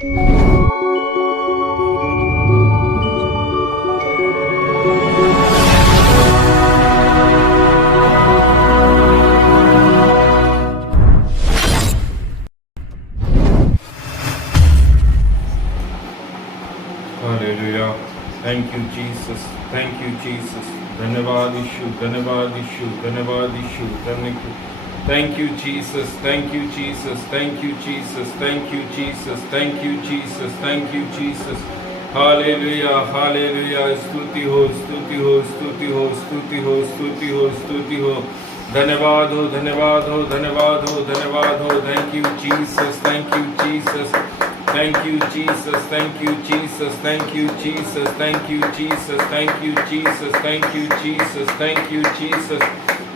Hallelujah. Thank you, Jesus. Thank you, Jesus. धन्यवाद यीशु, धन्यवाद यीशु, धन्यवाद यीशु, Thank you, Jesus. Thank you, Jesus. Thank you, Jesus. Thank you, Jesus. Thank you, Jesus. Thank you, Jesus. Hallelujah, hallelujah. स्तुति हो, स्तुति हो, स्तुति हो, स्तुति हो, स्तुति हो, स्तुति हो. धन्यवाद हो, धन्यवाद हो, धन्यवाद हो, धन्यवाद हो. Thank you, Jesus. Thank you, Jesus. Thank you, Jesus. Thank you, Jesus. Thank you, Jesus. Thank you, Jesus. Thank you, Jesus. Thank you, Jesus. Thank you, Jesus.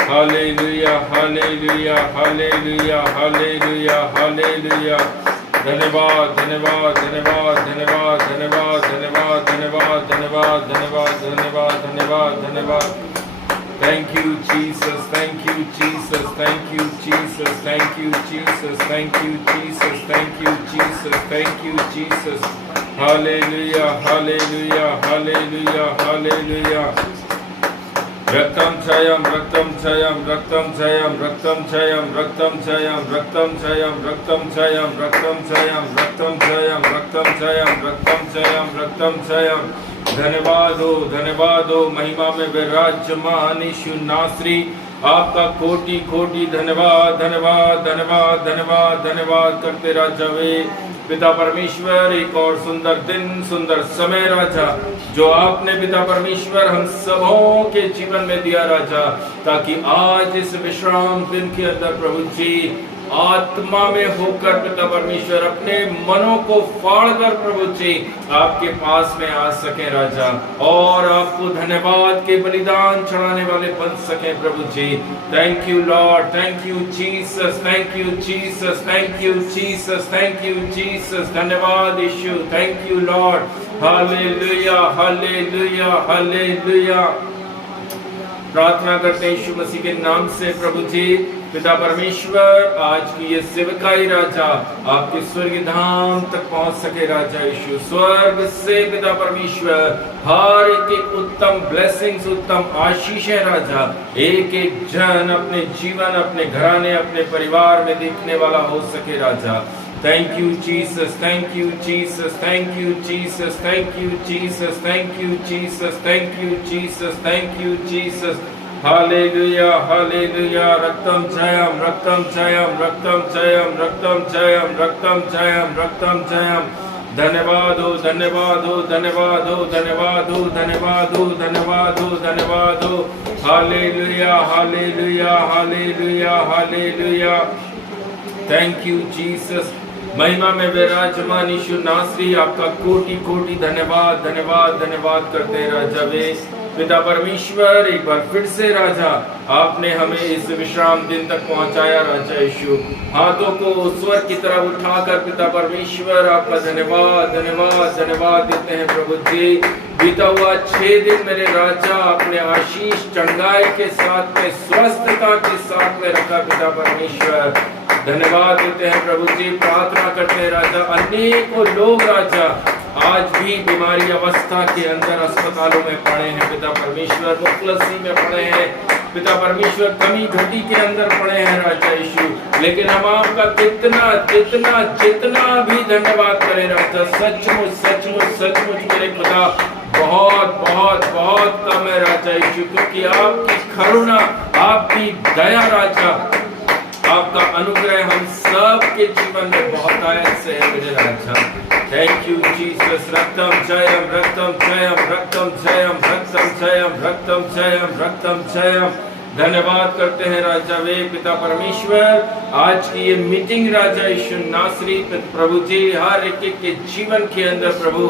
Hallelujah, hallelujah, hallelujah, hallelujah, hallelujah. धन्यवाद, धन्यवाद, धन्यवाद, धन्यवाद, धन्यवाद, धन्यवाद, धन्यवाद, धन्यवाद, धन्यवाद, धन्यवाद, धन्यवाद, धन्यवाद. Thank you, Jesus. Thank you, Jesus. Thank you, Jesus. Thank you, Jesus. Thank you, Jesus. Thank you, Jesus. Thank you, Jesus. Hallelujah, hallelujah, hallelujah, hallelujah. Raktam chayam, raktam chayam, raktam chayam, raktam chayam, raktam chayam, raktam chayam, raktam chayam, raktam chayam, raktam chayam, raktam chayam, raktam chayam, raktam chayam. धन्यवाद हो महिमा में विराजमान यीशु नासरी, आपका कोटि कोटि धन्यवाद, धन्यवाद, धन्यवाद, धन्यवाद, धन्यवाद करते राजा वे पिता परमेश्वर। एक और सुंदर दिन, सुंदर समय राजा, जो आपने पिता परमेश्वर हम सबों के जीवन में दिया राजा, ताकि आज इस विश्राम दिन के अंदर प्रभु जी आत्मा में होकर पिता परमेश्वर अपने मनों को फाड़कर प्रभु जी आपके पास में आ सके राजा, और आपको धन्यवाद के बलिदान चढ़ाने वाले बन सके प्रभु जी। Thank you lord, thank you Jesus, thank you Jesus, thank you Jesus, thank you Jesus. धन्यवाद यीशु, thank you lord. Hallelujah, hallelujah, hallelujah. प्रार्थना करते हैं यीशु मसीह के नाम से प्रभु जी। पिता परमेश्वर, आज की ये सेवकाई राजा आपके स्वर्ग धाम तक पहुंच सके राजा यीशु। स्वर्ग से पिता परमेश्वर हर एक उत्तम ब्लेसिंग्स, उत्तम आशीषें राजा एक एक जन अपने जीवन, अपने घराने, अपने परिवार में देखने वाला हो सके राजा। Thank you Jesus, thank you Jesus, thank you Jesus, thank you Jesus, thank you Jesus, thank you Jesus, thank you Jesus. Hallelujah, hallelujah. Raktam Jayam, Raktam Jayam, Raktam Jayam, Raktam Jayam, Raktam Jayam, Raktam Jayam. धन्यवाद हो, धन्यवाद हो, धन्यवाद हो, धन्यवाद हो, धन्यवाद हो, धन्यवाद हो, धन्यवाद हो। Hallelujah, hallelujah, hallelujah, hallelujah. Thank you Jesus. महिमा में विराजमान यीशु नासरी, आपका कोटि कोटि धन्यवाद, धन्यवाद, धन्यवाद करते हैं राजा वे पिता परमेश्वर। एक बार फिर से राजा आपने हमें इस विश्राम दिन तक पहुंचाया राजा यीशु। हाथों को स्वर की तरफ उठाकर पिता परमेश्वर आपका धन्यवाद, धन्यवाद, धन्यवाद देते हैं प्रभु जी। बीता हुआ 6 दिन मेरे राजा आपने आशीष चंगाई के साथ में, स्वस्थता के साथ में रखा पिता परमेश्वर। धन्यवाद देते हैं प्रभु जी। प्रार्थना करते हैं राजा, अनेकों लोग राजा आज भी बीमारी अवस्था के अंदर अस्पतालों में पड़े हैं पिता परमेश्वर, मुफलसी में पड़े हैं पिता परमेश्वर, कमी घटी के अंदर पड़े हैं राजा यीशु। लेकिन हम आपका कितना जितना जितना भी धन्यवाद करें राजा, सचमुच सचमुच सचमुच मेरे पिता बहुत बहुत बहुत कम है राजा यीशु, क्योंकि आपकी करुणा, आपकी दया राजा, आपका अनुग्रह हम सब के जीवन में बहुत आयत से है मेरे राजा। Thank you Jesus. रक्तम जयम, रक्तम जयम, रक्तम जयम, रक्तम जयम, रक्तम जयम, रक्तम जयम। धन्यवाद करते हैं राजा वे पिता परमेश्वर। आज की ये मीटिंग राजा यीशु नासरी प्रभु जी हर एक के जीवन के अंदर प्रभु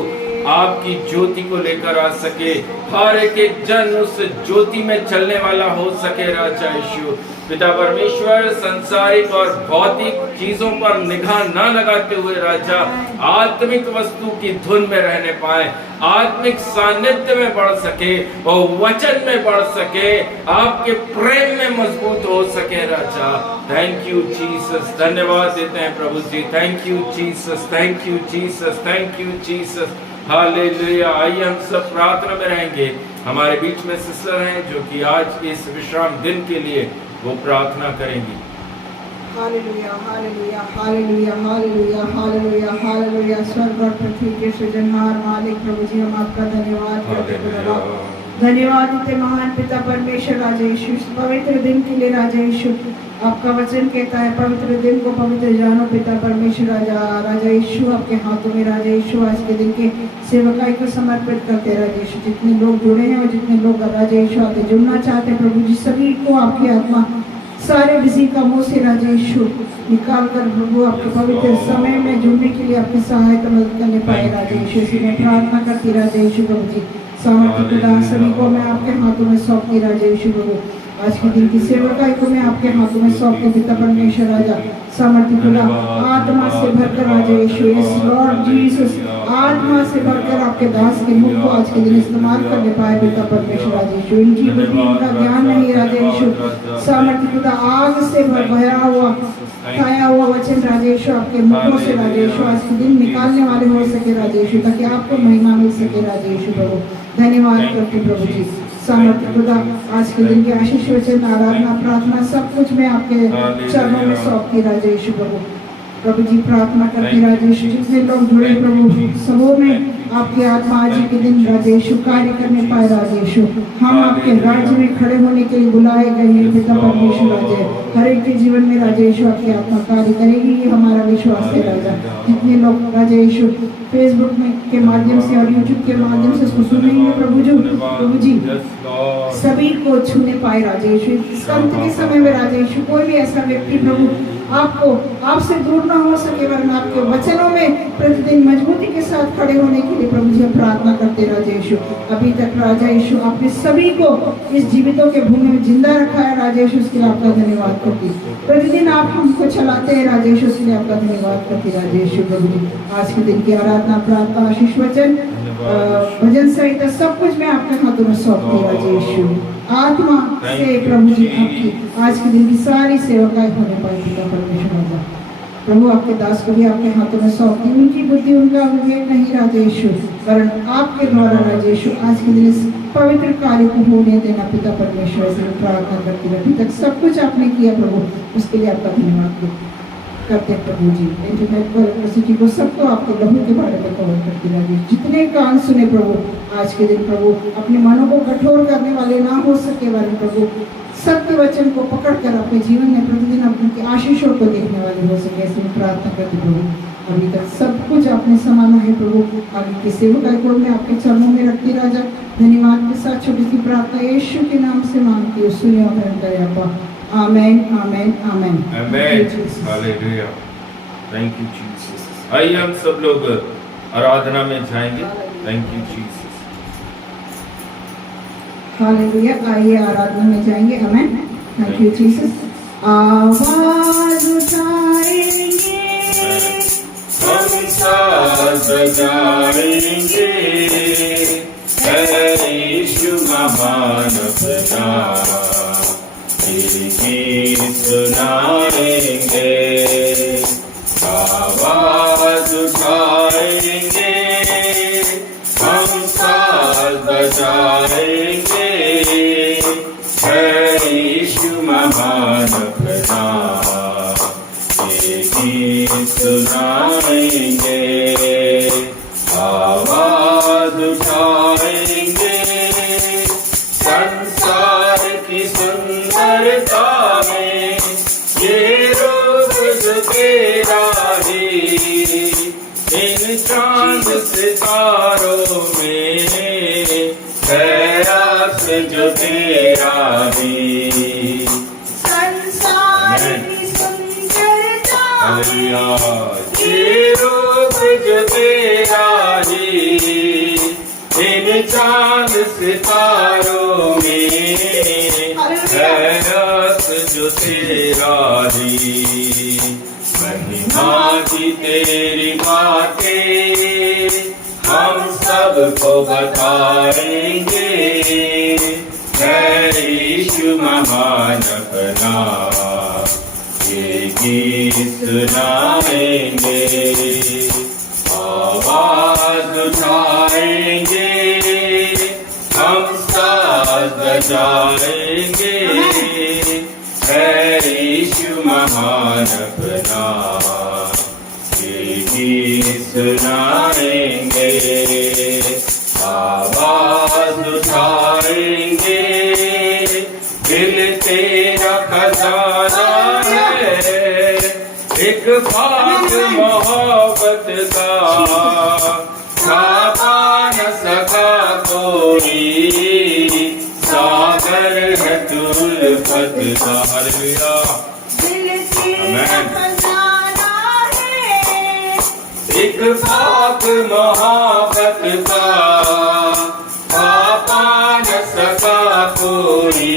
आपकी ज्योति को लेकर आ सके, हर एक जन उस ज्योति में चलने वाला हो सके राजा यीशु। पिता परमेश्वर, संसारिक और भौतिक चीजों पर निगाह न लगाते हुए राजा आत्मिक वस्तु की धुन में रहने पाए, आत्मिक सानिध्य में बढ़ सके और वचन में बढ़ सके, आपके प्रेम में मजबूत हो सके राजा। थैंक यू जीसस, धन्यवाद देते हैं प्रभु जी। Thank you Jesus, thank you Jesus, thank you Jesus, hallelujah. आइए हम सब प्रार्थना में रहेंगे। हमारे बीच में सिस्टर हैं जो कि आज इस विश्राम दिन के लिए वो प्रार्थना करेंगी। Hallelujah, hallelujah, hallelujah, hallelujah, hallelujah, hallelujah. स्वर्ग और पृथ्वी के सृजनहार मालिक प्रभु जी, हम आपका धन्यवाद करते हैं। धन्यवाद देते महान पिता परमेश्वर राजा यीशु, पवित्र दिन के लिए राजा यीशु। आपका वचन कहता है पवित्र दिन को पवित्र जानो पिता परमेश्वर राजा यीशु। आपके हाथों में राजा यीशु आज के दिन के सेवकाई को समर्पित करते राजा यीशु। जितने लोग जुड़े हैं और जितने लोग राजा यीशु आगे जुड़ना चाहते हैं प्रभु जी, सभी को आपकी आत्मा सारे बिजी कामों से राजा यीशु निकाल कर प्रभु आपके पवित्र समय में जुड़ने के लिए आपकी सहायता मदद करने पाए राजा यीशु। इसी में प्रार्थना करती राजा यीशु प्रभु जी। सामर्थ्य खुदा सभी को मैं आपके हाथों में सौंपती राजा यीशु प्रभु। आज के दिन की सेवकाई को मैं आपके हाथों में सौंपती पिता परमेश्वर राजा। सामर्थ्य खुदा आत्मा से भरकर राजा यीशु, यस लॉर्ड जीसस, आत्मा से भरकर आपके दास के मुख को आज के दिन इस्तेमाल करने पाए पिता परमेश्वर राजा यीशु। इनकी बुद्धि इनका ज्ञान नहीं राजा यीशु। सामर्थ्य खुदा आग से भया हुआ खाया हुआ वचन राजा यीशु आपके मुखों से राजा यीशु आज के दिन निकालने वाले हो सके राजा यीशु, ताकि आपको महिमा मिल सके राजा यीशु प्रभु। धन्यवाद करते प्रभु जी। सामर्थ्य खुदा आज के दिन के आशीष वचन आराधना प्रार्थना सब कुछ मैं आपके चरणों में सौंपती राजा यीशु प्रभु। प्रभु जी प्रार्थना करती राजा यीशु, जितने लोग जुड़े प्रभु सबों में आपकी आत्मा आज के दिन राजा यीशु कार्य करने पाए राजा यीशु। हम आपके राज्य में खड़े होने के लिए बुलाए गए हैं पिता परमेश्वर राजा। हर एक के जीवन में राजा यीशु आपकी आत्मा कार्य करेगी, ये हमारा विश्वास है राजा। जितने लोग राजा यीशु फेसबुक में के माध्यम से और यूट्यूब के माध्यम से उसको सुनेंगे प्रभु जी सभी को छूने पाए राजा यीशु। इस अंत के समय में राजा यीशु कोई भी ऐसा व्यक्ति प्रभु आपसे दूर ना हो सके, वरना आपके वचनों में प्रतिदिन मजबूती के साथ खड़े होने के लिए प्रभु जी प्रार्थना करते राजा यीशु। अभी तक राजा यीशु आपने सभी को इस जीवितों के भूमि में जिंदा रखा है राजा यीशु, उसके लिए आपका धन्यवाद करती। प्रतिदिन आप हमको चलाते हैं राजा यीशु, उसके लिए आपका धन्यवाद करती राजा यीशु प्रभु जी। आज के दिन की आराधना प्रार्थना आशीष वचन भजन सहित सब कुछ मैं आपके हाथों में सौंपती राजा यीशु। आत्मा से प्रभु जी आपकी आज के दिन की सारी सेवकाएं होने पाए पिता परमेश्वर राजा। प्रभु आपके दास को भी आपके हाथों में सौंपती। उनकी बुद्धि उनका विवेक नहीं राजा यीशु, वरन आपके द्वारा राजा यीशु आज के दिन इस पवित्र कार्य को होने देना पिता परमेश्वर से प्रार्थना करती है। अभी तक सब कुछ आपने किया प्रभु, उसके लिए आपका धन्यवाद करते हैं प्रभु जी। इंटरनेट पर इलेक्ट्रिसिटी को सबको आपके लहू के बारे में कवर करती रहिए। जितने कान सुने प्रभु आज के दिन प्रभु अपने मनों को कठोर करने वाले ना हो सके, वाले प्रभु सत्य वचन को पकड़कर अपने जीवन में प्रतिदिन अपने आशीषों को देखने वाले हो सके, ऐसे प्रार्थना करती प्रभु। अभी तक सब कुछ आपने संभाला है प्रभु। आगे की सेवकाई को मैं आपके चरणों में रखती राजा। धन्यवाद के साथ छोटी सी प्रार्थना यीशु के नाम से मांगती हूँ, सुनिए और करे आपा। Amen amen amen amen hallelujah. Thank you Jesus. आइए हम सब लोग आराधना में जाएंगे। Thank you Jesus. हालेलुया। आइए आराधना में जाएंगे। आमेन। Thank you Jesus. आवाज उठाएंगे हम साथ बजाएंगे, यीशु महान पिता गीत सुनाएंगे। आवाज उठाएंगे हम साथ बजाएंगे, यीशु महान पिता गीत सुनाएंगे। आवाज उठाएंगे संसार की सुंदरता में, ये रूप जो तेरा ही, इन चांद सितारों में प्रयास जो तेरा ही। संसार की सुंदरता ये रूप जो तेरा ही, चांद सितारों में है रस जो तेरा ही। महिमा की तेरी बातें हम सबको बताएंगे, है यीशु महान अपना ये गीत सुनाएंगे। आवाज उठाएंगे, हम साथ बजाएंगे, है यीशु महान अपना ये गीत सुनाएंगे। आवाज उठाएंगे, दिल तेरा खजाना है, एक बात मोहब्बत का छापा न सका कोई, सागर है तुल्फत का। हालेलुया। एक बात मोहब्बत का छापा न सका कोई,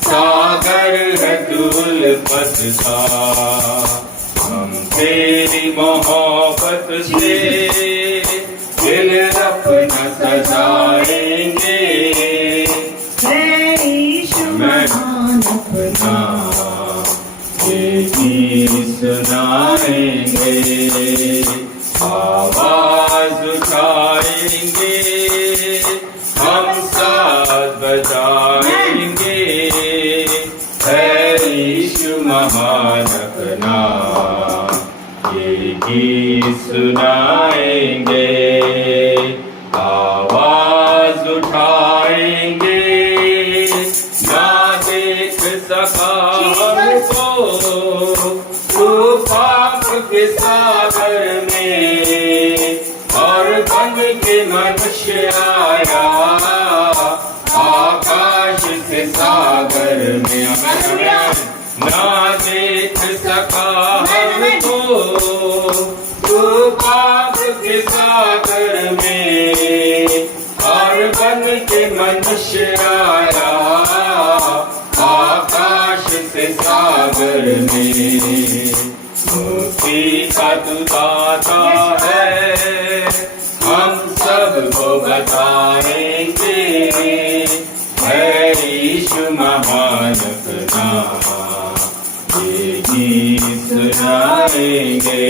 सागर है तुल्फत का। हम तेरी मोहब्बत से दिल अपना सजाएंगे, अपना ये गीत सुनाएंगे। आवाज उठाएंगे, हम साथ बजाएंगे, है यीशु महान अपना ये गीत सुनाएंगे। आवाज उठाएंगे, ना देख सका हमको तू पाप के सागर में, और बन के मनुष्य आया आकाश से सागर में। ना देख सका हमको तू पाप के सागर में, और बन के मनुष्य आया आकाश से सागर में। मुक्ति का तू दाता है, हम सबको बताएंगे, है यीशु महान अपना ये गीत सुनाएंगे।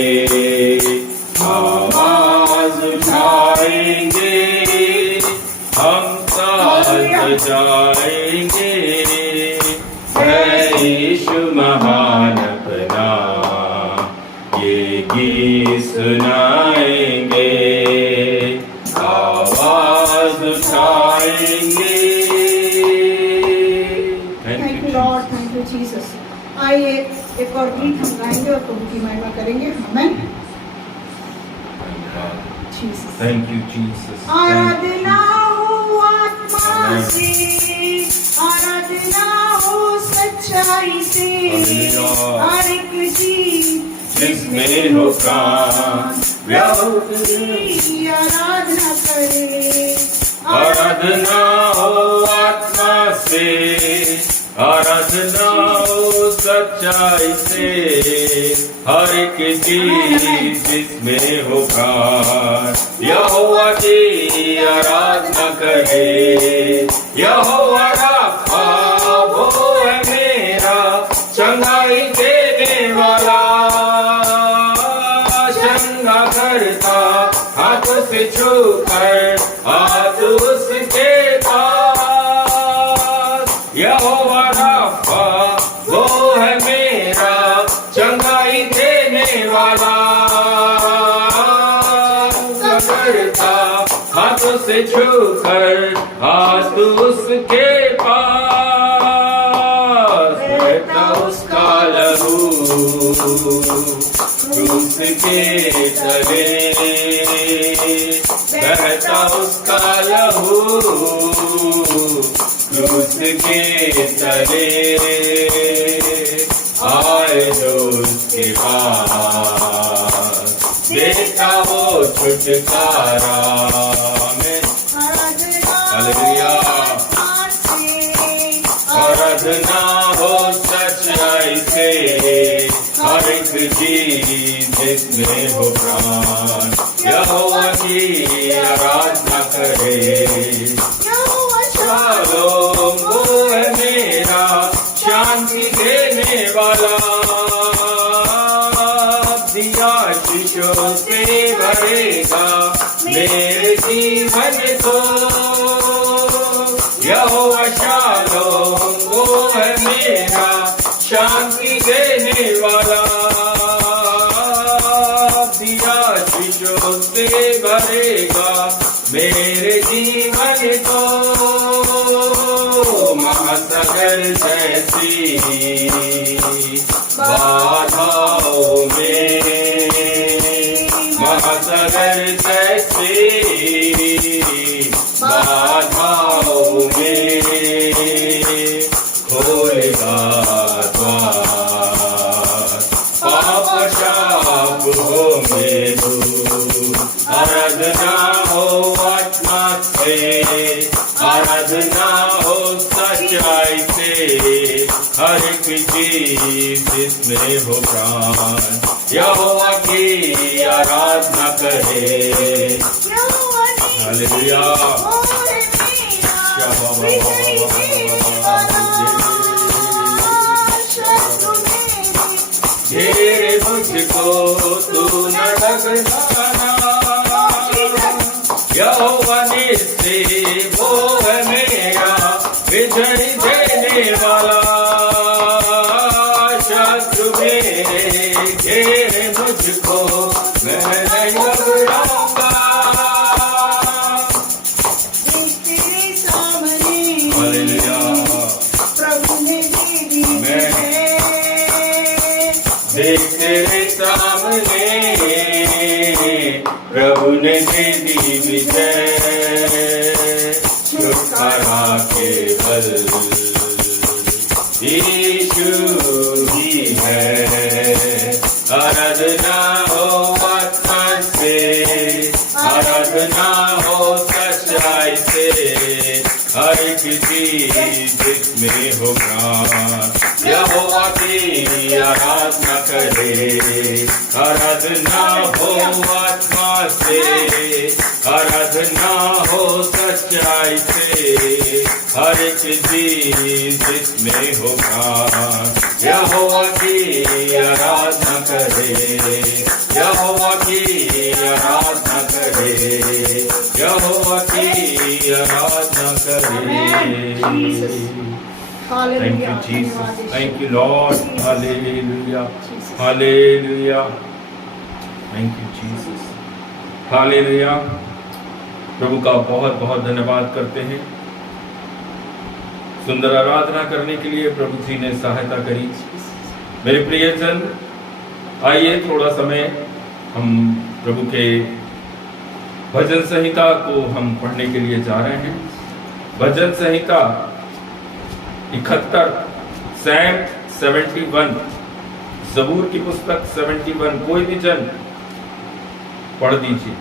आवाज उठाएंगे, हम साथ बजाएंगे, है यीशु महान अपना ये गीत सुनाएंगे। आवाज उठाएंगे। Thank you lord, thank you Jesus. आइए एक और गीत हम गाएंगे और प्रभु की महिमा करेंगे। Amen. Jesus, thank you Jesus. आराधना हो आत्मा से, आराधना हो सच्चाई से, हर एक जीव जिसमें हो प्राण की आराधना करे। आराधना हो आत्मा से, आराधना हो सच्चाई से, हर एक चीज जिसमें हो प्राण यहोवा की आराधना करे। यहोवा राफा वो है मेरा चंगाई देने वाला, चंगा करता हाथों से छूकर हाथ उसके पास। यहोवा राफा वो है मेरा चंगाई देने वाला, करता हाथों से छूकर हाथ उसके पास। बहता उसका लहू क्रूस के तले, बहता उसका लहू क्रूस के तले, आए जो उसके पास देता वो छुटकारा में। यहोवा की आराधना करे। शालोम वो है मेरा शांति देने वाला, दिया आशीषों से भरेगा मेरे जीवन को। यहोवा शालोम वो है मेरा शांति देने वाला, दिया आशीषों से भरेगा मेरे जीवन को। महासागर जैसी बाधाओं में, महासागर जैसी बाधाओं में खोलेगा द्वार, पाप शाप होंगे दूर। आराधना हो आत्मा से, आराधना हो सच्चाई से, हर एक चीज जिसमें हो प्राण यहोवा की आराधना करे। हालेलुया। घेरे मुझको तू न डगराना, यहोवा निस्से वो है मेरा विजय देने वाला। शत्रु मेरे घेरे मुझको मैं नहीं घबराऊंगा। हालेलुया। प्रभु ने दे दी देख तेरे सामने प्रभु ने दे दी विजय। छुटकारा केवल यीशु ही है। आराधना हो आत्मा से, आराधना हो सच्चाई से, हर एक चीज जिसमें हो प्राण यहोवा की आराधना करे। आराधना हो आत्मा से, आराधना हो सच्चाई से, हर एक चीज जिसमें हो प्राण यहोवा की आराधना करे। यहोवा की आराधना करे, यहोवा की आराधना करे। Thank you, Jesus. Thank you, Lord. Hallelujah. Hallelujah. Thank you, Jesus. Hallelujah. प्रभु का बहुत बहुत धन्यवाद करते हैं। सुंदर आराधना करने के लिए प्रभु जी ने सहायता करी। मेरे प्रियजन, आइए थोड़ा समय हम प्रभु के भजन संहिता को हम पढ़ने के लिए जा रहे हैं। भजन संहिता 71, सैम 71, ज़बूर की पुस्तक 71। कोई भी जन पढ़ दीजिए।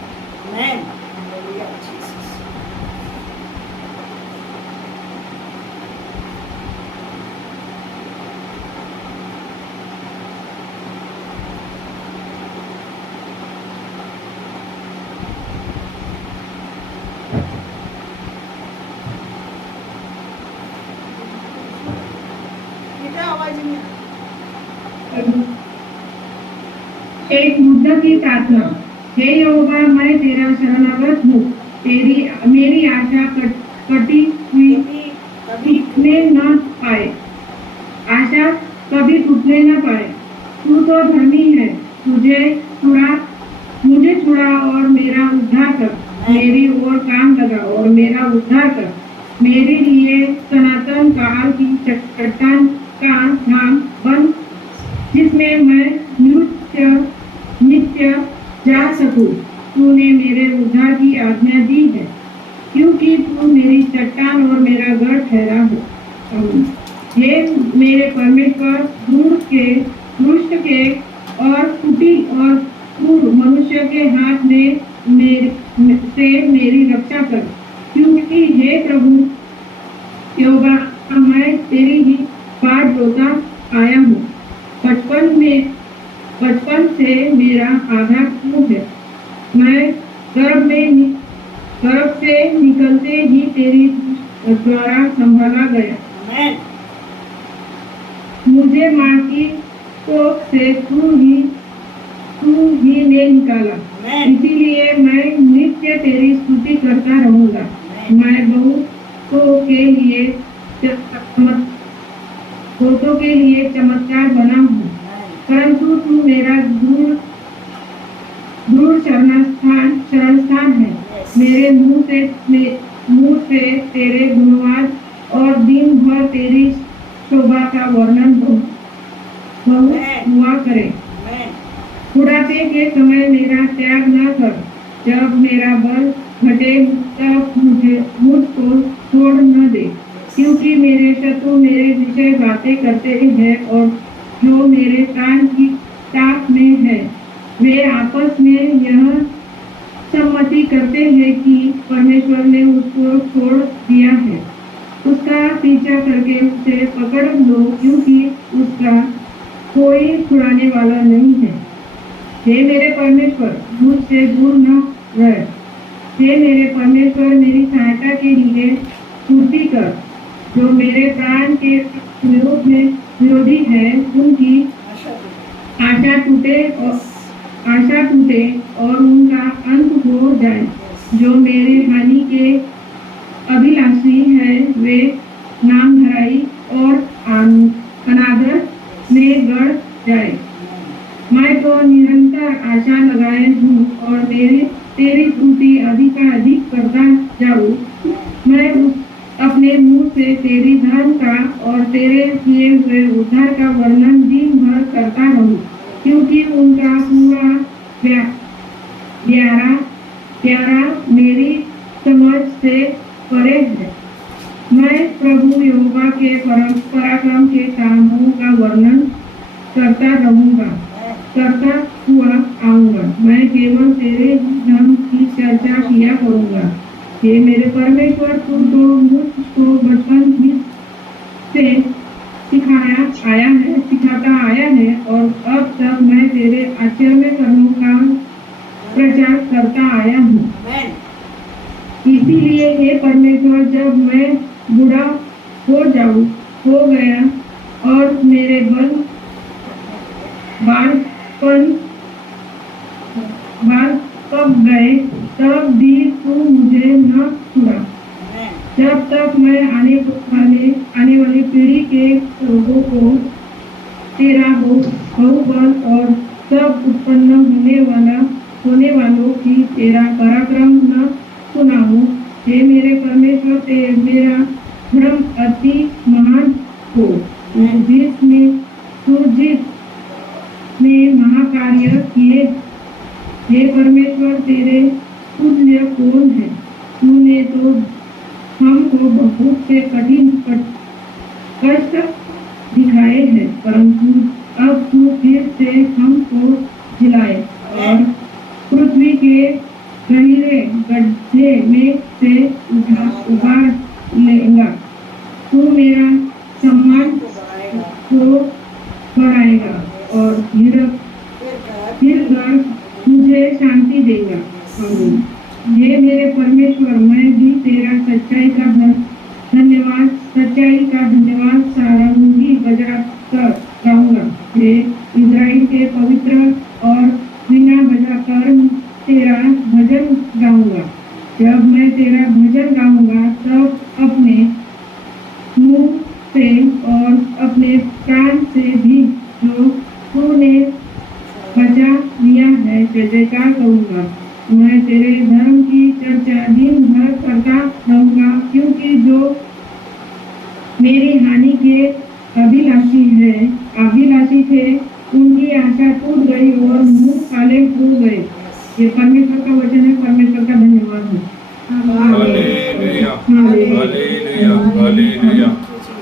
एक मुद्दा की प्रार्थना। हे यहोवा, मैं तेरा शरणागत हूँ। तेरी मेरी आशा कटी हुई टूटने न पाए, आशा कभी टूटने न पाए। तू तो धर्मी है, मुझे छुड़ा और मेरा उद्धार कर। मेरी ओर काम लगा और मेरा उद्धार कर। मेरे लिए सनातन काल की चट्टान का नाम बन, जिसमें मैं नित्य जा सकूं। तूने मेरे उद्धार की आज्ञा दी है, क्योंकि तू मेरी चट्टान और मेरा गढ़ ठहरा हो। हे मेरे परमेश्वर, दुष्ट के और कुटिल और क्रूर मनुष्य के हाथ में से मेरी रक्षा कर। क्योंकि हे प्रभु यहोवा, मैं तेरी ही बाट जोता आया हूँ। बचपन से मेरा आधार तू है। गर्भ से निकलते ही तेरी द्वारा संभाला गया। आमेन। मुझे माँ की कोख से तू ही ने निकाला। आमेन। इसीलिए मैं नित्य तेरी स्तुति करता रहूंगा। मैं बहुतों के लिए चमत्कार बना हूँ, परंतु तू मेरा दृढ़ शरण स्थान है। मेरे मुंह से तेरे गुणवाद और दिन भर तेरी शोभा का वर्णन बहुत हुआ करे। बुढ़ापे के समय मेरा त्याग न कर। जब मेरा बल घटे तब मुझको छोड़ न दे, क्योंकि मेरे शत्रु मेरे विषय बातें करते हैं और जो मेरे प्राण की ताक में है, वे आपस में यह सम्मति करते हैं कि परमेश्वर ने उसको छोड़ दिया है। उसका पीछा करके उसे पकड़ लो, क्योंकि उसका कोई छुड़ाने वाला नहीं है। हे मेरे परमेश्वर, मुझसे दूर न रह। हे मेरे परमेश्वर, मेरी सहायता के लिए पूर्ति कर। जो मेरे प्राण के विरोधी है, उनकी आशा टूटे और उनका अंत हो जाए। जो मेरे हानि के अभिलाषी है, वे नामधराई और अनादर में गड़ जाए। मैं तो निरंतर आशा लगाए हूँ और तेरी स्तुति अधिक करता जाऊँ। मैं अपने मुंह से तेरी धर्म का और तेरे किए हुए उद्धार का वर्णन दिन भर करता रहूं, क्योंकि उनका पूरा प्यारा मेरी समझ से परे है। मैं प्रभु यहोवा के पराक्रम के कामों का वर्णन करता हुआ आऊंगा। मैं केवल तेरे नाम की चर्चा किया करूंगा। हे मेरे परमेश्वर, तू तो मुझको बचपन से सिखाता आया है और अब तक मैं तेरे आश्चर्य कर्मों का प्रचार करता आया हूँ। इसीलिए हे परमेश्वर, जब मैं बूढ़ा हो गया और मेरे बाल पक गए, तब भी तू मुझे न छुड़ा। जब तक मैं आने वाली पीढ़ी के लोगों को तेरा बहुबल और सब उत्पन्न होने वालों की तेरा पराक्रम न सुनाऊं। हे मेरे परमेश्वर, मेरा धर्म अति महान हो, जिसने महाकार्य किए। हे परमेश्वर, तेरे तुल्य कौन है? तूने तो हमको बहुत से कठिन कष्ट दिखाए हैं, परंतु अब तू फिर से हमको जिलाए और पृथ्वी के गहरे गड्ढे में से उबार लेगा। तू मेरा सम्मान को बढ़ाएगा और फिर मुझे शांति देगा। हे मेरे परमेश्वर, मैं भी तेरा सच्चाई का धन्यवाद सारंगी बजा कर गाऊंगा। हे इज़राइल के पवित्र और वीणा बजाकर तेरा भजन गाऊंगा। जब मैं तेरा भजन गाऊंगा, तब अपने मुंह से और अपने प्राण से भी जो तूने बचा लिया है जय जयकार करूंगा। मैं तेरे धर्म की चर्चा दिन भर करता रहूंगा, क्योंकि जो मेरी हानि के अभिलाषी थे, उनकी आशा टूट गई और मुंह काले हो गए। ये परमेश्वर का वचन है। परमेश्वर का धन्यवाद है। हालेलुया।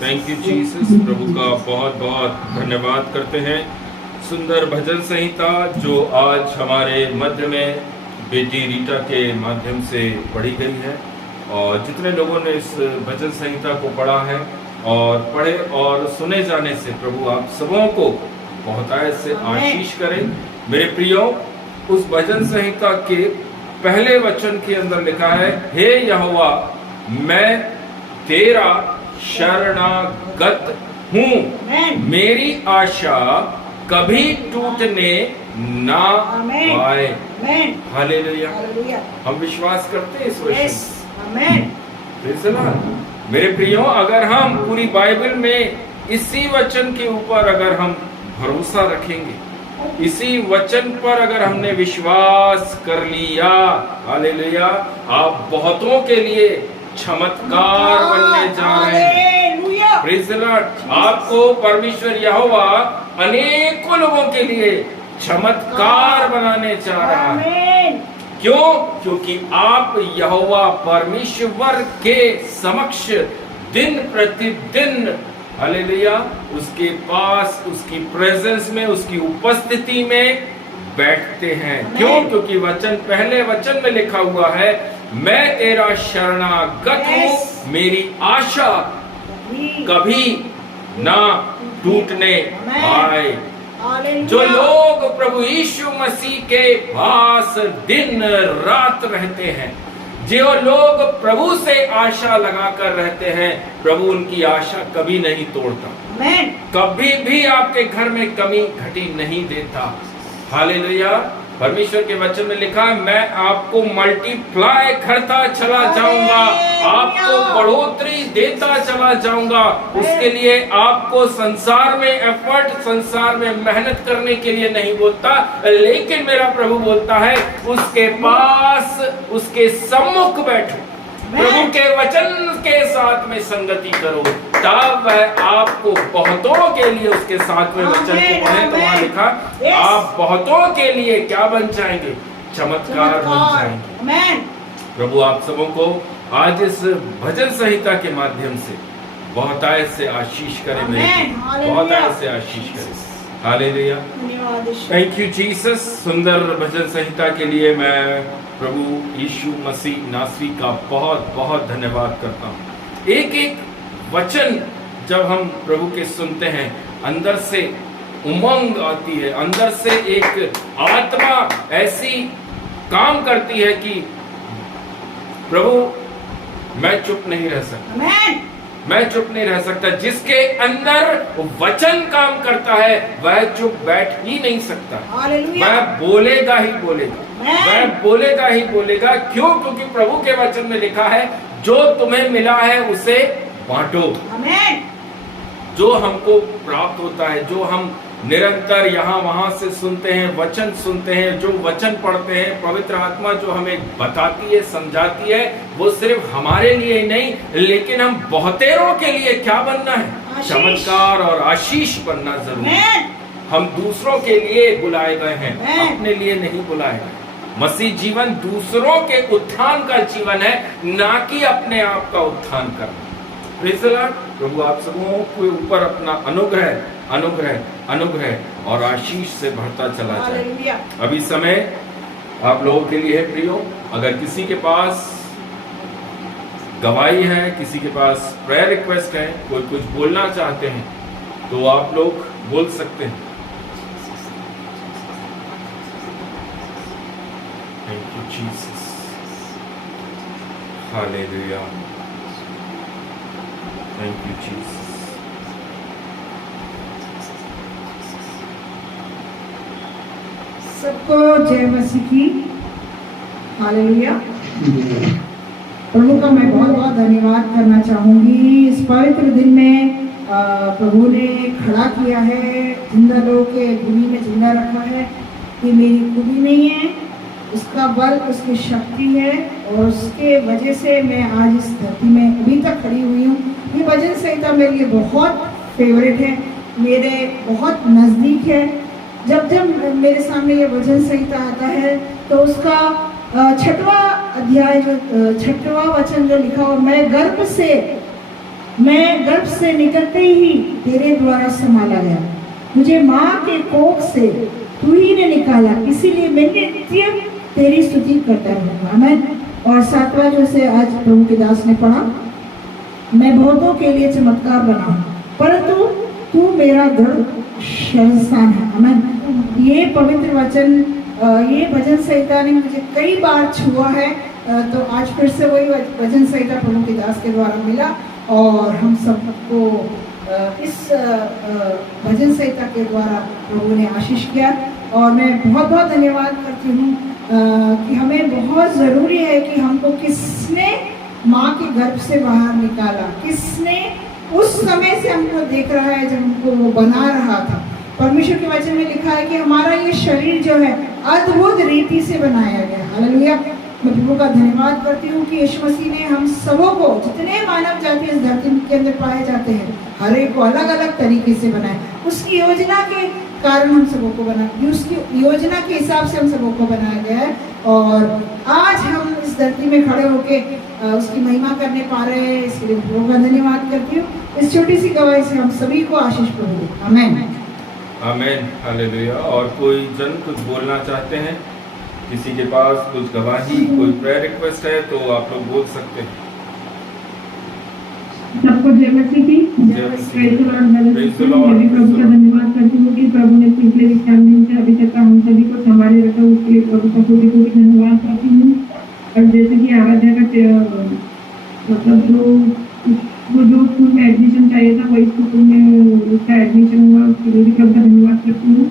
Thank you Jesus. प्रभु का बहुत बहुत धन्यवाद करते हैं। सुंदर भजन संहिता जो आज हमारे मध्य में बेटी रीटा के माध्यम से पढ़ी गई है, और जितने लोगों ने इस भजन संहिता को पढ़ा है और पढ़े और सुने जाने से प्रभु आप सबों को बहुतायत से आशीष करें। मेरे प्रियो, उस भजन संहिता के पहले वचन के अंदर लिखा है, हे यहोवा मैं तेरा शरणागत हूँ, मेरी आशा कभी टूटने ना पाए। हालेलुया। हम विश्वास करते हैं इस वचन। Praise the Lord. मेरे प्रियो, अगर हम पूरी बाइबल में इसी वचन के ऊपर अगर हम भरोसा रखेंगे, इसी वचन पर अगर हमने विश्वास कर लिया, हालेलुया, आप बहुतों के लिए चमत्कार बनने जा रहे हैं। Praise the Lord. आपको परमेश्वर यहोवा अनेकों लोगों के लिए चमत्कार बनाने जा रहा है। क्यों? क्योंकि आप यहोवा परमेश्वर के समक्ष दिन प्रतिदिन, हालेलुया, उसके पास, उसकी प्रेजेंस में, उसकी उपस्थिति में बैठते हैं। क्यों? क्योंकि वचन, पहले वचन में लिखा हुआ है, मैं तेरा शरणागत हूँ, मेरी आशा कभी ना टूटने पाए। जो लोग प्रभु यीशु मसीह के पास दिन रात रहते हैं, जो लोग प्रभु से आशा लगाकर रहते हैं, प्रभु उनकी आशा कभी नहीं तोड़ता, कभी भी आपके घर में कमी घटी नहीं देता। हालेलुया। परमेश्वर के वचन में लिखा है, मैं आपको मल्टीप्लाई करता चला जाऊंगा, आपको बढ़ोतरी देता चला जाऊंगा। उसके लिए आपको संसार में एफर्ट, संसार में मेहनत करने के लिए नहीं बोलता, लेकिन मेरा प्रभु बोलता है, उसके पास, उसके सम्मुख बैठो, प्रभु के वचन के साथ में संगति करो, तब वह आपको बहुतों के लिए, उसके साथ में वचन को पढ़े तो वहां लिखा, आप बहुतों के लिए क्या बन जाएंगे? चमत्कार बन जाएंगे। प्रभु आप सबों को आज इस भजन संहिता के माध्यम से बहुतायत से आशीष करे, बहुतायत से आशीष करे। हालेलुया। Thank you Jesus. सुंदर भजन संहिता के लिए मैं प्रभु यीशु मसीह नासरी का बहुत बहुत धन्यवाद करता हूँ। एक एक वचन जब हम प्रभु के सुनते हैं, अंदर से उमंग आती है, अंदर से एक आत्मा ऐसी काम करती है कि प्रभु मैं चुप नहीं रह सकता, मैं चुप नहीं रह सकता। जिसके अंदर वचन काम करता है वह चुप बैठ ही नहीं सकता, वह बोलेगा ही बोलेगा, वह बोलेगा ही बोलेगा। क्यों? क्योंकि प्रभु के वचन में लिखा है, जो तुम्हें मिला है उसे बांटो। जो हमको प्राप्त होता है, जो हम निरंतर यहाँ वहां से सुनते हैं, वचन सुनते हैं, जो वचन पढ़ते हैं, पवित्र आत्मा जो हमें बताती है, समझाती है, वो सिर्फ हमारे लिए ही नहीं, लेकिन हम बहुतेरों के लिए क्या बनना है? चमत्कार और आशीष बनना जरूरी है। हम दूसरों के लिए बुलाए गए हैं, अपने लिए नहीं बुलाए गए। मसीह जीवन दूसरों के उत्थान का जीवन है, ना कि अपने आप का उत्थान करना। Praise the lord. प्रभु आप सबों के ऊपर अपना अनुग्रह अनुग्रह अनुग्रह और आशीष से भरता चला जाए। अभी समय आप लोगों के लिए है प्रियो। अगर किसी के पास गवाही है, किसी के पास प्रेयर रिक्वेस्ट है, कोई कुछ बोलना चाहते हैं, तो आप लोग बोल सकते हैं। Thank you Jesus. Hallelujah. Thank you Jesus. सबको जय मसीह की। हालेलुया। प्रभु का मैं बहुत बहुत धन्यवाद करना चाहूँगी। इस पवित्र दिन में प्रभु ने खड़ा किया है, जिंदा लोगों के भूमि में जिंदा रखा है। ये मेरी खूबी नहीं है, उसका बल, उसकी शक्ति है, और उसके वजह से मैं आज इस धरती में अभी तक खड़ी हुई हूँ। ये भजन संहिता मेरे लिए बहुत फेवरेट है, मेरे बहुत नज़दीक है। जब जब मेरे सामने ये भजन संहिता आता है तो उसका 6वां अध्याय, जो 6वां वचन जो लिखा हो, मैं गर्भ से निकलते ही तेरे द्वारा संभाला गया, मुझे माँ के कोख से तू ही ने निकाला, इसीलिए मैं नित्य तेरी स्तुति करता रहूंगा। आमीन। और 7वां जो से आज प्रभु के दास ने पढ़ा, मैं बहुतों के लिए चमत्कार बना, परंतु तू मेरा दृढ़ शरणस्थान है। आमीन। ये पवित्र वचन ये भजन संहिता ने मुझे कई बार छुआ है, तो आज फिर से वही भजन संहिता प्रभु के दास के द्वारा मिला और हम सबको इस भजन संहिता के द्वारा प्रभु ने आशीष किया। और मैं बहुत बहुत धन्यवाद करती हूँ कि हमें बहुत ज़रूरी है कि हमको किसने माँ के गर्भ से बाहर निकाला, किसने उस समय से हमको देख रहा है जब हमको वो बना रहा था। परमेश्वर के वचन में लिखा है कि हमारा ये शरीर जो है अद्भुत रीति से बनाया गया। हालेलुया। मैं प्रभु का धन्यवाद करती हूँ कि यीशु मसीह ने हम सबों को, जितने मानव जाति इस धरती के अंदर पाए जाते हैं, हर एक को अलग अलग तरीके से बनाया। उसकी योजना के कारण हम सबों को बनाया, उसकी योजना के हिसाब से हम सबों को बनाया गया है। और आज हम इस धरती में खड़े होके उसकी महिमा करने पा रहे हैं, इसके लिए प्रभु का धन्यवाद करती हूँ। इस छोटी सी गवाही से हम सभी को आशीष प्रभु दे। आमीन आमीन हालेलुया। और कोई जन कुछ बोलना चाहते हैं, किसी के पास कुछ गवाही, कोई प्रेयर रिक्वेस्ट है तो आप लोग बोल सकते हैं। सबको जय मसीह की। Praise the Lord. मैं प्रभु का धन्यवाद करती हूँ कि प्रभु ने पिछले 4 दिन से अभी तक हम सभी को संभाले रखा, उसके लिए प्रभु का कोटि कोटि धन्यवाद करती हूँ। और जैसे कि आराध्या का मतलब जो स्कूल में एडमिशन चाहिए था वही स्कूल में उसका एडमिशन हुआ, उसके लिए भी प्रभु का धन्यवाद करती हूँ।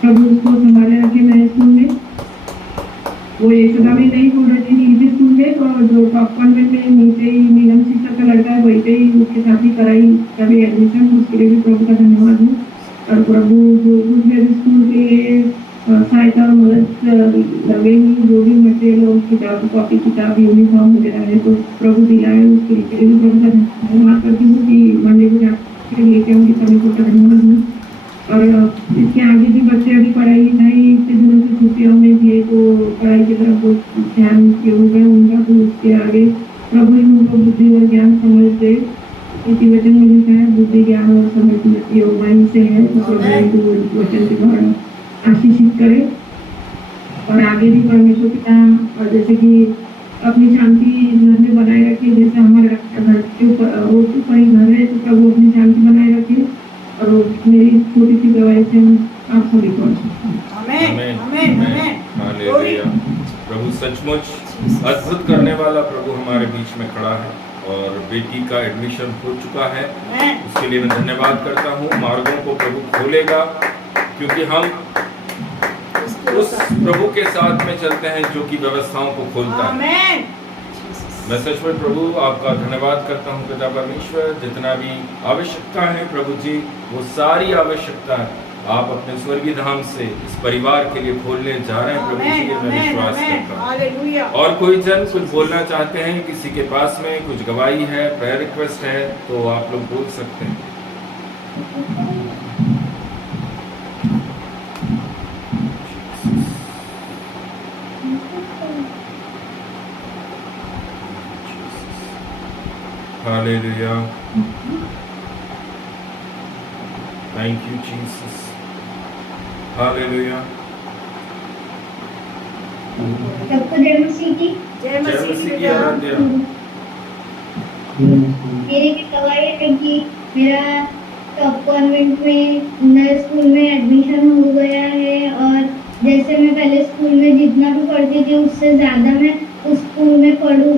प्रभु उसको संभाले रखे नए स्कूल में। वो यशोदा में नहीं बोल रही थी इसी स्कूल में, तो जो टॉप कॉन्वेंट में नीचे ही नीलम शिक्षा का लड़का है वहीं पे ही उसके साथ ही कराई कभी एडमिशन, उसके लिए भी प्रभु का धन्यवाद है। और प्रभु जो कुछ स्कूल के लिए सहायता और मदद लगेंगी, जो भी मटेरियल और किताब, कॉपी किताब, यूनिफॉर्म वगैरह है तो प्रभु दिलाए, उसके लिए भी प्रभु का धन्यवाद करती हूँ कि मंडे को जाकर लेके आऊँगी, सभी को धन्यवाद हूँ। और इसके आगे भी बच्चे अभी पढ़ाई नहीं, इतने दिनों से छुट्टियों में भी तो पढ़ाई की तरफ बहुत ध्यान होगा उनका, तो उसके आगे प्रभु ही उनको बुद्धि और ज्ञान समझ दे। इसी वचन में लिखा है बुद्धि ज्ञान और समझ वहीं से है, तो प्रभु वचन के द्वारा आशीषित करे। और आगे भी परमेश्वर पिता और जैसे कि अपनी शांति घर में बनाए रखे, जैसे हमारे घर के ऊपर वो ऊपर ही घर है, तो प्रभु अपनी शांति बनाए रखे। और मेरी छोटी सी गवाही से आप सभी को आमीन आमीन आमीन हालेलुया। प्रभु सचमुच अद्भुत करने वाला प्रभु हमारे बीच में खड़ा है और बेटी का एडमिशन हो चुका है, उसके लिए मैं धन्यवाद करता हूँ। मार्गों को प्रभु खोलेगा क्योंकि हम उस प्रभु के साथ में चलते हैं जो कि व्यवस्थाओं को खोलता है। मैं सच में प्रभु आपका धन्यवाद करता हूँ पिता परमेश्वर, जितना भी आवश्यकता है प्रभु जी, वो सारी आवश्यकता आप अपने स्वर्गीय धाम से इस परिवार के लिए खोलने जा रहे हैं प्रभु जी, मैं विश्वास करता हूँ। और कोई जन कुछ बोलना चाहते हैं, किसी के पास में कुछ गवाही है, प्रेयर रिक्वेस्ट है तो आप लोग बोल सकते हैं। Hallelujah. Thank you, Jesus. Hallelujah. सबको जय मसीह की। जय मसीह की आराध्या। मेरी भी गवाही है कि मेरा टॉप कॉन्वेंट में नए स्कूल में एडमिशन हो गया है और जैसे मैं पहले स्कूल में जितना भी पढ़ती थी उससे ज़्यादा मैं उस स्कूल में पढ़ूँ,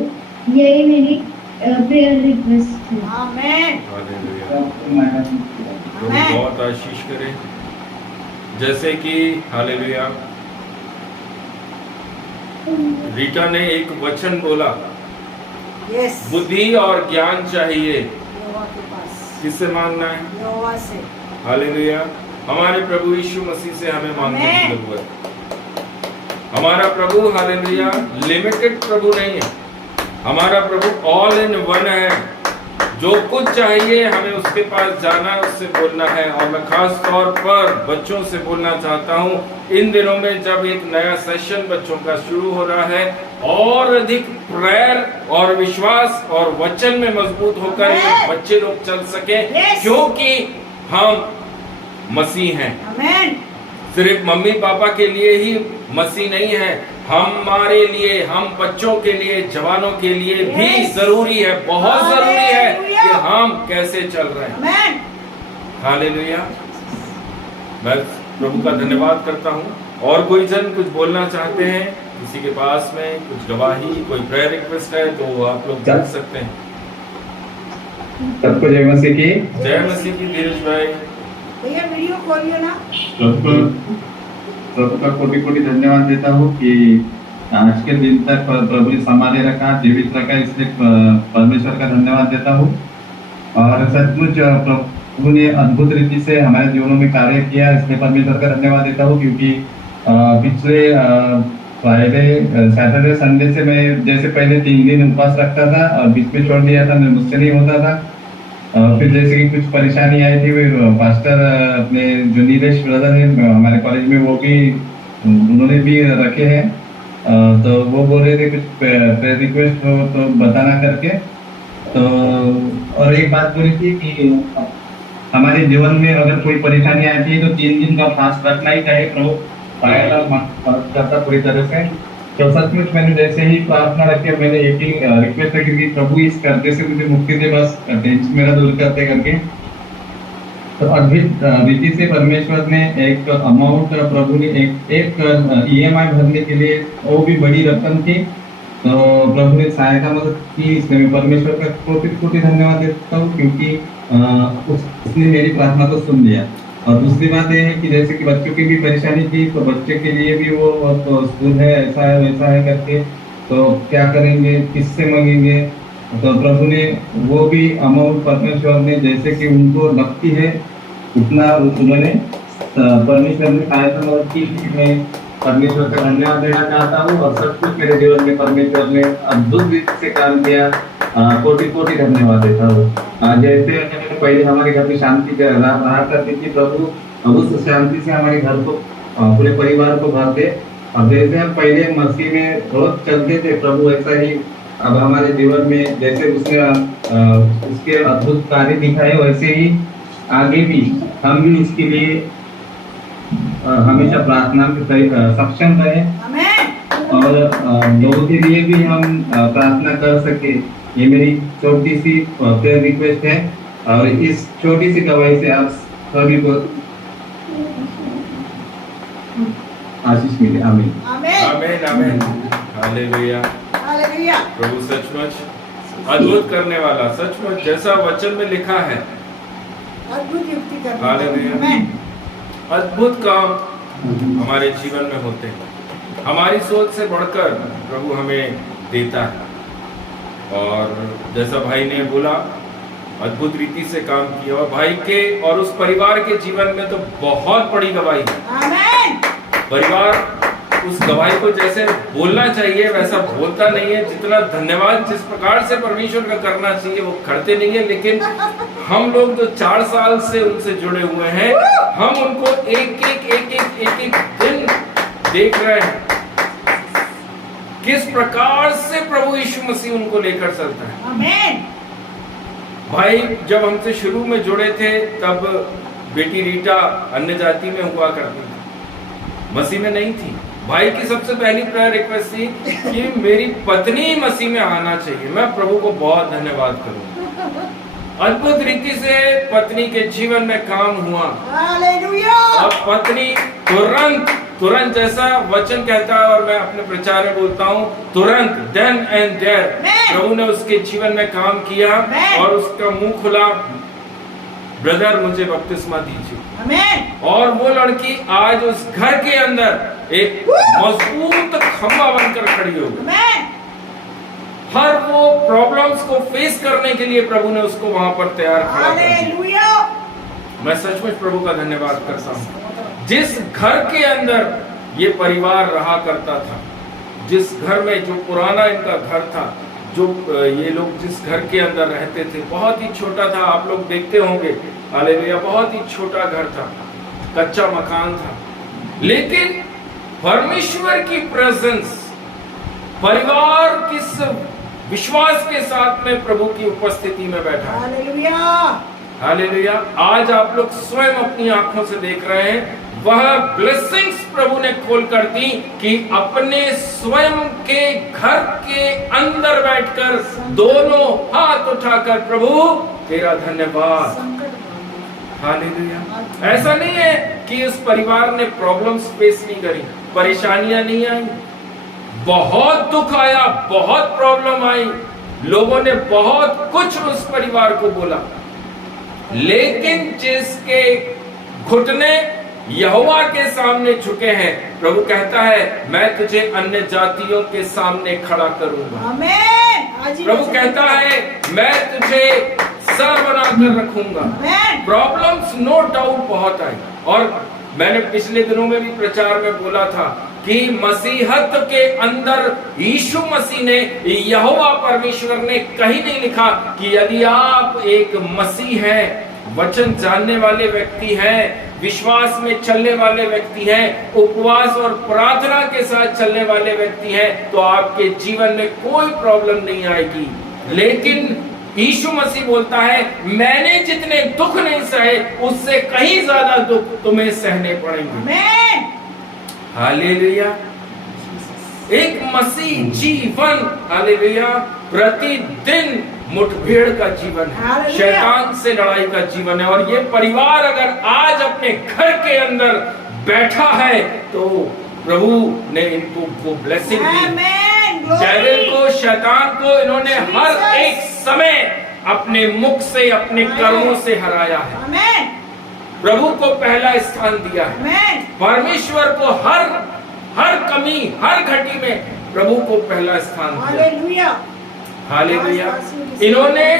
यही मेरी प्रेयर रिक्वेस्ट है। आमीन प्रभु बहुत आशीष करे। जैसे कि हालेलुया रीटा ने एक वचन बोला, यस, बुद्धि और ज्ञान चाहिए। यहोवा के पास किससे मांगना है? यहोवा से। हालेलुया। हमारे प्रभु यीशु मसीह से हमें मांगने की जरूरत है। हमारा प्रभु हालेलुया लिमिटेड प्रभु नहीं है, हमारा प्रभु ऑल इन वन है। जो कुछ चाहिए हमें उसके पास जाना है, उससे बोलना है। और मैं खास तौर पर बच्चों से बोलना चाहता हूँ, इन दिनों में जब एक नया सेशन बच्चों का शुरू हो रहा है, और अधिक प्रेयर और विश्वास और वचन में मजबूत होकर बच्चे लोग चल सके, क्योंकि हम मसीह हैं। आमीन। सिर्फ मम्मी पापा के लिए ही मसीह नहीं है, हमारे लिए, हम बच्चों के लिए, जवानों के लिए भी जरूरी है, बहुत जरूरी है कि हम कैसे चल रहे हैं। हालेलुया। मैं प्रभु का धन्यवाद करता हूँ और कोई जन कुछ बोलना चाहते हैं, किसी के पास में कुछ गवाही, कोई प्रेयर रिक्वेस्ट है तो आप लोग कर सकते हैं। सबको जय मसीह की। जय मसीह की। धीरज भाई भैया वीडियो खोलिए ना। प्रभु का कोटि कोटि धन्यवाद देता हूँ कि आज के दिन तक प्रभु ने संभाले रखा, जीवित रखा, इसलिए परमेश्वर का धन्यवाद देता हूँ। और सचमुच प्रभु ने अद्भुत रीति से हमारे जीवनों में कार्य किया, इसलिए परमेश्वर का धन्यवाद देता हूँ। क्योंकि पिछले फ्राइडे सैटरडे संडे से मैं जैसे पहले 3 दिन उपवास रखता था और बीच में छोड़ दिया था, मुझसे नहीं होता था। फिर जैसे कि कुछ परेशानी आई थी, पास्टर अपने जो नीलेश ब्रदर है हमारे कॉलेज में, वो भी उन्होंने भी रखे हैं, तो वो बोल रहे थे कुछ प्रेयर रिक्वेस्ट हो तो बताना करके। तो और एक बात बोली थी कि हमारे जीवन में अगर कोई परेशानी आती है तो 3 दिन का फास्ट रखना ही चाहिए। प्रभु मदद करता पूरी तरह से। तो सचमुच मैंने जैसे ही प्रार्थना रखी, मैंने एक ही रिक्वेस्ट रखी कि प्रभु इस कर्जे से मुझे मुक्ति दे, बस टेंशन मेरा दूर करते करके। तो अद्भुत रीति से परमेश्वर ने एक अमाउंट, प्रभु ने एक EMI भरने के लिए, वो भी बड़ी रकम थी, तो प्रभु ने सहायता मदद की। इसमें मैं परमेश्वर का कोटि कोटि धन्यवाद देता हूँ, क्योंकि उसने मेरी प्रार्थना को सुन लिया। और दूसरी बात यह है कि जैसे कि बच्चों की भी परेशानी थी, तो बच्चे के लिए भी वो तो स्कूल है, ऐसा है वैसा है करके, तो क्या करेंगे, किससे मांगेंगे। तो प्रभु ने वो भी अमाउंट परमेश्वर ने जैसे कि उनको लगती है उतना उन्होंने परमेश्वर ने सहायता मदद की। मैं परमेश्वर का धन्यवाद देना चाहता हूँ। और सब कुछ मेरे जीवन में परमेश्वर ने अद्भुत रीति से काम किया, कोटि कोटि धन्यवाद देता हूँ। जैसे पहले हमारे घर में शांति रहा करती थी, प्रभु उस शांति से हमारे घर को, पूरे परिवार को भरते। और जैसे हम पहले मसीह में रोज चलते थे, प्रभु ऐसा ही अब हमारे जीवन में जैसे उसने उसके अद्भुत कार्य दिखाए, वैसे ही आगे भी हम भी इसके लिए हमेशा प्रार्थना में सक्षम रहे और लोगों के लिए भी हम प्रार्थना कर सके। ये मेरी छोटी सी प्रेयर रिक्वेस्ट है, और इस छोटी सी गवाही से आप सभी को आशीष मिले। आमीन आमीन आमीन। Hallelujah hallelujah. प्रभु सचमुच अद्भुत करने वाला, सचमुच जैसा वचन में लिखा है, अद्भुत युक्ति करने हालेलुया। आमीन। अद्भुत काम हमारे जीवन में होते हैं, हमारी सोच से बढ़कर प्रभु हमें देता है। और जैसा भाई ने बोला, अद्भुत रीति से काम किया, और भाई के और उस परिवार के जीवन में तो बहुत बड़ी गवाही है। आमीन। परिवार उस गवाही को जैसे बोलना चाहिए वैसा बोलता नहीं है। जितना धन्यवाद जिस प्रकार से परमेश्वर का करना चाहिए वो करते नहीं है। लेकिन हम लोग जो 4 साल से उनसे जुड़े हुए हैं, हम उनको एक एक दिन देख रहे हैं किस प्रकार से प्रभु यीशु मसीह उनको लेकर चलता है। आमीन। भाई जब हमसे शुरू में जुड़े थे तब बेटी रीटा अन्य जाति में हुआ करती थी, मसीह में नहीं थी। भाई की सबसे पहली प्रेयर रिक्वेस्ट थी कि मेरी पत्नी मसीह में आना चाहिए। मैं प्रभु को बहुत धन्यवाद करूंगा। अद्भुत रीति से पत्नी के जीवन में काम हुआ। हालेलुया। अब पत्नी तुरंत जैसा वचन कहता है, और मैं अपने प्रचार में बोलता हूँ, तुरंत देन एंड देयर प्रभु ने उसके जीवन में काम किया और उसका मुंह खुला, ब्रदर मुझे बपतिस्मा दीजिए। आमीन। और वो लड़की आज उस घर के अंदर एक मजबूत खंभा बनकर खड़ी हो गई। आमीन। हर वो प्रॉब्लम्स को फेस करने के लिए प्रभु ने उसको वहां पर तैयार खड़ा कर दिया। हालेलुया। मैं सचमुच प्रभु का धन्यवाद करता हूँ। जिस घर के अंदर ये परिवार रहा करता था, जिस घर में, जो पुराना इनका घर था, जो ये लोग जिस घर के अंदर रहते थे, बहुत ही छोटा था। आप लोग देखते होंगे, हालेलुया, बहुत ही छोटा घर था, कच्चा मकान था। लेकिन परमेश्वर की प्रेजेंस, परिवार किस विश्वास के साथ में प्रभु की उपस्थिति में बैठा है। हालेलुया। हालेलुया। आज आप लोग स्वयं अपनी आंखों से देख रहे हैं, वह ब्लेसिंग्स प्रभु ने खोल कर दी कि अपने स्वयं के घर के अंदर बैठकर दोनों हाथ उठाकर, प्रभु तेरा धन्यवाद, हालेलुया। ऐसा नहीं है कि उस परिवार ने प्रॉब्लम्स फेस नहीं करी, परेशानियां नहीं आई, बहुत दुख आया, बहुत प्रॉब्लम आई, लोगों ने बहुत कुछ उस परिवार को बोला, लेकिन जिसके घुटने यहोवा के सामने झुके हैं, प्रभु कहता है मैं तुझे अन्य जातियों के सामने खड़ा करूंगा। आमेन। प्रभु कहता है मैं तुझे सर बनाकर रखूंगा। प्रॉब्लम्स नो डाउट बहुत आई, और मैंने पिछले दिनों में भी प्रचार में बोला था कि मसीहत के अंदर यीशु मसीह ने, यहोवा परमेश्वर ने कहीं नहीं लिखा कि यदि आप एक मसीह हैं, वचन जानने वाले व्यक्ति हैं, विश्वास में चलने वाले व्यक्ति हैं, उपवास और प्रार्थना के साथ चलने वाले व्यक्ति हैं, तो आपके जीवन में कोई प्रॉब्लम नहीं आएगी। लेकिन यीशु मसीह बोलता है मैंने जितने दुख नहीं सहे उससे कहीं ज्यादा दुख तुम्हें सहने पड़ेंगे। हालेलुया। एक मसीह जीवन, हालेलुया, प्रतिदिन मुठभेड़ का जीवन है, शैतान से लड़ाई का जीवन है। और ये परिवार अगर आज अपने घर के अंदर बैठा है तो प्रभु ने इनको वो ब्लेसिंग दी। डेविल को, शैतान को इन्होंने हर एक समय अपने मुख से, अपने कर्मों से हराया है। प्रभु को पहला स्थान दिया है। परमेश्वर को हर कमी, हर घटी में प्रभु को पहला स्थान दिया। हालेलुया। इन्होंने,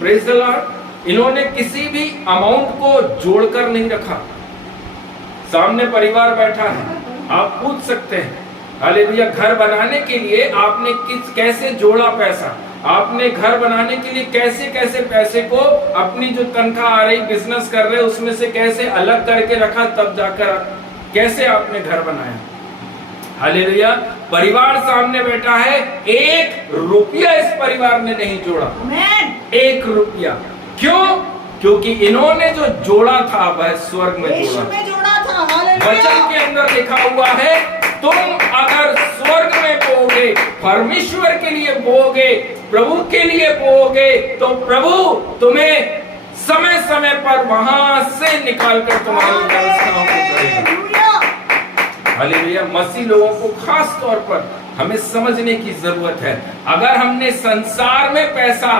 प्रेज़ द लॉर्ड, इन्होंने किसी भी अमाउंट को जोड़कर नहीं रखा। सामने परिवार बैठा है, आप पूछ सकते हैं हालेलुया, घर बनाने के लिए आपने कैसे जोड़ा पैसा, आपने घर बनाने के लिए कैसे कैसे पैसे को अपनी जो तनख्वाह आ रही, बिजनेस कर रहे उसमें से कैसे अलग करके रखा, तब जाकर कैसे आपने घर बनाया। हालेलुया। परिवार सामने बैठा है, 1 रुपया इस परिवार ने नहीं जोड़ा। 1 रुपया। क्यों? क्योंकि इन्होंने जो जोड़ा था वह स्वर्ग में जोड़ा था। वचन के अंदर लिखा हुआ है तुम अगर स्वर्ग में बोओगे, परमेश्वर के लिए बोओगे, प्रभु के लिए बोओगे, तो प्रभु तुम्हें समय समय पर वहां से निकालकर तुम्हारी व्यवस्थाओं को करेगा। हालेलुया। मसीह लोगों को खास तौर पर हमें समझने की जरूरत है। अगर हमने संसार में पैसा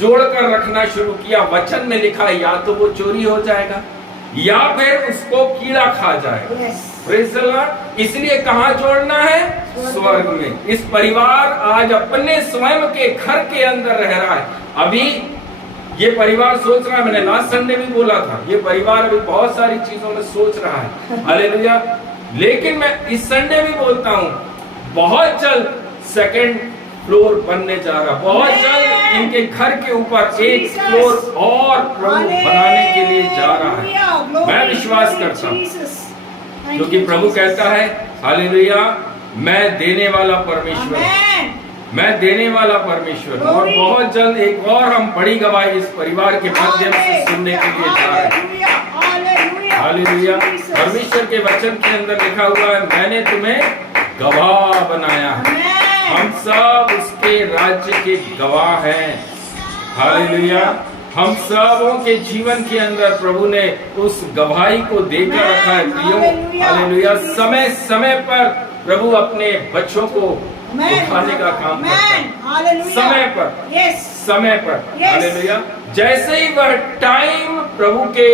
जोड़कर रखना शुरू किया, वचन में लिखा या तो वो चोरी हो जाएगा या फिर उसको कीड़ा खा जाएगा। Praise the Lord. इसलिए कहाँ जोड़ना है? स्वर्ग में। इस परिवार आज अपने स्वयं के घर के अंदर रह रहा है। अभी ये परिवार सोच रहा है, मैंने लास्ट संडे भी बोला था, ये परिवार अभी बहुत सारी चीजों में सोच रहा है। हालेलुया। लेकिन मैं इस संडे भी बोलता हूँ, बहुत जल्द 2nd फ्लोर बनने जा रहा, बहुत जल्द इनके घर के ऊपर 1 फ्लोर और प्रभु बनाने के लिए जा रहा है। मैं विश्वास करता हूँ, क्योंकि प्रभु कहता है हालेलुया, मैं देने वाला परमेश्वर, मैं देने वाला परमेश्वर। और बहुत जल्द एक और हम बड़ी गवाही इस परिवार के माध्यम से सुनने के लिए जा रहे हैं। हालेलुया। परमेश्वर के वचन के अंदर लिखा हुआ है मैंने तुम्हें गवाह बनाया है। हम सब उसके राज्य के गवाह हैं। हालेलुया। हम सबों के जीवन के अंदर प्रभु ने उस गवाही को देकर रखा है प्रियो। हालेलुया। समय समय पर प्रभु अपने बच्चों को उठाने का काम करता है, समय पर, समय पर। हालेलुया। जैसे ही वह टाइम प्रभु के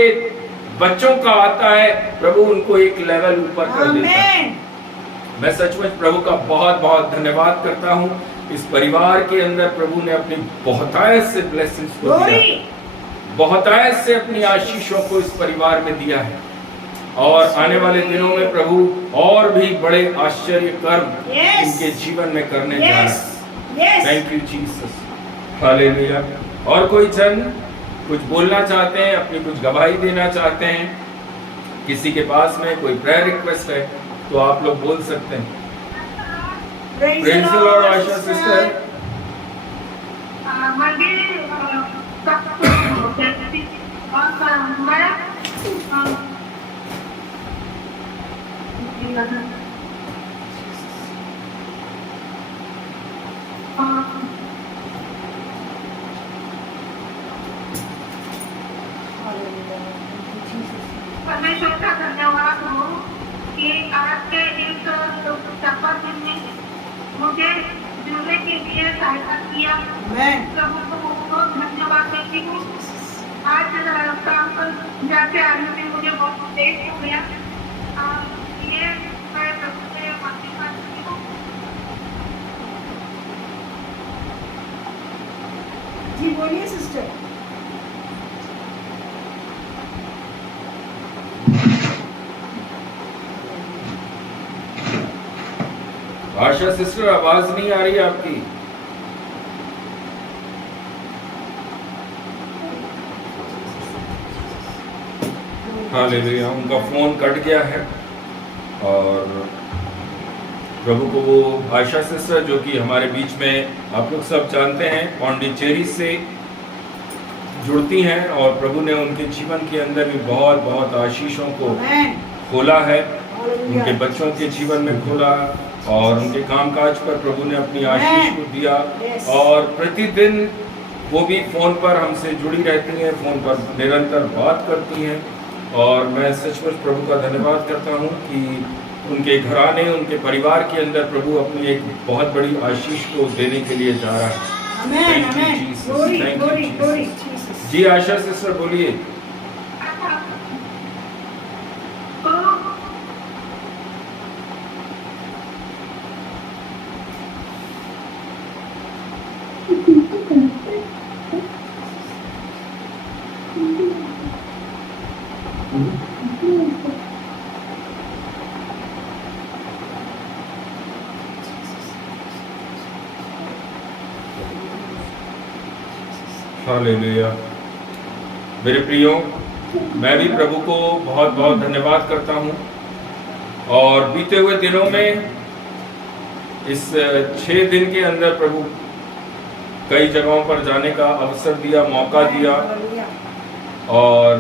बच्चों का आता है, प्रभु उनको एक लेवल ऊपर कर देता है। मैं सचमुच प्रभु का बहुत बहुत धन्यवाद करता हूँ। इस परिवार के अंदर प्रभु ने अपनी बहुतायत से ब्लेसिंग्स को दिया, बहुतायत से अपनी आशीषों को इस परिवार में दिया है। और आने वाले दिनों में प्रभु और भी बड़े आश्चर्य कर्म इनके जीवन में करने जा रहा है। Thank you Jesus. हालेलुया। और कोई जन कुछ बोलना चाहते हैं, अपनी कुछ गवाही देना चाहते हैं, किसी के पास में कोई प्रेयर रिक्वेस्ट है तो आप लोग बोल सकते हैं। Praise the Lord. Asha sister. कि आज के इस सफर दिन में मुझे जुड़ने के लिए सहायता किया। आमेन। प्रभु को बहुत धन्यवाद देती हूँ। आज काम पर जाके आने में मुझे बहुत देर हो गया। ये मैं प्रभु से माफी मांगती हूँ। जी बोलिए सिस्टर। आशा सिस्टर, आवाज नहीं आ रही है आपकी। हालेलुया, उनका फोन कट गया है। और प्रभु को वो आशा सिस्टर जो कि हमारे बीच में आप लोग सब जानते हैं पौंडीचेरी से जुड़ती हैं, और प्रभु ने उनके जीवन के अंदर भी बहुत बहुत आशीषों को आमेन। खोला है, हालेलुया। उनके बच्चों के जीवन में खोला, और उनके कामकाज पर प्रभु ने अपनी आशीष को दिया। Yes. और प्रतिदिन वो भी फोन पर हमसे जुड़ी रहती हैं, फोन पर निरंतर बात करती हैं, और मैं सचमुच प्रभु का धन्यवाद करता हूँ कि उनके घराने, उनके परिवार के अंदर प्रभु अपनी एक बहुत बड़ी आशीष को देने के लिए जा रहा है। Amen. Thank you, amen. Jesus. Glory Thank you, glory Jesus. Glory Jesus. जी आशा सिस्टर बोलिए। हालेलुया। मेरे प्रियो, मैं भी प्रभु को बहुत बहुत धन्यवाद करता हूँ। और बीते हुए दिनों में इस 6 दिन के अंदर प्रभु कई जगहों पर जाने का अवसर दिया, मौका दिया, हालेलुया। और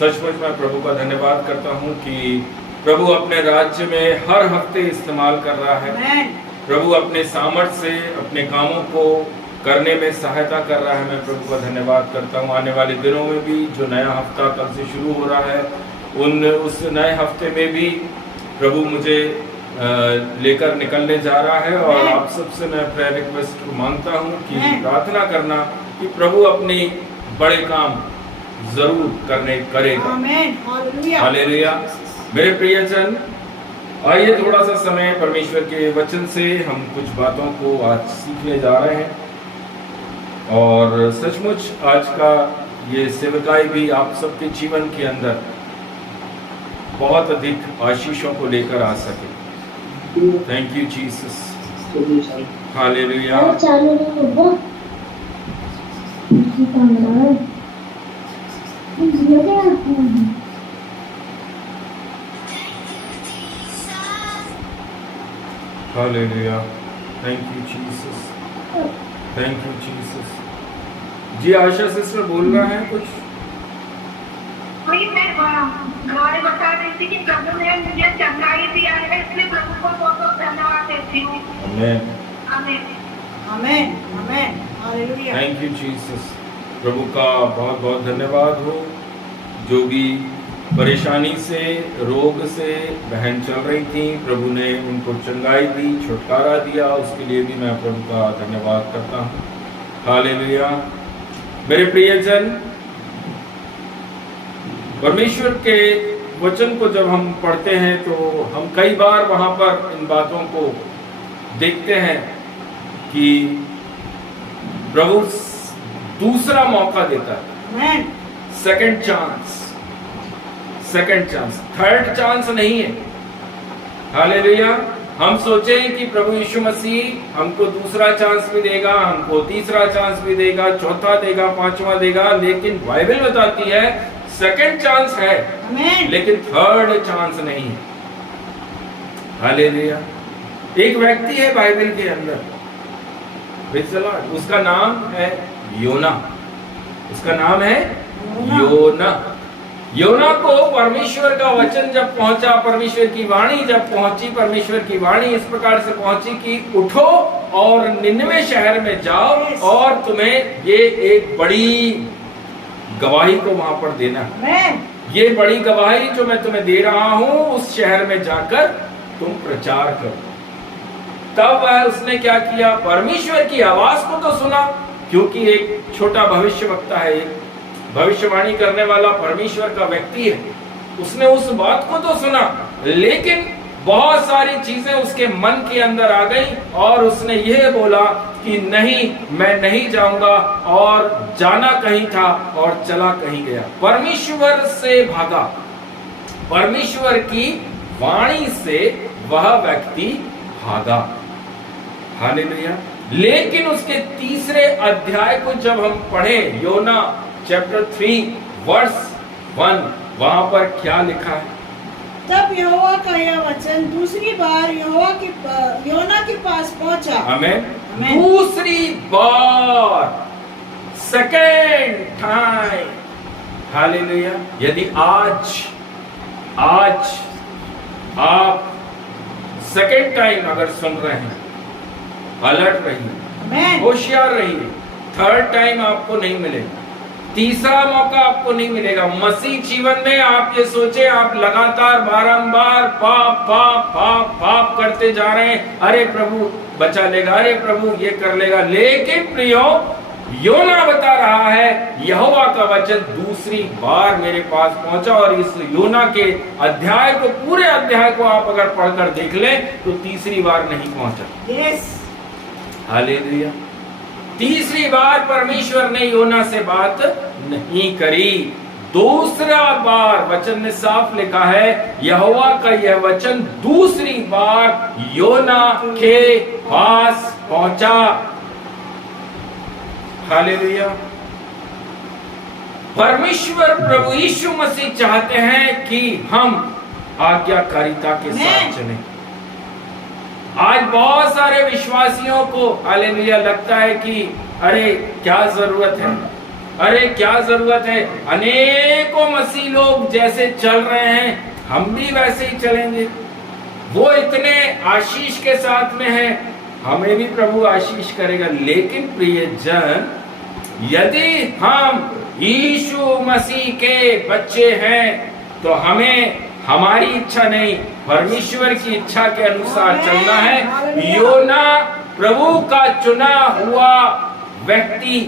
सचमुच मैं प्रभु का धन्यवाद करता हूँ कि प्रभु अपने राज्य में हर हफ्ते इस्तेमाल कर रहा है। आमेन। प्रभु अपने सामर्थ्य से अपने कामों को करने में सहायता कर रहा है। मैं प्रभु का धन्यवाद करता हूँ। आने वाले दिनों में भी जो नया हफ्ता कल से शुरू हो रहा है, उस नए हफ्ते में भी प्रभु मुझे लेकर निकलने जा रहा है। और आप सबसे मैं प्रेयर रिक्वेस्ट मांगता हूँ कि प्रार्थना करना कि प्रभु अपनी बड़े काम जरूर करेगा। आमेन। हालेलुया। हालेलुया। मेरे प्रियजन, आइए थोड़ा सा समय परमेश्वर के वचन से हम कुछ बातों को आज सीखने जा रहे हैं। और सचमुच आज का ये सेवकाई भी आप सबके जीवन के अंदर बहुत अधिक आशीषों को लेकर आ सके। Thank you Jesus. हालेलुया। चालू नहीं होगा। Hallelujah. Thank you Jesus. Thank you Jesus. जी आशा सिस्टर बोल रहा है कुछ। वही मैं गौरी बता रही थी कि प्रभु ने मुझे चंगाई दिया है, इसलिए प्रभु को बहुत बहुत धन्यवाद देती हूँ। आमेन। आमीन। Amen. Amen. Hallelujah. Thank you Jesus. प्रभु का बहुत बहुत धन्यवाद हो। जो भी परेशानी से, रोग से बहन चल रही थी, प्रभु ने उनको चंगाई दी, छुटकारा दिया, उसके लिए भी मैं प्रभु का धन्यवाद करता हूँ। हालेलुया। मेरे प्रियजन, परमेश्वर के वचन को जब हम पढ़ते हैं तो हम कई बार वहां पर इन बातों को देखते हैं कि प्रभु दूसरा मौका देता है। आमेन। सेकंड चांस, थर्ड चांस नहीं है। हालेलुया। हम सोचें कि प्रभु यीशु मसीह हमको दूसरा चांस भी देगा, हमको तीसरा चांस भी देगा, चौथा देगा, पांचवा देगा, लेकिन बाइबल बताती है सेकंड चांस है, आमेन। लेकिन थर्ड चांस नहीं है। हालेलुया। एक व्यक्ति है बाइबल के अंदर, प्रेज़ द लॉर्ड, उसका नाम है योना। उसका नाम है योना। योना को परमेश्वर का वचन जब पहुंचा, परमेश्वर की वाणी जब पहुंची, परमेश्वर की वाणी इस प्रकार से पहुंची कि उठो और निन्नवे शहर में जाओ और तुम्हें ये एक बड़ी गवाही को वहां पर देना है। आमेन। ये बड़ी गवाही जो मैं तुम्हें दे रहा हूं, उस शहर में जाकर तुम प्रचार करो। तब वह उसने क्या किया, परमेश्वर की आवाज को तो सुना, क्योंकि एक छोटा भविष्यवक्ता है, एक भविष्यवाणी करने वाला परमेश्वर का व्यक्ति है, उसने उस बात को तो सुना, लेकिन बहुत सारी चीजें उसके मन के अंदर आ गई और उसने यह बोला कि नहीं, मैं नहीं जाऊंगा, और जाना कहीं था और चला कहीं गया, परमेश्वर से भागा, परमेश्वर की वाणी से वह व्यक्ति भागा। हालेलुया। लेकिन उसके तीसरे अध्याय को जब हम पढ़ें, योना चैप्टर 3 वर्स 1, वहां पर क्या लिखा है? तब यहोवा का यह वचन दूसरी बार योना के पास पहुंचा। आमीन। दूसरी बार, सेकेंड टाइम। हालेलुया। यदि आज आप सेकेंड टाइम अगर सुन रहे हैं, अलर्ट रहिए, होशियार रहिए। थर्ड टाइम आपको नहीं मिलेगा, तीसरा मौका आपको नहीं मिलेगा। मसीह जीवन में आप ये सोचे, आप लगातार बारंबार पाप पाप पाप पाप करते जा रहे हैं, अरे प्रभु बचा लेगा, अरे प्रभु ये कर लेगा। लेकिन प्रियो, योना बता रहा है, यहोवा का वचन दूसरी बार मेरे पास पहुंचा, और इस योना के अध्याय को, पूरे अध्याय को आप अगर पढ़कर देख लें तो तीसरी बार नहीं पहुंचा। Yes, hallelujah. तीसरी बार परमेश्वर ने योना से बात नहीं करी, दूसरा बार वचन में साफ लिखा है, यहोवा का यह वचन दूसरी बार योना के पास पहुंचा। हालेलुया। परमेश्वर प्रभु यीशु मसीह चाहते हैं कि हम आज्ञाकारिता के साथ चलें। आज बहुत सारे विश्वासियों को हालेलुया लगता है कि अरे क्या जरूरत है, अरे क्या जरूरत है, अनेकों मसीह लोग जैसे चल रहे हैं हम भी वैसे ही चलेंगे, वो इतने आशीष के साथ में है, हमें भी प्रभु आशीष करेगा। लेकिन प्रिय जन, यदि हम यीशु मसीह के बच्चे हैं तो हमें हमारी इच्छा नहीं, परमेश्वर की इच्छा के अनुसार चलना है। योना प्रभु का चुना हुआ व्यक्ति,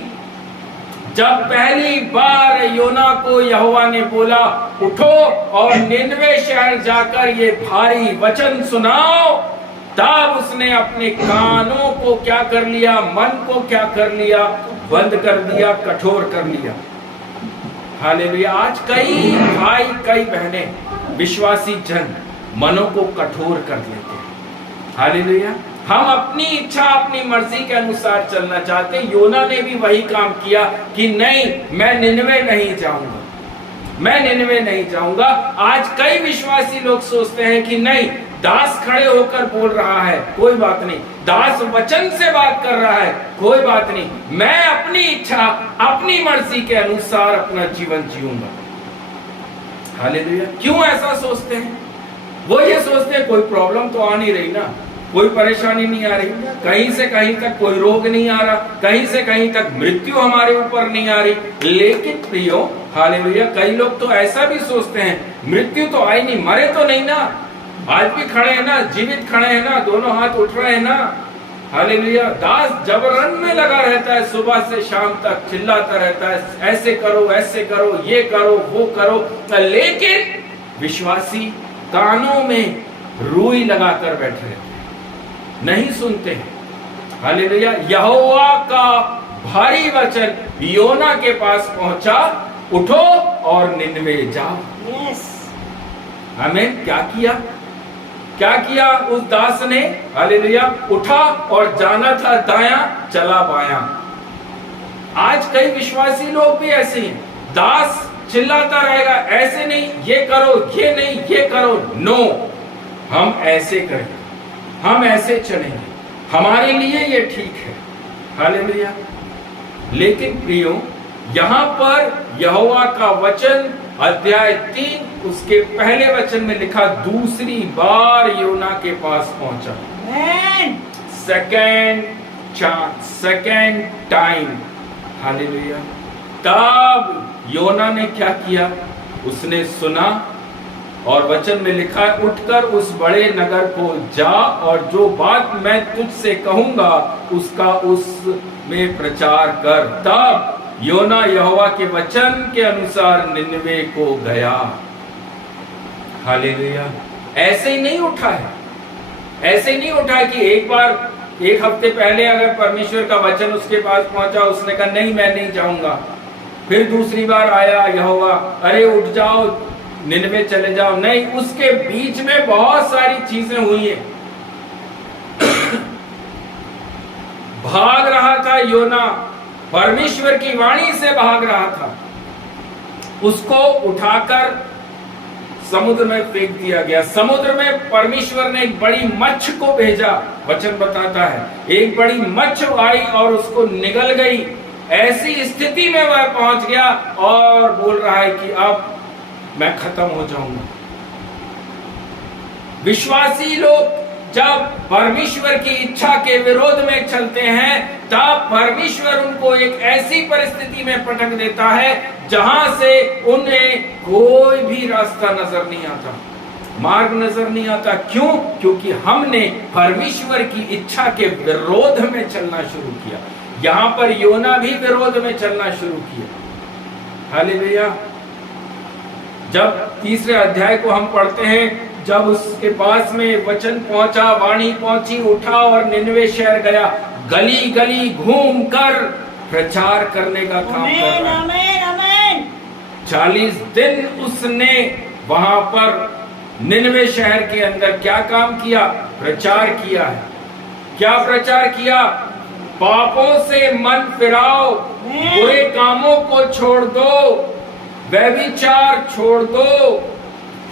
जब पहली बार योना को यहोवा ने बोला उठो और निनवे शहर जाकर ये भारी वचन सुनाओ, तब उसने अपने कानों को क्या कर लिया, मन को क्या कर लिया, बंद कर दिया, कठोर कर लिया। हालेलुया। आज कई भाई कई बहनें विश्वासी जन मनों को कठोर कर लेते हैं। हालेलुया। हम अपनी इच्छा अपनी मर्जी के अनुसार चलना चाहते हैं। योना ने भी वही काम किया कि नहीं, मैं निनवे नहीं जाऊंगा, मैं निनवे नहीं जाऊंगा। आज कई विश्वासी लोग सोचते हैं कि नहीं, दास खड़े होकर बोल रहा है, कोई बात नहीं, दास वचन से बात कर रहा है, कोई बात नहीं, मैं अपनी इच्छा अपनी मर्जी के अनुसार अपना जीवन जीऊंगा। हालेलुया। क्यों ऐसा सोचते हैं? वो ये सोचते हैं कोई प्रॉब्लम तो आ नहीं रही ना, कोई परेशानी नहीं आ रही, कहीं से कहीं तक कोई रोग नहीं आ रहा, कहीं से कहीं तक मृत्यु हमारे ऊपर नहीं आ रही। लेकिन प्रियो, हालेलुया, कई लोग तो ऐसा भी सोचते हैं, मृत्यु तो आई नहीं, मरे तो नहीं ना, आज भी खड़े हैं ना, जीवित खड़े हैं ना, दोनों हाथ उठ रहे हैं ना। हालेलुया। दास जबरन में लगा रहता है, सुबह से शाम तक चिल्लाता रहता है, ऐसे करो, ऐसे करो, ये करो, वो करो। लेकिन विश्वासी कानों में रुई लगाकर बैठे रहते हैं, नहीं सुनते हैं। हालेलुया। यहोवा का भारी वचन योना के पास पहुंचा, उठो और निनवे जाओ। यस, आमीन। क्या किया? क्या किया उस दास ने? हालेलुया। उठा और जाना था दायां, चला बायां। आज कई विश्वासी लोग भी ऐसे हैं, दास चिल्लाता रहेगा, ऐसे नहीं, ये करो, ये नहीं, ये करो। नो, हम ऐसे करें, हम ऐसे चलेंगे, हमारे लिए ये ठीक है। हालेलुया। लेकिन प्रियो, यहां पर यहोवा का वचन अध्याय 3 उसके पहले वचन में लिखा, दूसरी बार योना के पास पहुंचा। Second chance, second time. Hallelujah. तब योना ने क्या किया? उसने सुना और वचन में लिखा है, उठकर उस बड़े नगर को जा और जो बात मैं तुझसे कहूंगा उसका उसमें प्रचार कर। तब योना यहोवा के वचन के अनुसार निनवे को गया। हालेलुया। ऐसे ही नहीं उठा है, ऐसे ही नहीं उठा है कि एक बार, एक हफ्ते पहले अगर परमेश्वर का वचन उसके पास पहुंचा, उसने कहा नहीं मैं नहीं जाऊंगा। फिर दूसरी बार आया यहोवा, अरे उठ जाओ निनवे चले जाओ। नहीं, उसके बीच में बहुत सारी चीजें हुई है। भाग रहा था योना, परमेश्वर की वाणी से भाग रहा था। उसको उठाकर समुद्र में फेंक दिया गया। समुद्र में परमेश्वर ने एक बड़ी मच्छ को भेजा। वचन बताता है एक बड़ी मच्छ आई और उसको निगल गई। ऐसी स्थिति में वह पहुंच गया और बोल रहा है कि अब मैं खत्म हो जाऊंगा। विश्वासी लोग जब परमेश्वर की इच्छा के विरोध में चलते हैं, तब परमेश्वर उनको एक ऐसी परिस्थिति में पटक देता है जहां से उन्हें कोई भी रास्ता नजर नहीं आता, मार्ग नजर नहीं आता। क्यों? क्योंकि हमने परमेश्वर की इच्छा के विरोध में चलना शुरू किया। यहां पर योना भी विरोध में चलना शुरू किया। हालेलुया। जब तीसरे अध्याय को हम पढ़ते हैं, जब उसके पास में वचन पहुंचा, वाणी पहुंची, उठा और निनवे शहर गया। गली गली घूम कर प्रचार करने का काम कर रहा है। 40 दिन उसने वहां पर निनवे शहर के अंदर क्या काम किया? प्रचार किया है। क्या प्रचार किया? पापों से मन फिराओ, बुरे कामों को छोड़ दो, व्यभिचार छोड़ दो,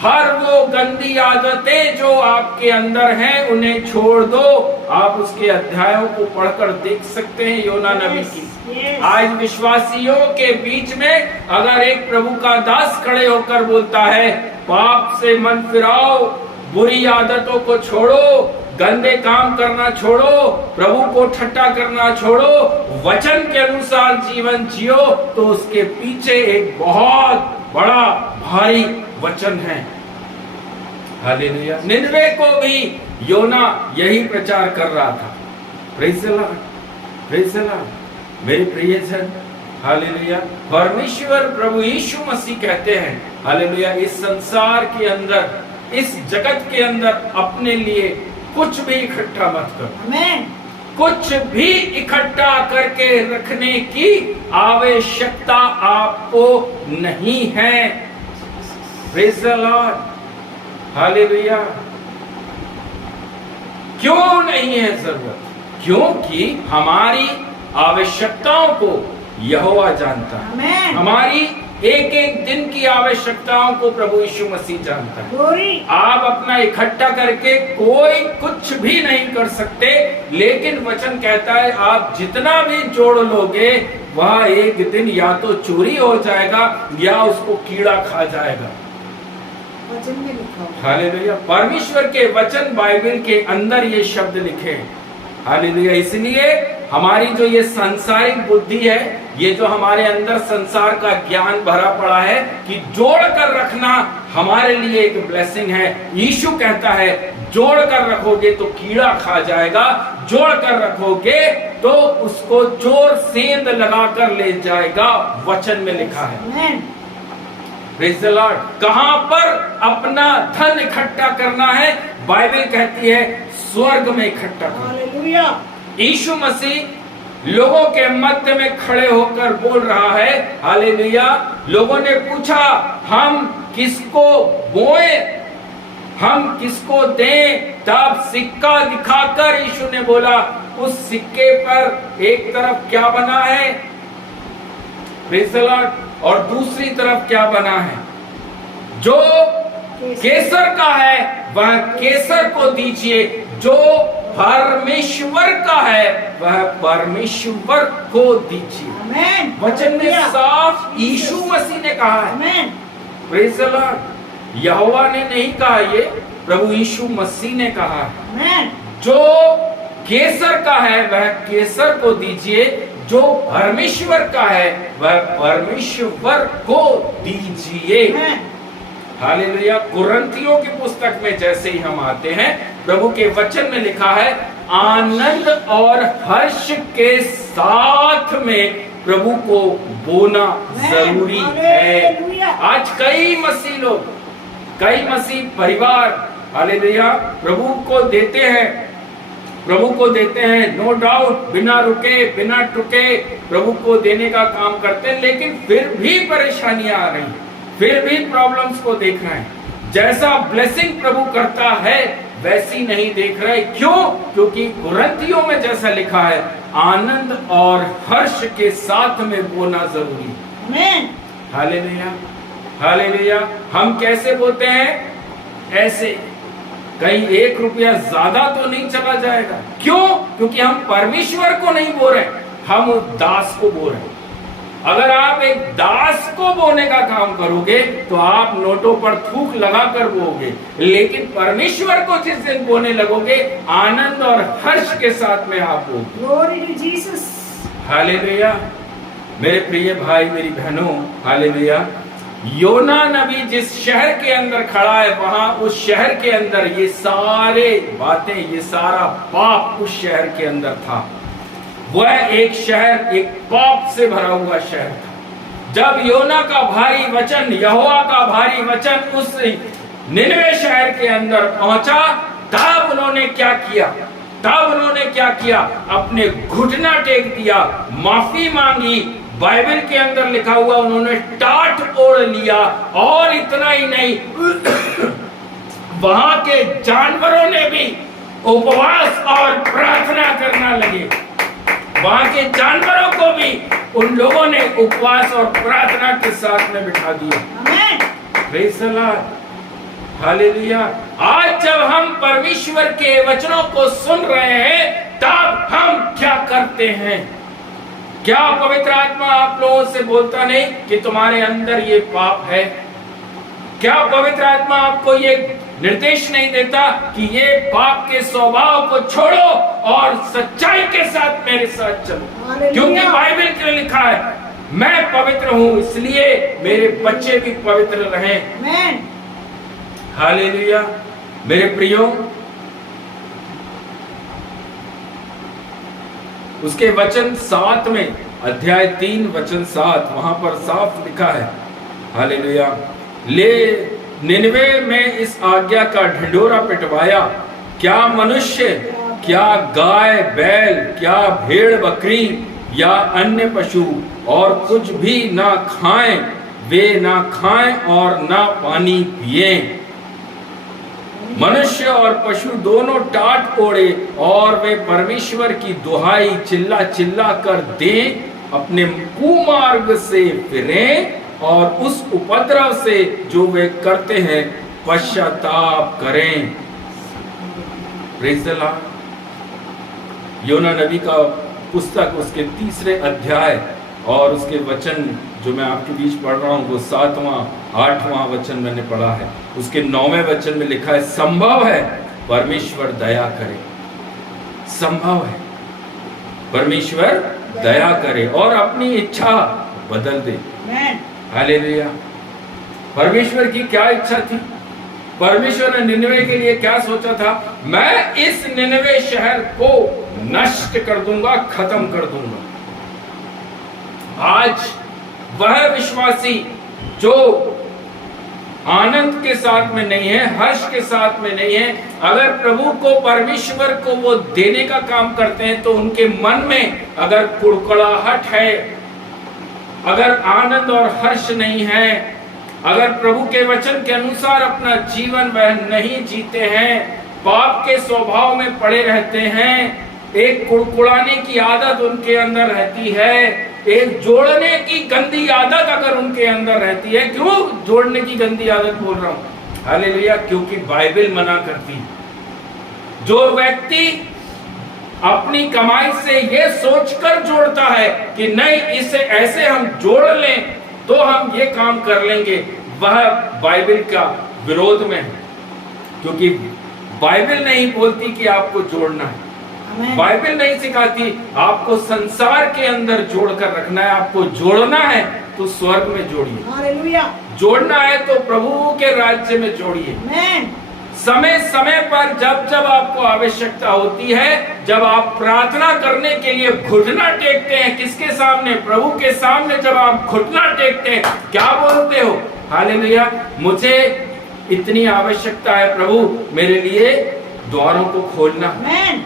हर वो गंदी आदतें जो आपके अंदर हैं उन्हें छोड़ दो। आप उसके अध्यायों को पढ़कर देख सकते हैं योना नबी की। आज विश्वासियों के बीच में अगर एक प्रभु का दास खड़े होकर बोलता है पाप से मन फिराओ, बुरी आदतों को छोड़ो, गंदे काम करना छोड़ो, प्रभु को ठट्टा करना छोड़ो, वचन के अनुसार जीवन जियो, तो उसके पीछे एक बहुत बड़ा भारी वचन है। हालेलुया। निनवे को भी योना यही प्रचार कर रहा था। Praise the Lord, praise the Lord. मेरे प्रियजन, हालेलुया। परमेश्वर प्रभु यीशु मसीह कहते हैं, हालेलुया, इस संसार के अंदर, इस जगत के अंदर अपने लिए कुछ भी इकट्ठा मत करो। आमीन। कुछ भी इकट्ठा करके रखने की आवश्यकता आपको नहीं है। Praise the Lord, hallelujah. क्यों नहीं है जरूरत? क्योंकि हमारी आवश्यकताओं को यहोवा जानता है। हमारी एक एक दिन की आवश्यकताओं को प्रभु यीशु मसीह जानता है। आप अपना इकट्ठा करके कोई कुछ भी नहीं कर सकते, लेकिन वचन कहता है आप जितना भी जोड़ लोगे वह एक दिन या तो चोरी हो जाएगा या उसको कीड़ा खा जाएगा। वचन में लिखा है। हालेलुया। परमेश्वर के वचन बाइबल के अंदर ये शब्द लिखे हैं। हालेलुया। इसलिए हमारी जो ये सांसारिक बुद्धि है, ये जो हमारे अंदर संसार का ज्ञान भरा पड़ा है, कि जोड़ कर रखना हमारे लिए एक ब्लेसिंग है। यीशु कहता है जोड़ कर रखोगे तो कीड़ा खा जाएगा, जोड़ कर रखोगे तो उसको चोर सेंध लगाकर ले जाएगा। वचन में लिखा है। Praise the Lord. कहां पर अपना धन इकट्ठा करना है? बाइबल कहती है स्वर्ग में इकट्ठा करना। यीशु मसीह लोगों के मध्य में खड़े होकर बोल रहा है, हालेलुया। लोगों ने पूछा हम किसको बोएं, हम किसको दें? तब सिक्का दिखाकर यीशु ने बोला, उस सिक्के पर एक तरफ क्या बना है? Praise the Lord. और दूसरी तरफ क्या बना है? जो केसर का है वह केसर को दीजिए, जो परमेश्वर का है वह परमेश्वर को दीजिए। वचन में साफ यीशु मसीह ने कहा है। Praise the Lord. यहोवा ने नहीं कहा, ये प्रभु यीशु मसीह ने कहा है। जो केसर का है वह केसर को दीजिए, जो परमेश्वर का है वह परमेश्वर को दीजिए। हालेलुया। कुरिन्थियों की पुस्तक में जैसे ही हम आते हैं, प्रभु के वचन में लिखा है आनंद और हर्ष के साथ में प्रभु को बोना जरूरी है। आज कई मसीह लोग, कई मसीह परिवार हालेलुया प्रभु को देते हैं, प्रभु को देते हैं, नो डाउट, बिना रुके बिना टुके प्रभु को देने का काम करते हैं, लेकिन फिर भी परेशानियां आ रही हैं, फिर भी प्रॉब्लम्स को देख रहे हैं। जैसा ब्लेसिंग प्रभु करता है वैसी नहीं देख रहे। क्यों? क्योंकि कुरिन्थियों में जैसा लिखा है आनंद और हर्ष के साथ में बोना जरूरी है। Hallelujah, hallelujah. हम कैसे बोते हैं? ऐसे, कहीं 1 रुपया ज्यादा तो नहीं चला जाएगा। क्यों? क्योंकि हम परमेश्वर को नहीं बो रहे, हम दास को बो रहे हैं। अगर आप एक दास को बोने का काम करोगे तो आप नोटों पर थूक लगा कर बोगे, लेकिन परमेश्वर को जिस दिन बोने लगोगे आनंद और हर्ष के साथ में आप बोगे। Glory to Jesus. हालेलुया। मेरे प्रिय भाई, मेरी बहनों, हालेलुया। योना नबी जिस शहर के अंदर खड़ा है, वहां उस शहर के अंदर ये सारे बातें, ये सारा पाप उस शहर के अंदर था। वह एक शहर एक पाप से भरा हुआ शहर था। जब योना का भारी वचन, यहोवा का भारी वचन उस निनवे शहर के अंदर पहुंचा, तब उन्होंने क्या किया? तब उन्होंने क्या किया? अपने घुटना टेक दिया, माफी मांगी। बाइबल के अंदर लिखा हुआ उन्होंने टाट ओढ़ लिया, और इतना ही नहीं वहां के जानवरों ने भी उपवास और प्रार्थना करना लगे। वहां के जानवरों को भी उन लोगों ने उपवास और प्रार्थना के साथ में बिठा दिया। Praise the Lord, hallelujah. आज जब हम परमेश्वर के वचनों को सुन रहे हैं, तब हम क्या करते हैं? क्या पवित्र आत्मा आप लोगों से बोलता नहीं कि तुम्हारे अंदर ये पाप है? क्या पवित्र आत्मा आपको ये निर्देश नहीं देता कि ये पाप के स्वभाव को छोड़ो और सच्चाई के साथ मेरे साथ चलो? क्योंकि बाइबल में लिखा है मैं पवित्र हूं, इसलिए मेरे बच्चे भी पवित्र रहें। हालेलुया। मेरे प्रियो, उसके वचन 7 में, अध्याय 3 वचन 7, वहां पर साफ लिखा है, हालेलुया, ले निनवे में इस आज्ञा का ढिंढोरा पिटवाया, क्या मनुष्य, क्या गाय बैल, क्या भेड़ बकरी या अन्य पशु और कुछ भी ना खाएं, वे ना खाएं और ना पानी पिएं। मनुष्य और पशु दोनों टाट ओढ़े और वे परमेश्वर की दुहाई चिल्ला चिल्ला कर दें, अपने कुमार्ग से फिरें और उस उपद्रव से जो वे करते हैं पश्चाताप करें। Praise the Lord. योना नबी का पुस्तक उसके 3 अध्याय और उसके वचन जो मैं आपके बीच पढ़ रहा हूं वो 7वां 8वां वचन मैंने पढ़ा है। उसके 9वें वचन में लिखा है संभव है परमेश्वर दया करे। संभव है परमेश्वर दया करे और अपनी इच्छा बदल दे। हालेलुया। परमेश्वर की क्या इच्छा थी? परमेश्वर ने निनवे के लिए क्या सोचा था? मैं इस निनवे शहर को नष्ट कर दूंगा, खत्म कर दूंगा। आज वह विश्वासी जो आनंद के साथ में नहीं है, हर्ष के साथ में नहीं है, अगर प्रभु को, परमेश्वर को वो देने का काम करते हैं तो उनके मन में अगर कुड़कुड़ाहट है, अगर आनंद और हर्ष नहीं है, अगर प्रभु के वचन के अनुसार अपना जीवन वह नहीं जीते हैं, पाप के स्वभाव में पड़े रहते हैं, एक कुड़कुड़ाने की आदत उनके अंदर रहती है, एक जोड़ने की गंदी आदत अगर उनके अंदर रहती है। क्यों जोड़ने की गंदी आदत बोल रहा हूं? हालेलुया। क्योंकि बाइबल मना करती है। जो व्यक्ति अपनी कमाई से ये सोचकर जोड़ता है कि नहीं इसे ऐसे हम जोड़ लें तो हम ये काम कर लेंगे, वह बाइबल का विरोध में है। क्योंकि बाइबल नहीं बोलती कि आपको जोड़ना है। बाइबल नहीं सिखाती। आपको संसार के अंदर जोड़कर रखना है। आपको जोड़ना है तो स्वर्ग में जोड़िए, हालेलुया, जोड़ना है तो प्रभु के राज्य में जोड़िए। आमेन। समय समय पर जब जब आपको आवश्यकता होती है, जब आप प्रार्थना करने के लिए घुटना टेकते हैं, किसके सामने? प्रभु के सामने। जब आप घुटना टेकते हैं, क्या बोलते हो? हालेलुया, मुझे इतनी आवश्यकता है प्रभु, मेरे लिए द्वारों को खोलना। आमेन।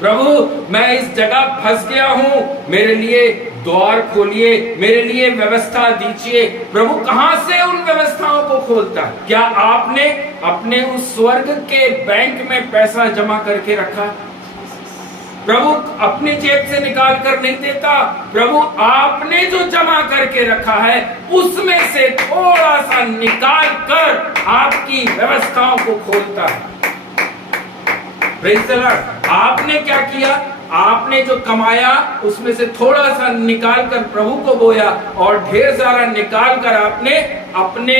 प्रभु मैं इस जगह फंस गया हूँ, मेरे लिए द्वार खोलिए, मेरे लिए व्यवस्था दीजिए। प्रभु कहां से उन व्यवस्थाओं को खोलता है? क्या आपने अपने उस स्वर्ग के बैंक में पैसा जमा करके रखा? प्रभु अपनी जेब से निकाल कर नहीं देता। प्रभु आपने जो जमा करके रखा है उसमें से थोड़ा सा निकाल कर आपकी व्यवस्थाओं को खोलता है। Praise the Lord. आपने क्या किया? आपने जो कमाया उसमें से थोड़ा सा निकाल कर प्रभु को बोया और ढेर सारा निकाल कर आपने अपने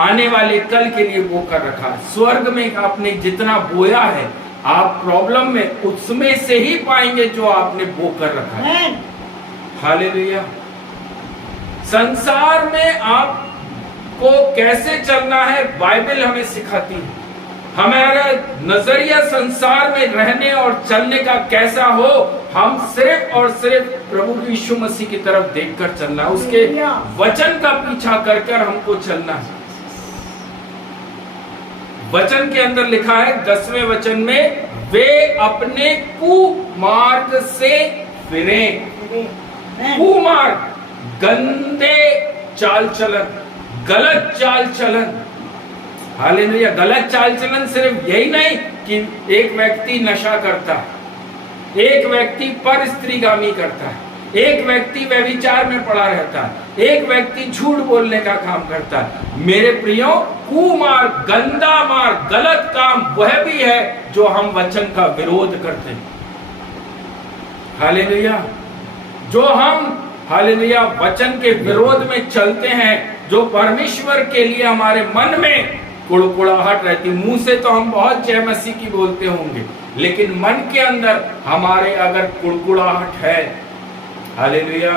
आने वाले कल के लिए बो कर रखा। स्वर्ग में आपने जितना बोया है, आप प्रॉब्लम में उसमें से ही पाएंगे जो आपने बो कर रखा है। हालेलुया। संसार में आपको कैसे चलना है बाइबल हमें सिखाती है। हमारा नजरिया संसार में रहने और चलने का कैसा हो, हम सिर्फ और सिर्फ प्रभु यीशु मसीह की तरफ देखकर चलना, उसके वचन का पीछा कर कर हमको चलना है। वचन के अंदर लिखा है 10वें वचन में, वे अपने कुमार्ग से फिरे। कुमार्ग, गंदे चाल चलन, गलत चाल चलन। हालेलुया। गलत चाल चलन सिर्फ यही नहीं कि एक व्यक्ति नशा करता है, एक व्यक्ति पर स्त्रीगामी करता है, एक व्यक्ति व्यभिचार में पड़ा रहता है, एक व्यक्ति झूठ बोलने का काम करता है। मेरे प्रियो, कुमार्ग, गंदा मार्ग, गलत काम वह भी है जो हम वचन का विरोध करते हैं। हालेलुया। जो हम हालेलुया वचन के विरोध में चलते हैं, जो परमेश्वर के लिए हमारे मन में कुड़कुड़ाहट रहती। मुंह से तो हम बहुत जय मसीह की बोलते होंगे, लेकिन मन के अंदर हमारे अगर कुड़कुड़ाहट है, हालेलुया,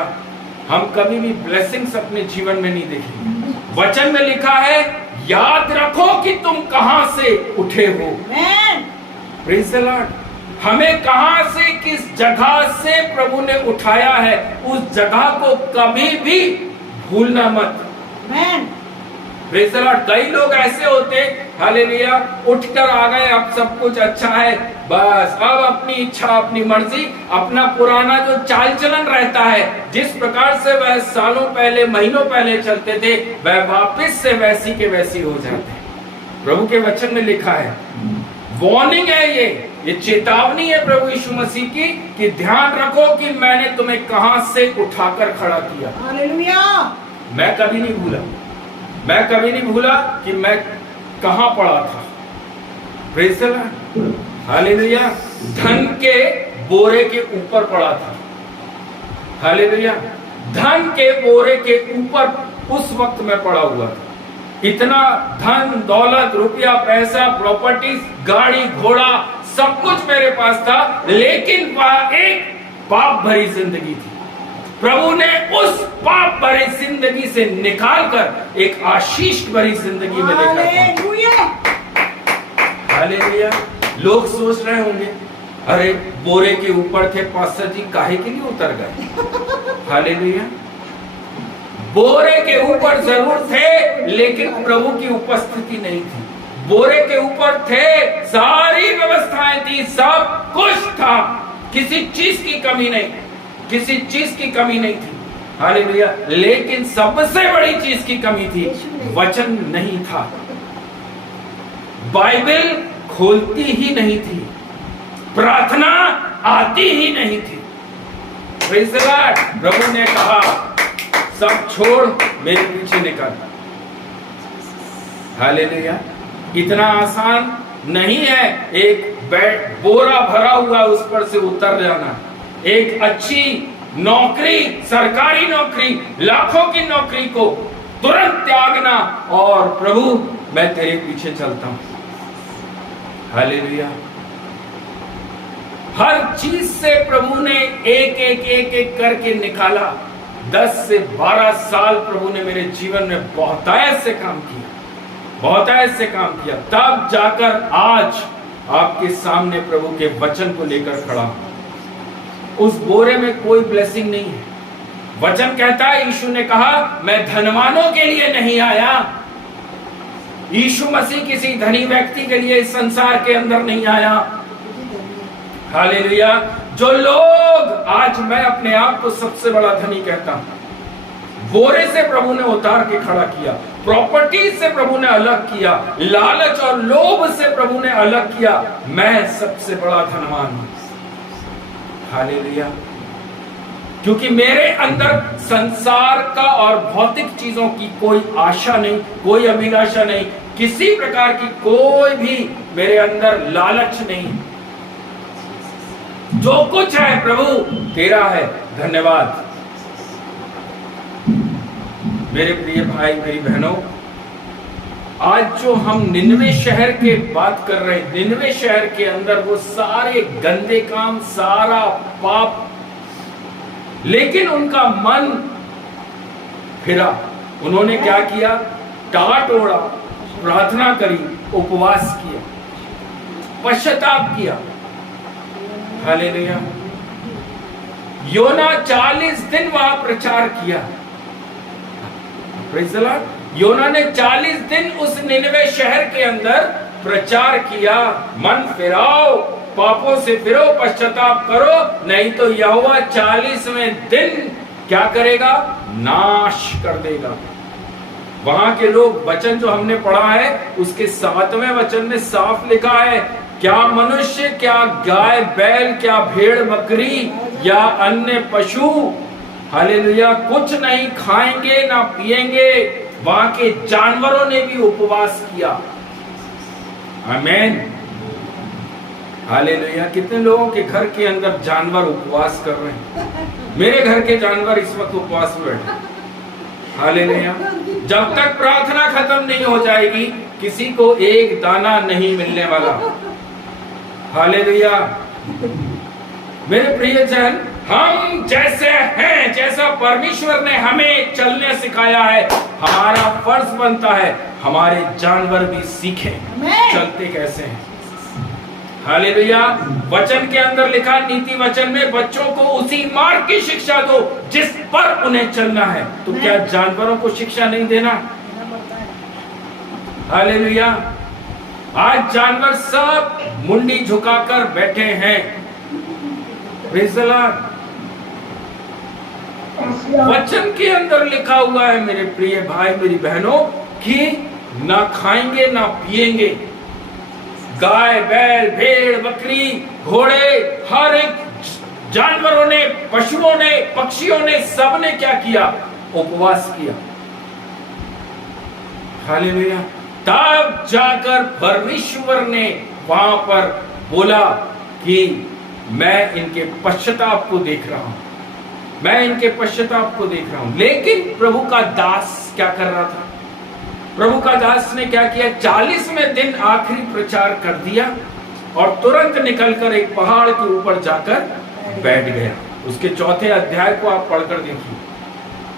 हम कभी भी ब्लेसिंग्स अपने जीवन में नहीं देखेंगे। वचन में लिखा है, याद रखो कि तुम कहां से उठे हो। Praise the Lord. हमें कहां से, किस जगह से प्रभु ने उठाया है, उस जगह को कभी भी भूलना मत। Praise the Lord. कई लोग ऐसे होते, हालेलुया, उठकर आ गए, अब सब कुछ अच्छा है, बस अब अपनी इच्छा, अपनी मर्जी, अपना पुराना जो चाल चलन रहता है, जिस प्रकार से वह सालों पहले, महीनों पहले चलते थे, वह वापस से वैसी के वैसी हो जाते हैं। प्रभु के वचन में लिखा है, वार्निंग है ये चेतावनी है प्रभु यीशु मसीह की, कि ध्यान रखो कि मैंने तुम्हें कहां से उठाकर खड़ा किया। हालेलुया। मैं कभी नहीं भूला, मैं कभी नहीं भूला कि मैं कहां पड़ा था। Praise the Lord. हालेलुया। धन के बोरे के ऊपर पड़ा था। हालेलुया। धन के बोरे के ऊपर उस वक्त मैं पड़ा हुआ था। इतना धन, दौलत, रुपया, पैसा, प्रॉपर्टीज, गाड़ी, घोड़ा, सब कुछ मेरे पास था, लेकिन वह एक पाप भरी जिंदगी थी। प्रभु ने उस पाप भरी जिंदगी से निकालकर एक आशीष भरी जिंदगी में लेकर। हालेलुया। लोग सोच रहे होंगे, अरे बोरे के ऊपर थे पास्टर जी, काहे के लिए उतर गए? हालेलुया। बोरे के ऊपर जरूर थे, लेकिन प्रभु की उपस्थिति नहीं थी। बोरे के ऊपर थे, सारी व्यवस्थाएं थी, सब कुछ था, किसी चीज की कमी नहीं, किसी चीज की कमी नहीं थी। हालेलुया। लेकिन सबसे बड़ी चीज की कमी थी, वचन नहीं था। बाइबल खोलती ही नहीं थी, प्रार्थना आती ही नहीं थी। Praise the lord. प्रभु ने कहा, सब छोड़ मेरे पीछे निकल। हालेलुया। इतना आसान नहीं है एक बोरा भरा हुआ उस पर से उतर जाना। एक अच्छी नौकरी, सरकारी नौकरी, लाखों की नौकरी को तुरंत त्यागना और प्रभु मैं तेरे पीछे चलता हूं। हालेलुया। हर चीज से प्रभु ने एक एक एक एक करके निकाला। 10 से 12 साल प्रभु ने मेरे जीवन में बहुतायत से काम किया, बहुतायत से काम किया, तब जाकर आज आपके सामने प्रभु के वचन को लेकर खड़ा हूं। उस बोरे में कोई ब्लेसिंग नहीं है। वचन कहता है, यीशु ने कहा मैं धनवानों के लिए नहीं आया। यीशु मसीह किसी धनी व्यक्ति के लिए इस संसार के अंदर नहीं आया। हालेलुया। जो लोग, आज मैं अपने आप को सबसे बड़ा धनी कहता हूं, बोरे से प्रभु ने उतार के खड़ा किया, प्रॉपर्टी से प्रभु ने अलग किया, लालच और लोभ से प्रभु ने अलग किया। मैं सबसे बड़ा धनवान हूं। हालेलुया। क्योंकि मेरे अंदर संसार का और भौतिक चीजों की कोई आशा नहीं, कोई अभिलाषा नहीं, किसी प्रकार की कोई भी मेरे अंदर लालच नहीं। जो कुछ है प्रभु तेरा है। धन्यवाद। मेरे प्रिय भाई, मेरी बहनों, आज जो हम निनवे शहर के बात कर रहे हैं, निनवे शहर के अंदर वो सारे गंदे काम, सारा पाप, लेकिन उनका मन फिरा। उन्होंने क्या किया? टाट ओढ़ा, प्रार्थना करी, उपवास किया, पश्चाताप किया। हालेलुया। योना 40 दिन वहां प्रचार किया। Praise the Lord. योना ने 40 दिन उस निनवे शहर के अंदर प्रचार किया, मन फिराओ, पापों से फिरो, पश्चाताप करो, नहीं तो यहोवा 40वें दिन क्या करेगा? नाश कर देगा। वहां के लोग, वचन जो हमने पढ़ा है उसके 7वें वचन में साफ लिखा है, क्या मनुष्य, क्या गाय बैल, क्या भेड़ बकरी या अन्य पशु, हालेलुया, कुछ नहीं खाएंगे ना पिएंगे। वहां के जानवरों ने भी उपवास किया। आमीन। हालेलुया। कितने लोगों के घर के अंदर जानवर उपवास कर रहे हैं? मेरे घर के जानवर इस वक्त उपवास में बैठे। हालेलुया। जब तक प्रार्थना खत्म नहीं हो जाएगी, किसी को एक दाना नहीं मिलने वाला। हालेलुया। मेरे प्रियजन, हम जैसे हैं, जैसा परमेश्वर ने हमें चलने सिखाया है, हमारा फर्ज बनता है हमारे जानवर भी सीखें चलते कैसे हैं। हालेलुया। वचन के अंदर लिखा, नीति वचन में, बच्चों को उसी मार्ग की शिक्षा दो जिस पर उन्हें चलना है। तो क्या जानवरों को शिक्षा नहीं देना? हालेलुया। आज जानवर सब मुंडी झुकाकर बैठे हैं। Praise the Lord. वचन के अंदर लिखा हुआ है मेरे प्रिय भाई, मेरी बहनों, कि ना खाएंगे ना पिएंगे। गाय बैल भेड़ बकरी घोड़े, हर एक जानवरों ने, पशुओं ने, पक्षियों ने, सबने क्या किया? उपवास किया। हालेलुया। तब जाकर परमेश्वर ने वहां पर बोला कि मैं इनके पश्चाताप को देख रहा हूं, मैं इनके पश्चाताप को देख रहा हूं। लेकिन प्रभु का दास क्या कर रहा था? प्रभु का दास ने क्या किया? 40वें दिन आखिरी प्रचार कर दिया और तुरंत निकलकर एक पहाड़ के ऊपर जाकर बैठ गया। उसके 4थे अध्याय को आप पढ़कर देखिए।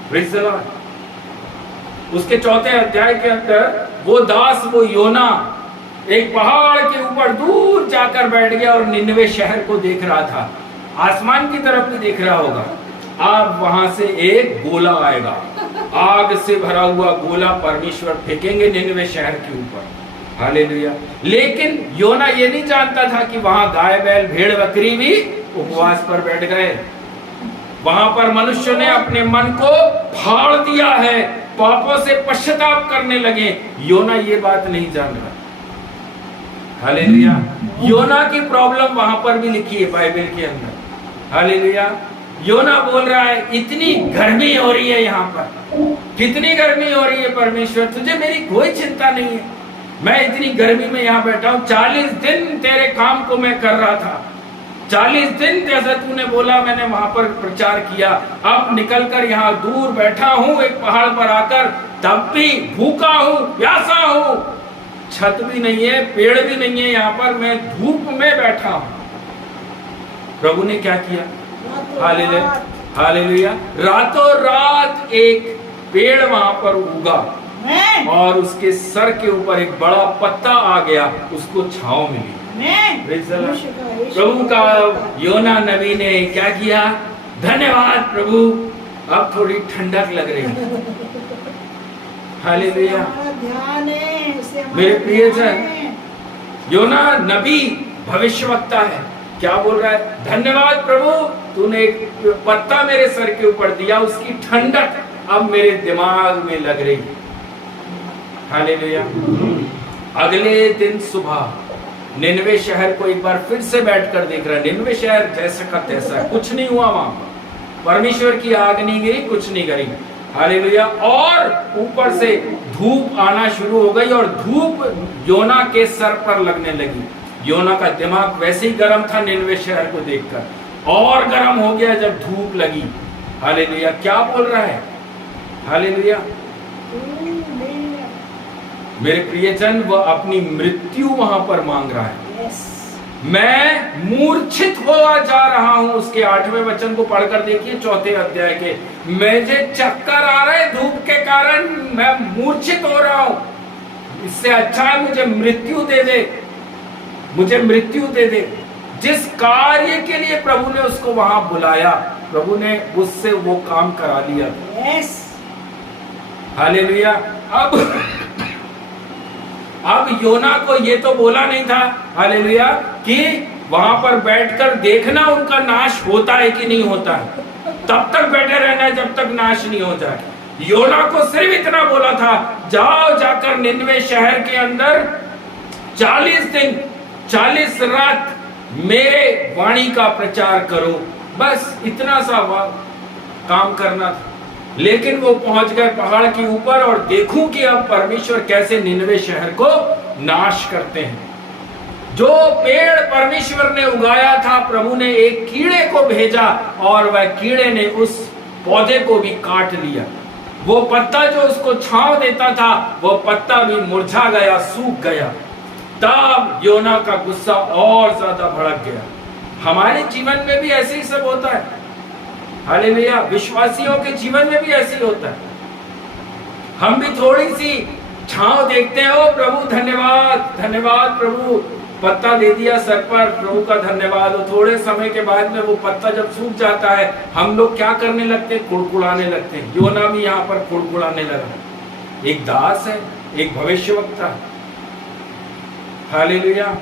Praise the Lord. उसके 4थे अध्याय के अंदर वो दास, वो योना, एक पहाड़ के ऊपर दूर जाकर बैठ गया और निनवे शहर को देख रहा था। आसमान की तरफ भी देख रहा होगा। अब वहां से एक गोला आएगा, आग से भरा हुआ गोला परमेश्वर फेंकेंगे निनवे शहर के ऊपर। हालेलुया। लेकिन योना ये नहीं जानता था कि वहां गाय बैल भेड़ बकरी भी उपवास पर बैठ गए। वहां पर मनुष्य ने अपने मन को फाड़ दिया है, पापों से पश्चाताप करने लगे। योना ये बात नहीं जान रहा। हालेलुया। योना की प्रॉब्लम वहां पर भी लिखी है बाइबल के अंदर। हालेलुया। योना बोल रहा है, इतनी गर्मी हो रही है यहाँ पर, कितनी गर्मी हो रही है परमेश्वर, तुझे मेरी कोई चिंता नहीं है। मैं इतनी गर्मी में यहाँ बैठा हूँ, 40 दिन तेरे काम को मैं कर रहा था, 40 दिन जैसा तूने बोला मैंने वहां पर प्रचार किया। अब निकलकर यहाँ दूर बैठा हूँ एक पहाड़ पर आकर, तब भी भूखा हूँ, प्यासा हूँ, छत भी नहीं है, पेड़ भी नहीं है, यहाँ पर मैं धूप में बैठा हूँ। प्रभु ने क्या किया? Hallelujah, hallelujah. रातों रात एक पेड़ वहां पर उगा और उसके सर के ऊपर एक बड़ा पत्ता आ गया, उसको छांव मिली। प्रभु का योना नबी ने क्या किया? धन्यवाद प्रभु, अब थोड़ी ठंडक लग रही है। हालेलुया। मेरे प्रियजन, योना नबी भविष्यवक्ता है, क्या बोल रहा है? धन्यवाद प्रभु, तूने एक पत्ता मेरे सर के ऊपर दिया, उसकी ठंडक अब मेरे दिमाग में लग रही है। हालेलुया। अगले दिन सुबह निनवे शहर को एक बार फिर से बैठकर देख रहा है। निनवे शहर जैसा का तैसा है, कुछ नहीं हुआ वहां पर, परमेश्वर की आग नहीं गिरी, कुछ नहीं करी। हालेलुया। और ऊपर से धूप आना शुरू हो गई और धूप योना के सर पर लगने लगी। योना का दिमाग वैसे ही गर्म था निनवे शहर को देखकर, और गर्म हो गया जब धूप लगी। हालेलुया। क्या बोल रहा है? हालेलुया। मेरे प्रियजन, वह अपनी मृत्यु वहां पर मांग रहा है। मैं मूर्छित हुआ जा रहा हूं, उसके 8वें वचन को पढ़कर देखिए, 4 अध्याय के। मुझे चक्कर आ रहे धूप के कारण, मैं मूर्छित हो रहा हूं, इससे अच्छा है मुझे मृत्यु दे दे, मुझे मृत्यु दे दे। जिस कार्य के लिए प्रभु ने उसको वहां बुलाया, प्रभु ने उससे वो काम करा लिया। हालेलुया। अब योना को ये तो बोला नहीं था, हालेलुया, कि वहां पर बैठकर देखना उनका नाश होता है कि नहीं होता है, तब तक बैठे रहना है जब तक नाश नहीं हो जाए। योना को सिर्फ इतना बोला था, जाओ जाकर निनवे शहर के अंदर 40 दिन 40 रात मेरे वाणी का प्रचार करो, बस इतना सा काम करना था। लेकिन वो पहुंच गए पहाड़ के ऊपर और देखूं कि अब परमेश्वर कैसे निनवे शहर को नाश करते हैं। जो पेड़ परमेश्वर ने उगाया था, प्रभु ने एक कीड़े को भेजा और वह कीड़े ने उस पौधे को भी काट लिया। वो पत्ता जो उसको छांव देता था, वो पत्ता भी मुरझा गया, सूख गया। तब योना का गुस्सा और ज्यादा भड़क गया। हमारे जीवन में भी ऐसे ही सब होता है। हालेलुया। विश्वासियों के जीवन में भी ऐसे ही होता है। हम भी थोड़ी सी छांव देखते हैं, ओ प्रभु धन्यवाद, धन्यवाद प्रभु, पत्ता दे दिया सर पर, प्रभु का धन्यवाद। और थोड़े समय के बाद में वो पत्ता जब सूख जाता है, हम लोग क्या करने लगते हैं? कुड़कुड़ाने लगते हैं। योना भी यहाँ पर कुड़कुड़ाने लगा। एक दास है, एक भविष्यवक्ता। हालेलुया।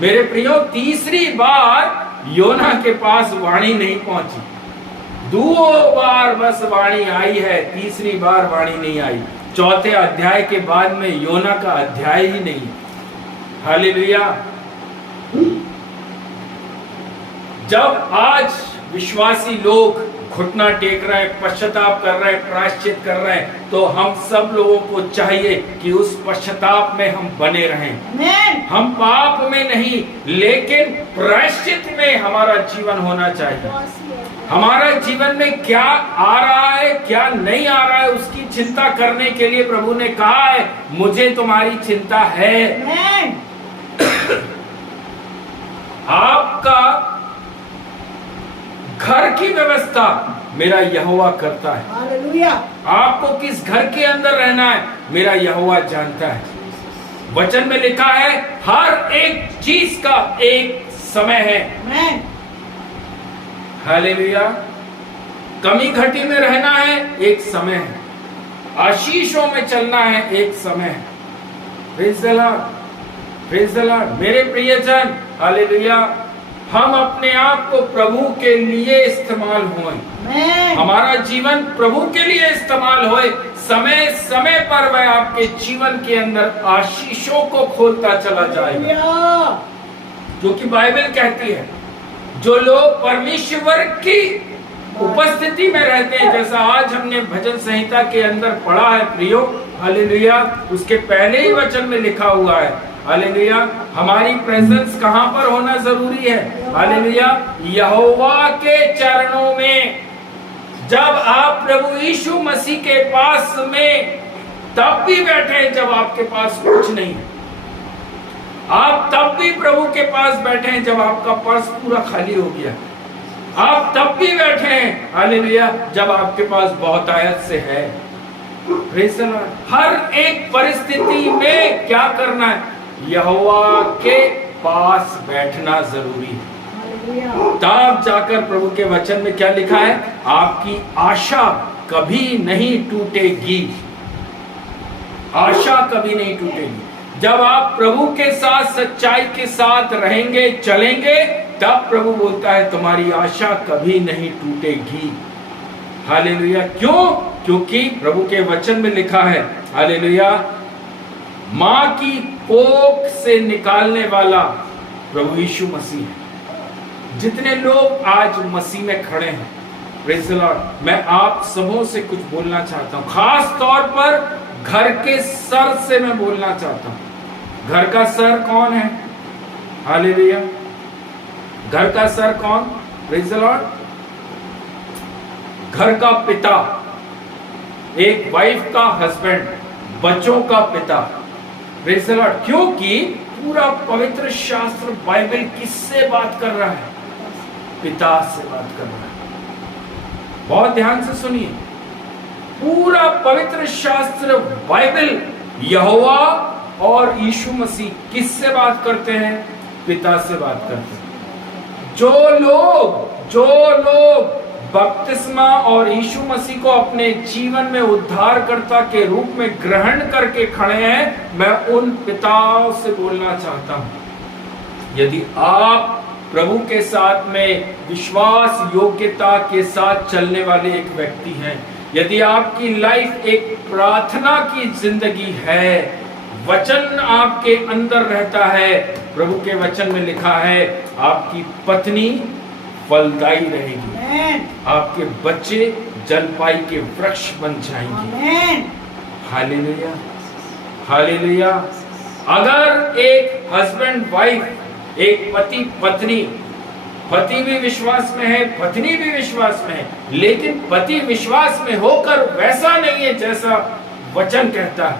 मेरे प्रियो, तीसरी बार योना के पास वाणी नहीं पहुंची। 2 बार बस वाणी आई है, तीसरी बार वाणी नहीं आई। 4 अध्याय के बाद में योना का अध्याय ही नहीं। हालेलुया। जब आज विश्वासी लोग घुटना टेक रहे हैं, पश्चाताप कर रहे हैं, प्रायश्चित कर रहे हैं, तो हम सब लोगों को चाहिए कि उस पश्चाताप में हम बने रहें। हम पाप में नहीं, लेकिन प्रायश्चित में हमारा जीवन होना चाहिए। हमारा जीवन में क्या आ रहा है, क्या नहीं आ रहा है, उसकी चिंता करने के लिए प्रभु ने कहा है, मुझे तुम्हारी चिंता है। आपका घर की व्यवस्था मेरा यहोवा करता है। हालेलुया। आपको किस घर के अंदर रहना है, मेरा यहोवा जानता है। वचन में लिखा है, हर एक चीज का एक समय है। हालेलुया। कमी घटी में रहना है, एक समय है। आशीषों में चलना है, एक समय है। Praise the Lord, praise the Lord. मेरे प्रियजन, हालेलुया, हम अपने आप को प्रभु के लिए इस्तेमाल होए, हमारा जीवन प्रभु के लिए इस्तेमाल होए। समय समय पर वह आपके जीवन के अंदर आशीषों को खोलता चला जाएगा, जो कि बाइबल कहती है। जो लोग परमेश्वर की उपस्थिति में रहते हैं, जैसा आज हमने भजन संहिता के अंदर पढ़ा है प्रियो, हालेलुया, उसके पहले ही वचन में लिखा हुआ है, हालेलुया, हमारी प्रेजेंस कहां पर होना जरूरी है? हालेलुया, यहोवा के चरणों में। जब आप प्रभु यीशु मसीह के पास में तब भी बैठे जब आपके पास कुछ नहीं है। आप तब भी प्रभु के पास बैठे हैं जब आपका पर्स पूरा खाली हो गया। आप तब भी बैठे हैं हालेलुया जब आपके पास बहुत आयत से है। Praise the Lord. हर एक परिस्थिति में क्या करना है? यहोवा के पास बैठना जरूरी है। तब जाकर प्रभु के वचन में क्या लिखा है? आपकी आशा कभी नहीं टूटेगी। आशा कभी नहीं टूटेगी। जब आप प्रभु के साथ सच्चाई के साथ रहेंगे, चलेंगे, तब प्रभु बोलता है तुम्हारी आशा कभी नहीं टूटेगी। हालेलुया। क्यों? क्योंकि प्रभु के वचन में लिखा है हालेलुया, मां की कोख से निकालने वाला प्रभु यीशु मसीह है। जितने लोग आज मसीह में खड़े हैं, प्रेज़ द लॉर्ड, मैं आप सबों से कुछ बोलना चाहता हूं। खास तौर पर घर के सर से मैं बोलना चाहता हूं। घर का सर कौन है? हालेलुया। घर का सर कौन? Praise the Lord. घर का पिता, एक वाइफ का हस्बैंड, बच्चों का पिता। Praise the Lord. क्योंकि पूरा पवित्र शास्त्र बाइबल किससे बात कर रहा है? पिता से बात कर रहा है। बहुत ध्यान से सुनिए। पूरा पवित्र शास्त्र बाइबल यहोवा और यीशु मसीह किससे बात करते हैं? पिता से बात करते हैं। जो लोग बपतिस्मा और यीशु मसीह को अपने जीवन में उद्धारकर्ता के रूप में ग्रहण करके खड़े हैं, मैं उन पिताओं से बोलना चाहता हूं। यदि आप प्रभु के साथ में विश्वास योग्यता के साथ चलने वाले एक व्यक्ति हैं, यदि आपकी लाइफ एक प्रार्थना की जिंदगी है, वचन आपके अंदर रहता है, प्रभु के वचन में लिखा है आपकी पत्नी फलदायी रहेगी, आपके बच्चे जलपाई के वृक्ष बन जाएंगे। Hallelujah, hallelujah. अगर एक हस्बैंड वाइफ, एक पति पत्नी, पति भी विश्वास में है, पत्नी भी विश्वास में है, लेकिन पति विश्वास में होकर वैसा नहीं है जैसा वचन कहता है,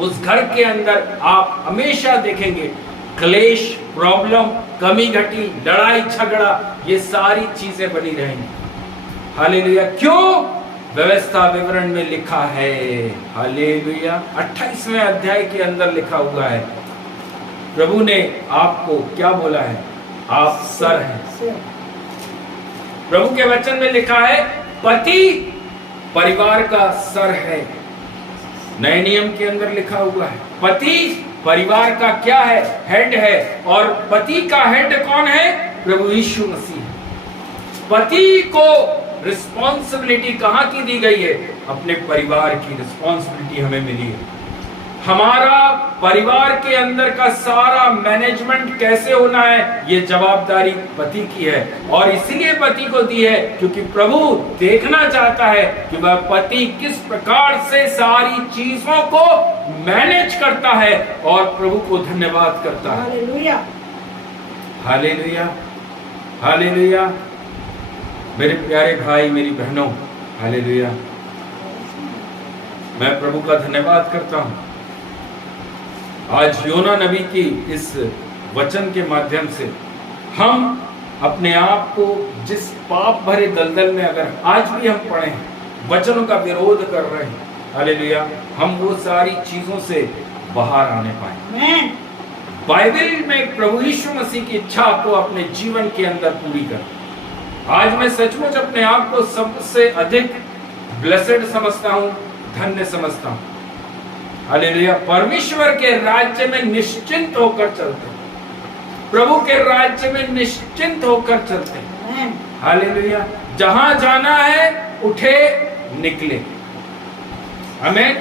उस घर के अंदर आप हमेशा देखेंगे क्लेश, प्रॉब्लम, कमी घटी, लड़ाई झगड़ा, ये सारी चीजें बनी रहेंगी। हालेलुया। क्यों? व्यवस्था विवरण में लिखा है। हालेलुया। 28वें अध्याय के अंदर लिखा हुआ है, प्रभु ने आपको क्या बोला है? आप सर हैं। प्रभु के वचन में लिखा है पति परिवार का सर है। नए नियम के अंदर लिखा हुआ है पति परिवार का क्या है? हेड है। और पति का हेड कौन है? प्रभु यीशु मसीह। पति को रिस्पॉन्सिबिलिटी कहां की दी गई है? अपने परिवार की रिस्पॉन्सिबिलिटी हमें मिली है। हमारा परिवार के अंदर का सारा मैनेजमेंट कैसे होना है, ये जवाबदारी पति की है। और इसलिए पति को दी है क्योंकि प्रभु देखना चाहता है कि वह पति किस प्रकार से सारी चीजों को मैनेज करता है और प्रभु को धन्यवाद करता है। Hallelujah, hallelujah, hallelujah. मेरे प्यारे भाई, मेरी बहनों, हालेलुया, मैं प्रभु का धन्यवाद करता हूं। आज योना नबी की इस वचन के माध्यम से हम अपने आप को जिस पाप भरे दलदल में अगर आज भी हम पड़े हैं, वचनों का विरोध कर रहे हैं, हालेलुया, हम वो सारी चीजों से बाहर आने पाए। बाइबल में प्रभु यीशु मसीह की इच्छा को अपने जीवन के अंदर पूरी कर। आज मैं सचमुच अपने आप को सबसे अधिक ब्लेसेड समझता हूं, धन्य समझता हूं। हालेलुया। परमेश्वर के राज्य में निश्चिंत होकर चलते हैं, प्रभु के राज्य में निश्चिंत होकर चलते हैं। हालेलुया। जहां जाना है उठे निकले। आमीन।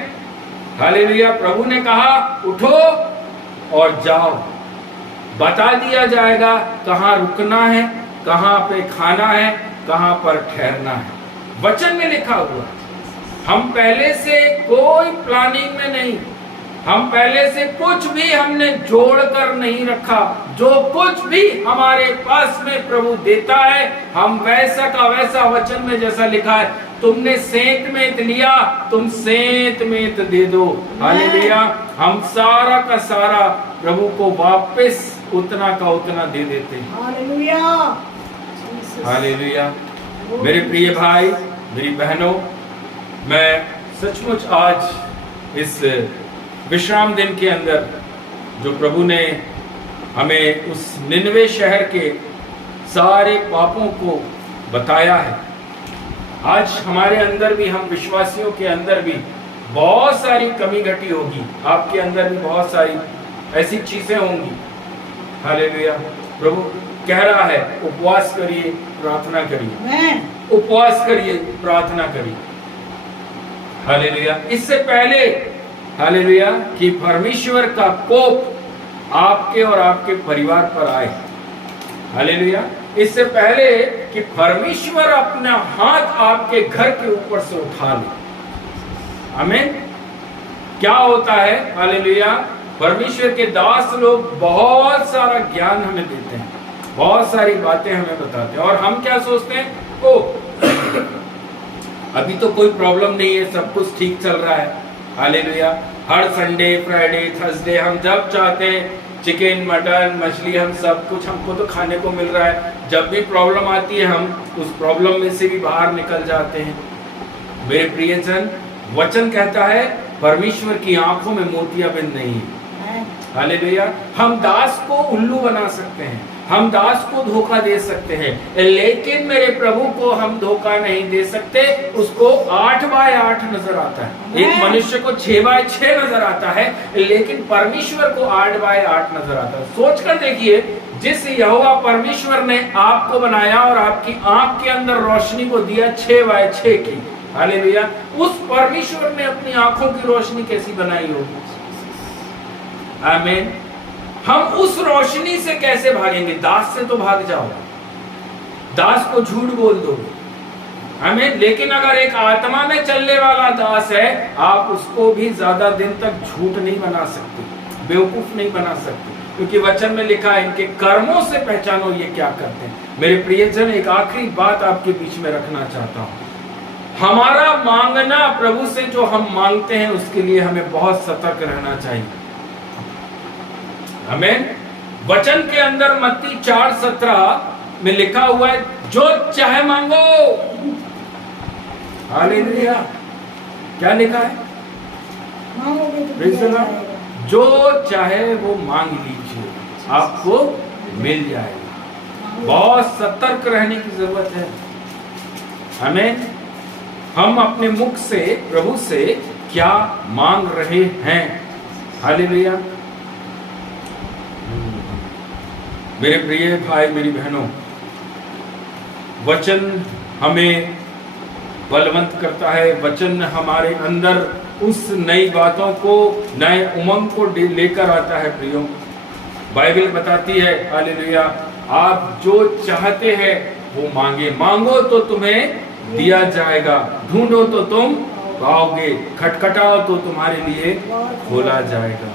हालेलुया। प्रभु ने कहा उठो और जाओ, बता दिया जाएगा कहां रुकना है, कहां पे खाना है, कहां पर ठहरना है। वचन में लिखा हुआ है। हम पहले से कोई प्लानिंग में नहीं, हम पहले से कुछ भी हमने जोड़ कर नहीं रखा। जो कुछ भी हमारे पास में प्रभु देता है, हम वैसा का वैसा वचन में जैसा लिखा है तुमने सेंतमेंत लिया, तुम सेंतमेंत दे दो। हालेलुया। हम सारा का सारा प्रभु को वापस उतना का उतना दे देते हैं। हालेलुया। हालेलुया। मेरे प्रिय भाई, मेरी बहनों, मैं सचमुच आज इस विश्राम दिन के अंदर जो प्रभु ने हमें उस निनवे शहर के सारे पापों को बताया है, आज हमारे अंदर भी, हम विश्वासियों के अंदर भी बहुत सारी कमी घटी होगी, आपके अंदर भी बहुत सारी ऐसी चीजें होंगी। हालेलुया। प्रभु कह रहा है उपवास करिए, प्रार्थना करिए, उपवास करिए, प्रार्थना करिए। हालेलुया। इससे पहले हालेलुया कि परमेश्वर का कोप आपके और आपके परिवार पर आए। हालेलुया। इससे पहले कि परमेश्वर अपना हाथ आपके घर के ऊपर से उठा ले। आमीन। क्या होता है? हालेलुया। परमेश्वर के दास लोग बहुत सारा ज्ञान हमें देते हैं, बहुत सारी बातें हमें बताते हैं, और हम क्या सोचते हैं, ओ अभी तो कोई प्रॉब्लम नहीं है, सब कुछ ठीक चल रहा है। हालेलुया। हर संडे, फ्राइडे, थर्सडे हम जब चाहते हैं चिकन, मटन, मछली, हम सब कुछ हमको तो खाने को मिल रहा है। जब भी प्रॉब्लम आती है हम उस प्रॉब्लम में से भी बाहर निकल जाते हैं। मेरे प्रियजन, वचन कहता है परमेश्वर की आंखों में मोतियाबिंद नहीं है। हालेलुया। हम दास को उल्लू बना सकते हैं, हम दास को धोखा दे सकते हैं, लेकिन मेरे प्रभु को हम धोखा नहीं दे सकते। उसको 8x8 नजर आता है, एक मनुष्य को 6x6 नजर आता है, लेकिन परमेश्वर को 8x8 नजर आता है। सोच कर देखिए, जिस यहोवा परमेश्वर ने आपको बनाया और आपकी आंख के अंदर रोशनी को दिया 6x6 की, हालेलुया, उस परमेश्वर ने अपनी आंखों की रोशनी कैसी बनाई होगी? आमीन। हम उस रोशनी से कैसे भागेंगे? दास से तो भाग जाओ, दास को झूठ बोल दो। आमीन। लेकिन अगर एक आत्मा में चलने वाला दास है, आप उसको भी ज्यादा दिन तक झूठ नहीं बना सकते, बेवकूफ नहीं बना सकते, क्योंकि वचन में लिखा है इनके कर्मों से पहचानो ये क्या करते हैं। मेरे प्रियजन, एक आखिरी बात आपके बीच में रखना चाहता हूं। हमारा मांगना, प्रभु से जो हम मांगते हैं, उसके लिए हमें बहुत सतर्क रहना चाहिए। आमीन। वचन के अंदर मत्ती 4:17 में लिखा हुआ है, जो चाहे मांगो। हालेलुया। क्या लिखा है? जो चाहे वो मांग लीजिए, आपको मिल जाएगा। बहुत सतर्क रहने की जरूरत है। आमीन। हम अपने मुख से प्रभु से क्या मांग रहे हैं? हालेलुया। मेरे प्रिय भाई, मेरी बहनों, वचन हमें बलवंत करता है। वचन हमारे अंदर उस नई बातों को, नए उमंग को लेकर आता है। प्रियो, बाइबल बताती है, हालेलुया, आप जो चाहते हैं वो मांगे। मांगो तो तुम्हें दिया जाएगा, ढूंढो तो तुम पाओगे, खटखटाओ तो तुम्हारे लिए खोला जाएगा।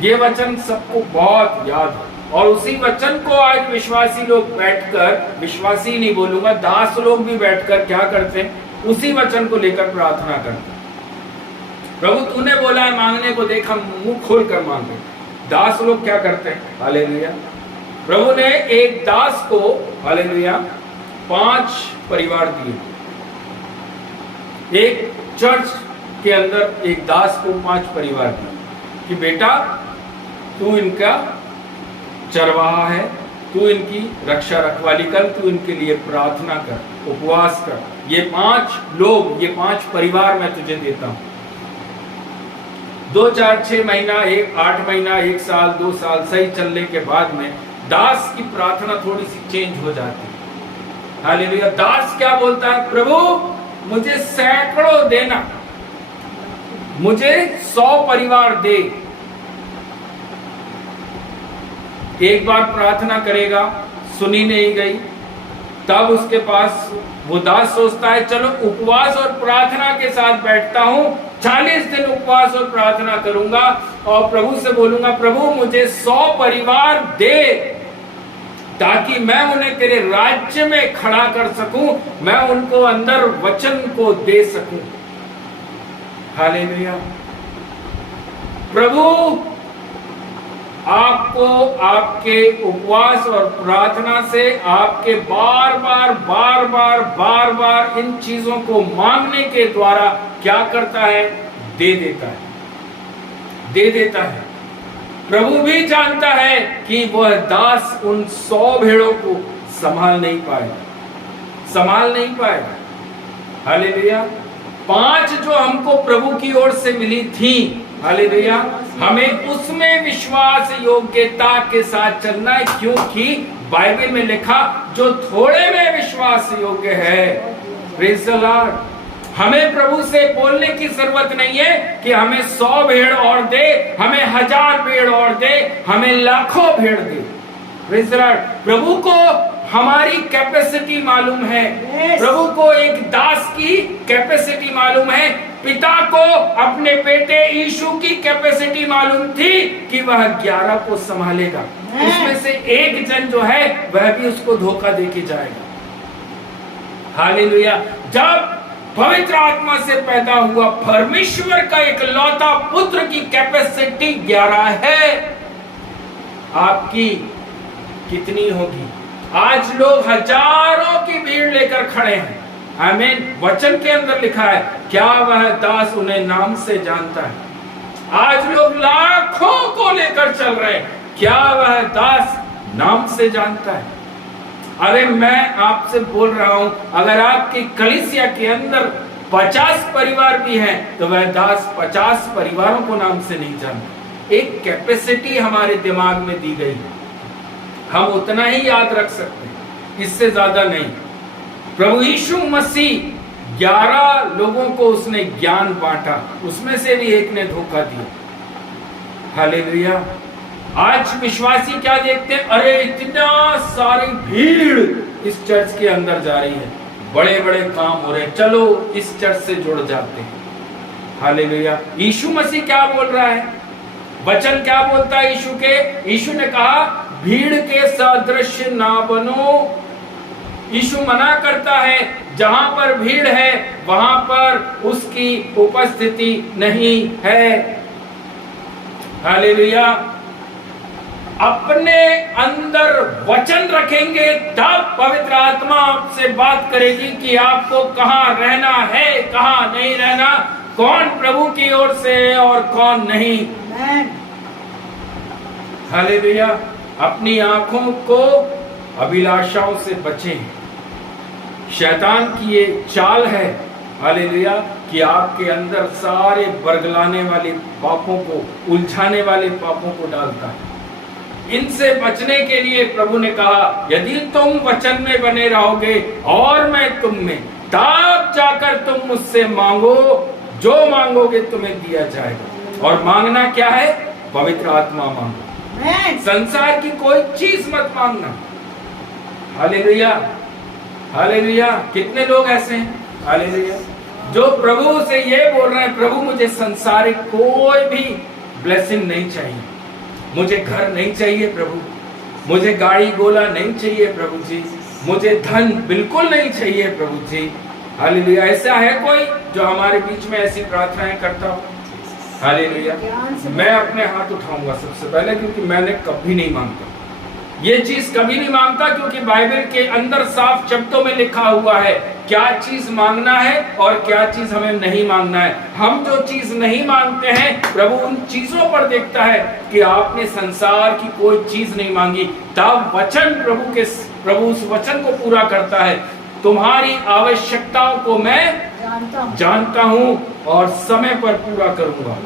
ये वचन सबको बहुत याद है, और उसी वचन को आज विश्वासी लोग बैठकर, विश्वासी नहीं बोलूंगा, दास लोग भी बैठकर क्या करते हैं? उसी वचन को लेकर प्रार्थना करते हैं। प्रभु तूने बोला है मांगने को, देख हम मुंह खोल कर मांगे। दास लोग क्या करते हैं? हालेलुया। प्रभु ने एक दास को, हालेलुया, 5 परिवार दिए। एक चर्च के अंदर एक दास को 5 परिवार दिए कि बेटा तू इनका चरवाहा है, तू इनकी रक्षा रखवाली कर, तू इनके लिए प्रार्थना कर, उपवास कर। ये 5 लोग, ये 5 परिवार मैं तुझे देता हूं। 2, 4, 6 महीना, 8 महीना, 1 साल, 2 साल सही चलने के बाद में दास की प्रार्थना थोड़ी सी चेंज हो जाती है। हालेलुया। दास क्या बोलता है? प्रभु मुझे सैकड़ों देना, मुझे 100 परिवार दे। एक बार प्रार्थना करेगा, सुनी नहीं गई, तब उसके पास वो दास सोचता है चलो उपवास और प्रार्थना के साथ बैठता हूं, 40 दिन उपवास और प्रार्थना करूंगा और प्रभु से बोलूंगा प्रभु मुझे 100 परिवार दे, ताकि मैं उन्हें तेरे राज्य में खड़ा कर सकूं, मैं उनको अंदर वचन को दे सकूं। हालेलुया। प्रभु आपको आपके उपवास और प्रार्थना से, आपके बार बार इन चीजों को मांगने के द्वारा क्या करता है? दे देता है। प्रभु भी जानता है कि वह दास उन 100 भेड़ों को संभाल नहीं पाएगा। हालेलुया। 5 जो हमको प्रभु की ओर से मिली थी, हालेलुया, हमें उसमें विश्वास योग्यता के साथ चलना है, क्योंकि बाइबल में लिखा जो थोड़े में विश्वास योग्य है, प्रेज़ द लॉर्ड। हमें प्रभु से बोलने की जरूरत नहीं है कि हमें 100 भेड़ और दे, हमें 1000 भेड़ और दे, हमें लाखों भेड़ दे। Praise the lord. प्रभु को हमारी कैपेसिटी मालूम है। प्रभु को एक दास की कैपेसिटी मालूम है। पिता को अपने बेटे यीशु की कैपेसिटी मालूम थी कि वह 11 को संभालेगा। उसमें से एक जन जो है वह भी उसको धोखा देके जाएगा। हालेलुया। जब पवित्र आत्मा से पैदा हुआ परमेश्वर का इकलौता पुत्र की कैपेसिटी 11 है, आपकी कितनी होगी? आज लोग हजारों की भीड़ लेकर खड़े हैं। आमीन। वचन के अंदर लिखा है, क्या वह दास उन्हें नाम से जानता है? आज लोग लाखों को लेकर चल रहे हैं, क्या वह दास नाम से जानता है? अरे मैं आपसे बोल रहा हूं, अगर आपकी कलीसिया के अंदर 50 परिवार भी हैं, तो वह दास 50 परिवारों को नाम से नहीं जानता। एक कैपेसिटी हमारे दिमाग में दी गई है, हम उतना ही याद रख सकते हैं, इससे ज्यादा नहीं। प्रभु यीशु मसीह 11 लोगों को उसने ज्ञान बांटा, उसमें से भी एक ने धोखा दिया। हालेलुया। आज विश्वासी क्या देखते हैं? अरे इतना सारी भीड़ इस चर्च के अंदर जा रही है, बड़े बड़े काम हो रहे हैं, चलो इस चर्च से जुड़ जाते हैं। हालेलुया। यीशु मसीह क्या बोल रहा है? वचन क्या बोलता है यीशु के? यीशु ने कहा भीड़ के सदृश ना बनो। यीशु मना करता है, जहां पर भीड़ है वहां पर उसकी उपस्थिति नहीं है। हालेलुया। अपने अंदर वचन रखेंगे तब पवित्र आत्मा आपसे बात करेगी कि आपको कहां रहना है, कहां नहीं रहना, कौन प्रभु की ओर से है और कौन नहीं। हालेलुया। अपनी आंखों को अभिलाषाओं से बचें। शैतान की ये चाल है, हालेलुया, कि आपके अंदर सारे बरगलाने वाले पापों को, उलझाने वाले पापों को डालता है। इनसे बचने के लिए प्रभु ने कहा, यदि तुम वचन में बने रहोगे और मैं तुम में, तब जाकर तुम मुझसे मांगो, जो मांगोगे तुम्हें दिया जाएगा। और मांगना क्या है? पवित्र आत्मा मांगो। संसार की कोई चीज मत मांगना। हालेलुया। हालेलुया। कितने लोग ऐसे हैं, हालेलुया, जो प्रभु से ये बोल रहे हैं, प्रभु मुझे संसारिक कोई भी ब्लेसिंग नहीं चाहिए, मुझे घर नहीं चाहिए प्रभु, मुझे गाड़ी गोला नहीं चाहिए प्रभु जी, मुझे धन बिल्कुल नहीं चाहिए प्रभु जी। हालेलुया। ऐसा है कोई जो हमारे बीच में ऐसी प्रार्थनाएं करता हो? हालेलुया। मैं अपने हाथ उठाऊंगा सबसे पहले, क्योंकि मैंने कभी नहीं मांगता ये चीज, कभी नहीं मांगता, क्योंकि बाइबल के अंदर साफ शब्दों में लिखा हुआ है क्या चीज मांगना है और क्या चीज हमें नहीं मांगना है। हम जो चीज नहीं मांगते हैं, प्रभु उन चीजों पर देखता है कि आपने संसार की कोई चीज नहीं मांगी, तब वचन प्रभु उस वचन को पूरा करता है। तुम्हारी आवश्यकताओं को मैं जानता हूं और समय पर पूरा करूंगा,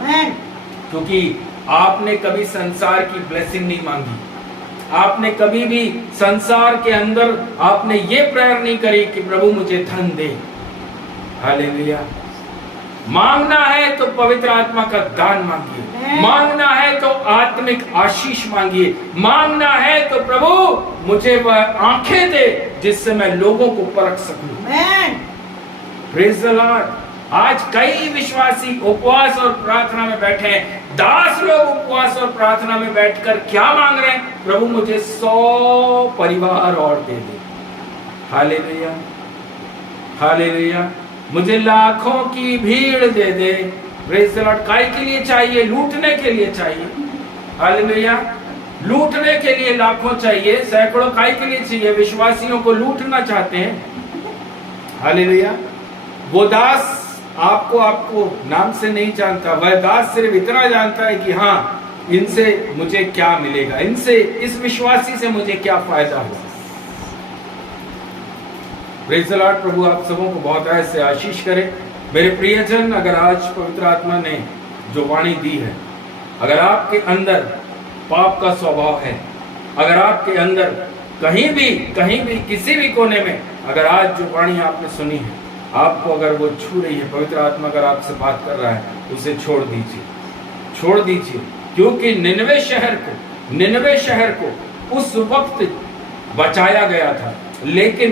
क्योंकि आपने कभी संसार की ब्लेसिंग नहीं मांगी। आपने कभी भी संसार के अंदर आपने ये प्रेयर नहीं करी कि प्रभु मुझे धन दे। हालेलुया। मांगना है तो पवित्र आत्मा का दान मांगिए, मांगना है तो आत्मिक आशीष मांगिए, मांगना है तो प्रभु मुझे वह आंखें दे जिससे मैं लोगों को परख सकूं। Praise the Lord. आज कई विश्वासी उपवास और प्रार्थना में बैठे हैं। 10 लोग उपवास और प्रार्थना में बैठकर क्या मांग रहे हैं? प्रभु मुझे 100 परिवार और दे दे। Hallelujah, hallelujah. मुझे लाखों की भीड़ दे दे। Praise the lord. काय के लिए चाहिए? लूटने के लिए चाहिए। हालेलुया। लूटने के लिए लाखों चाहिए, सैकड़ों काय के लिए चाहिए? विश्वासियों को लूटना चाहते हैं। हालेलुया। वो दास आपको नाम से नहीं जानता, वह दास सिर्फ इतना जानता है कि हाँ, इनसे मुझे क्या मिलेगा, इनसे, इस विश्वासी से मुझे क्या फायदा होगा। Praise the lord. प्रभु आप सबों को बहुत ऐसे आशीष करे। मेरे प्रियजन, अगर आज पवित्र आत्मा ने जो वाणी दी है, अगर आपके अंदर पाप का स्वभाव है, अगर आपके अंदर कहीं भी किसी भी कोने में अगर आज जो वाणी आपने सुनी है, आपको अगर वो छू रही है, पवित्र आत्मा अगर आपसे बात कर रहा है, उसे छोड़ दीजिए, छोड़ दीजिए। क्योंकि निनवे शहर को उस वक्त बचाया गया था, लेकिन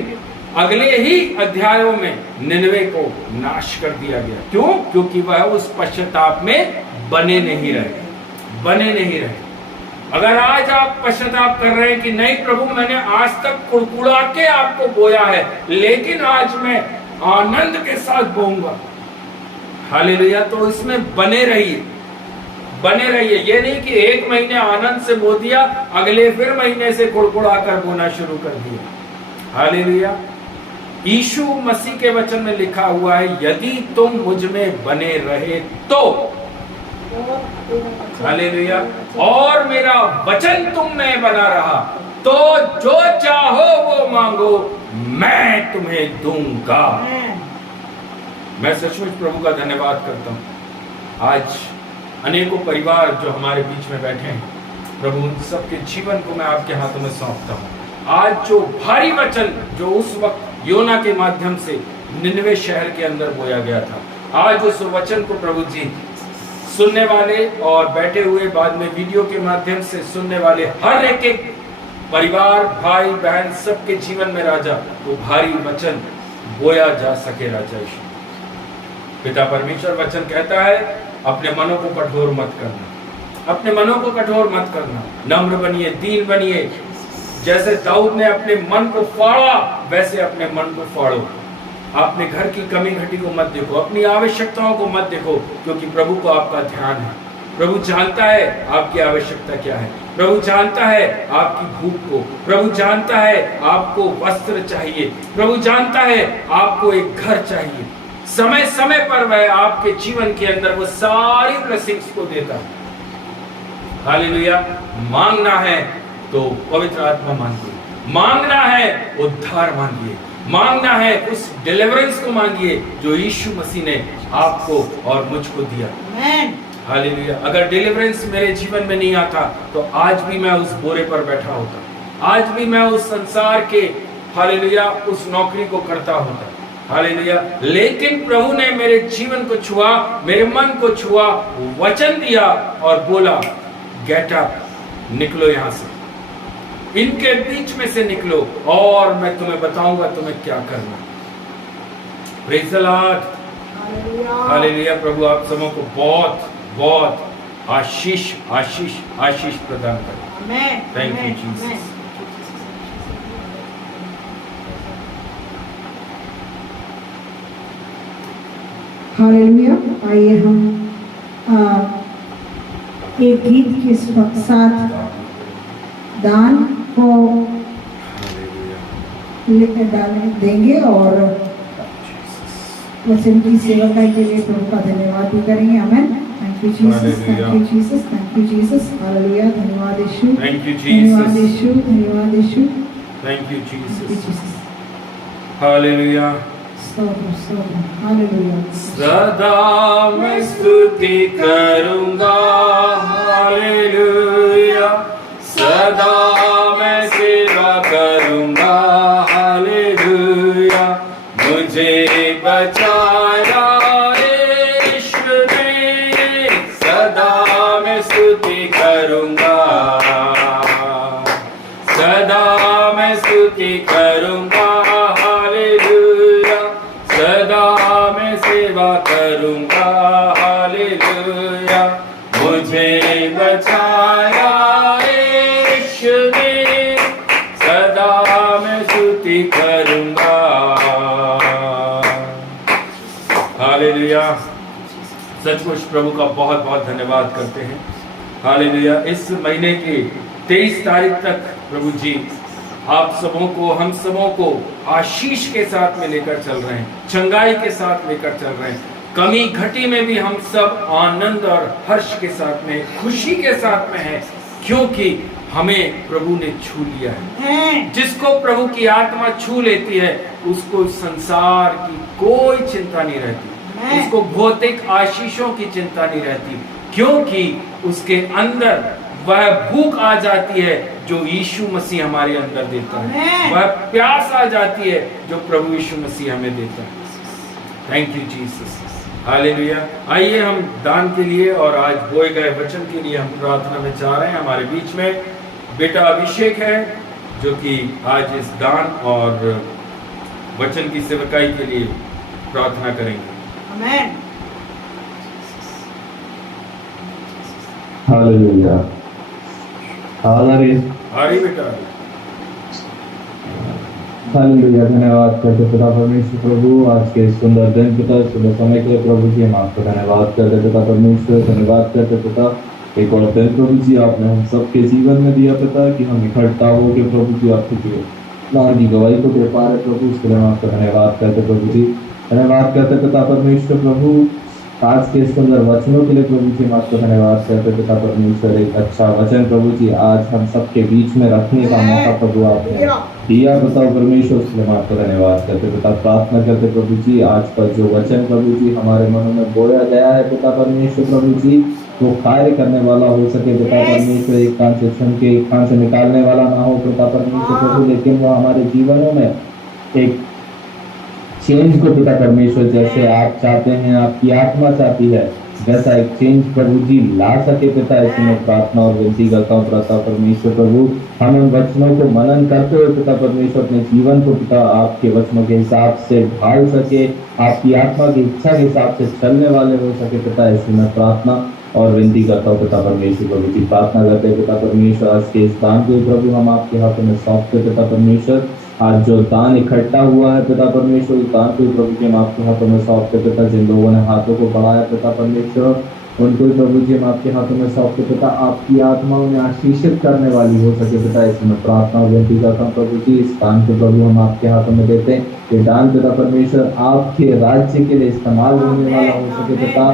अगले ही अध्यायों में निनवे को नाश कर दिया गया। क्यों? क्योंकि वह उस पश्चाताप में बने नहीं रहे। अगर आज आप पश्चाताप कर रहे हैं कि नहीं प्रभु, मैंने आज तक कुड़कुड़ा के आपको बोया है, लेकिन आज मैं आनंद के साथ बोऊंगा। हालेलुया। तो इसमें बने रहिए। ये नहीं कि 1 महीने आनंद से बो दिया, अगले फिर महीने से कुड़कुड़ा कर बोना शुरू कर दिया। हालेलुया। यीशु मसीह के वचन में लिखा हुआ है, यदि तुम मुझ में बने रहे तो, हालेलुया, और मेरा वचन तुम में बना रहा तो जो चाहो वो मांगो, मैं तुम्हें दूंगा। मैं सचमुच प्रभु का धन्यवाद करता हूं। आज अनेकों परिवार जो हमारे बीच में बैठे हैं, प्रभु उन सबके जीवन को मैं आपके हाथों में सौंपता हूं। आज जो भारी वचन जो उस वक्त योना के माध्यम से निनवे शहर के अंदर बोया गया था, आज उस वचन को प्रभु जी सुनने वाले और बैठे हुए बाद में वीडियो के माध्यम से सुनने वाले हर एक परिवार, भाई बहन, सबके जीवन में राजा वो भारी वचन बोया जा सके। राजा यीशु पिता परमेश्वर वचन कहता है, अपने मनों को कठोर मत करना, अपने मनों को कठोर मत करना, नम्र बनिए, दीन बनिए। जैसे दाऊद ने अपने मन को फाड़ा, वैसे अपने मन को फाड़ो। अपने घर की कमी घटी को मत देखो, अपनी आवश्यकताओं को मत देखो, क्योंकि प्रभु को आपका ध्यान है। प्रभु जानता है आपकी आवश्यकता क्या है, प्रभु जानता है आपकी भूख को, प्रभु जानता है आपको वस्त्र चाहिए, प्रभु जानता है आपको एक घर चाहिए। समय समय पर वह आपके जीवन के अंदर वो सारी ब्लेसिंग्स को देता है। हालेलुया। मांगना है तो पवित्र आत्मा मांगिए, मांगना है उद्धार मांगिए, मांगना है उस डिलीवरेंस को मांगिए जो यीशु मसीह ने आपको और मुझको दिया। हालेलुया। अगर डिलीवरेंस मेरे जीवन में नहीं आता तो आज भी मैं उस बोरे पर बैठा होता, आज भी मैं उस संसार के, हालेलुया, उस नौकरी को करता होता। हालेलुया। लेकिन प्रभु ने मेरे जीवन को छुआ, मेरे मन को छुआ, वचन दिया और बोला, गेट अप, निकलो यहां से, इनके बीच में से निकलो और मैं तुम्हें बताऊंगा तुम्हें क्या करना। Praise the Lord. हालेलुया। प्रभु आप सबों को बहुत बहुत आशीष आशीष आशीष प्रदान करें। Thank you Jesus. हालेलुया। आइए हम एक गीत के साथ दान को डालने देंगे और वचन की सेवा के लिए प्रभु का धन्यवाद भी करेंगे। Amen. Thank you Jesus, thank you Jesus, thank you Jesus. Hallelujah. धन्यवाद यीशु, थैंक यू धन्यवाद जीसस, यीशु, धन्यवाद यीशु, thank you Jesus. Jesus. Hallelujah. स्तोत्र स्तोत्र। हालेलुया। सदा मैं स्तुति करूंगा, हालेलुया। सदा मैं सेवा करूंगा, हालेलुया। मुझे बचाया यीशु ने, सदा मैं स्तुति करूंगा, सदा मैं स्तुति करूंगा, हालेलुया। सदा मैं मैं सेवा करूंगा। हालेलुया, मुझे बचाया यीशु ने, सदा मैं स्तुति करूंगा। हालेलुया, सचमुच प्रभु का बहुत बहुत धन्यवाद करते हैं। हालेलुया, इस महीने के 23 तारीख तक प्रभु जी आप सबों को, हम सबों को आशीष के साथ में लेकर चल रहे हैं, चंगाई के साथ लेकर चल रहे हैं। कमी घटी में भी हम सब आनंद और हर्ष के साथ में, खुशी के साथ में हैं, क्योंकि हमें प्रभु ने छू लिया है। जिसको प्रभु की आत्मा छू लेती है उसको संसार की कोई चिंता नहीं रहती, उसको भौतिक आशीषों की चिंता नहीं रहती, क्योंकि उसके अंदर वह भूख आ जाती है जो यीशु मसीह हमारे अंदर देता है, वह प्यास आ जाती है जो प्रभु यीशु मसीह हमें देता है। Thank you Jesus, hallelujah. आइए हम दान के लिए और आज बोए गए वचन के लिए हम प्रार्थना में जा रहे हैं। हमारे बीच में बेटा अभिषेक है जो कि आज इस दान और वचन की सेवकाई के लिए प्रार्थना करेंगे। आमेन। हालेलुया, बेटा हालेलुया। धन्यवाद करते पिता परमेश्वर प्रभु, आज के सुंदर दिन पिता, सुंदर समय के लिए प्रभु जी हम आपका धन्यवाद करते पिता परमेश्वर। धन्यवाद करते पिता, एक और दिन प्रभु जी आपने हम सबके जीवन में दिया पिता कि हम इकट्ठा हो के प्रभु जी आपके दिए नाम की गवाही को दे पा रहे प्रभु, उसके लिए हम आपका धन्यवाद करते प्रभु जी। धन्यवाद करते पिता परमेश्वर प्रभु, आज के सुंदर वचनों के लिए प्रभु जी हम आपको धन्यवाद करते पिता परमेश्वर। एक अच्छा वचन प्रभु जी आज हम सबके बीच में रखने का मौका प्रभु आपने दिया पिता परमेश्वर, उसके लिए हम आपको धन्यवाद करते पिता। प्रार्थना करते प्रभु जी आज का जो वचन प्रभु जी हमारे मनों में बोया गया है पिता परमेश्वर प्रभु जी, वो कार्य करने वाला हो सके पिता परमेश्वर। एक कान से सुन के एक कान से निकालने वाला ना हो पिता परमेश्वर प्रभु, लेकिन वो हमारे जीवनों में एक चेंज को पिता परमेश्वर जैसे आप चाहते हैं, आपकी आत्मा चाहती है, वैसा एक चेंज प्रभु जी ला सके पिता। इसमें प्रार्थना और विनती करता हूँ पिता परमेश्वर प्रभु, हम उन वचनों को मनन करते हुए पिता परमेश्वर अपने जीवन को पिता आपके वचनों के हिसाब से ढाल सके, आपकी आत्मा की इच्छा के हिसाब से चलने वाले हो सके पिता। इसमें प्रार्थना और विनती करता हूँ पिता परमेश्वर प्रभु जी। प्रार्थना करते पिता परमेश्वर आज के इस दान को प्रभु हम आपके हाथों में सौंपते पिता परमेश्वर। आज जो दान इकट्ठा हुआ है पिता परमेश्वर, उस दान को प्रभु जी हम आपके हाथों में सौंपते पिता। जिन लोगों ने हाथों को बढ़ाया पिता परमेश्वर, उनको प्रभु जी हम आपके हाथों में सौंपते पिता। आपकी आत्मा उन्हें आशीषित करने वाली हो सके पिता। इसमें प्रार्थना और विनती करता हूँ प्रभु जी, इस दान को प्रभु हम आपके हाथों में देते हैं। ये दान पिता परमेश्वर आपके राज्य के लिए इस्तेमाल होने वाला हो सके पिता।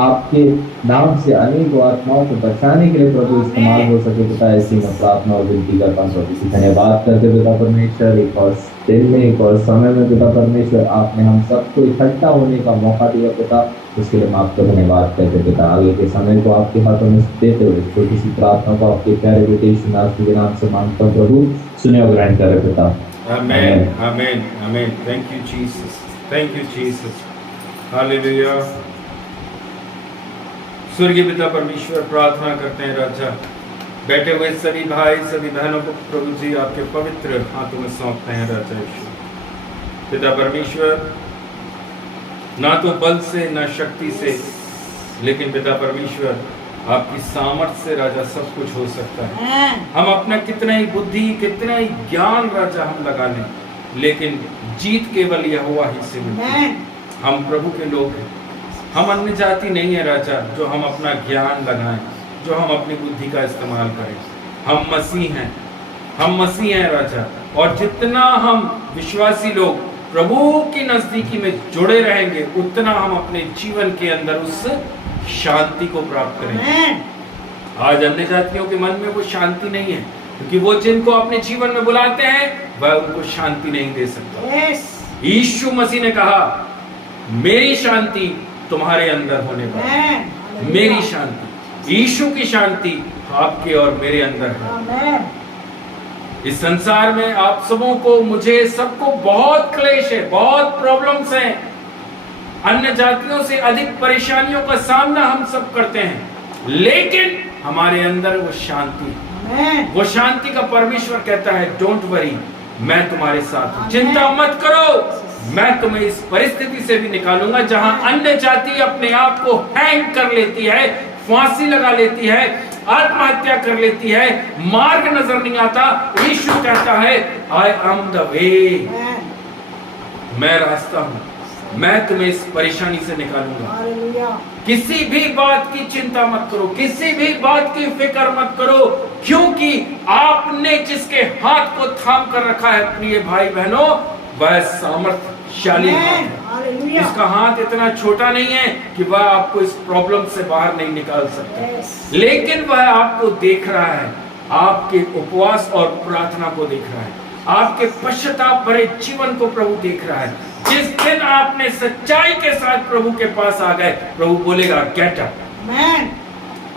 आपके नाम से अनेक आत्माओं को बचाने के लिए प्रभु इस्तेमाल हो सके पिता। ऐसी में प्रार्थना और विनती करता हूँ प्रभु जी। धन्यवाद करते पिता परमेश्वर, एक और दिन में एक और समय में पिता परमेश्वर आपने हम सबको इकट्ठा होने का मौका दिया पिता, उसके लिए हम आपको धन्यवाद करते पिता। आगे के समय को आपके हाथों में देते हुए छोटी सी प्रार्थना को आपके प्यारे बेटे यीशु मसीह के नाम से मांगता हूँ प्रभु, सुने और ग्रहण करें पिता। Amen, amen, amen. Thank you Jesus, thank you Jesus, hallelujah. स्वर्गीय पिता परमेश्वर, प्रार्थना करते हैं राजा, बैठे हुए सभी भाई सभी बहनों को प्रभु जी आपके पवित्र हाथों में सौंपते हैं राजा यीशु। पिता परमेश्वर, ना तो बल से ना शक्ति से, लेकिन पिता परमेश्वर आपकी सामर्थ्य से राजा सब कुछ हो सकता है। हम अपना कितना ही बुद्धि, कितना ही ज्ञान राजा हम लगा लें, लेकिन जीत केवल यहोवा ही से मिलती है। हम प्रभु के लोग हैं, हम अन्य जाति नहीं है राजा जो हम अपना ज्ञान लगाएं, जो हम अपनी बुद्धि का इस्तेमाल करें। हम मसीह हैं, हम मसीह हैं राजा। और जितना हम विश्वासी लोग प्रभु की नजदीकी में जुड़े रहेंगे, उतना हम अपने जीवन के अंदर उस शांति को प्राप्त करेंगे। आज अन्य जातियों के मन में वो शांति नहीं है, क्योंकि वो जिनको अपने जीवन में बुलाते हैं वह उनको शांति नहीं दे सकता। यीशु मसीह ने कहा, मेरी शांति तुम्हारे अंदर होने वाली, मेरी शांति, यीशु की शांति आपके और मेरे अंदर है। इस संसार में आप सबों को, मुझे, सबको बहुत क्लेश है, बहुत प्रॉब्लम्स हैं। अन्य जातियों से अधिक परेशानियों का सामना हम सब करते हैं, लेकिन हमारे अंदर वो शांति है। वो शांति का परमेश्वर कहता है, डोंट वरी, मैं तुम्हारे साथ हूं, चिंता मत करो, मैं तुम्हें इस परिस्थिति से भी निकालूंगा जहां अन्य जाति अपने आप को हैंग कर लेती है, फांसी लगा लेती है, आत्महत्या कर लेती है, मार्ग नजर नहीं आता। यीशु कहता है आई एम द वे, मैं रास्ता हूं, मैं तुम्हें इस परेशानी से निकालूंगा। किसी भी बात की चिंता मत करो, किसी भी बात की फिक्र मत करो, क्योंकि आपने जिसके हाथ को थाम कर रखा है प्रिय भाई बहनों, वह सामर्थ्यशाली हाथ है। उसका हाथ इतना छोटा नहीं है कि वह आपको इस प्रॉब्लम से बाहर नहीं निकाल सकता, लेकिन वह आपको देख रहा है, आपके उपवास और प्रार्थना को देख रहा है, आपके पश्चाताप भरे जीवन को प्रभु देख रहा है। जिस दिन आपने सच्चाई के साथ प्रभु के पास आ गए, प्रभु बोलेगा गेट अप।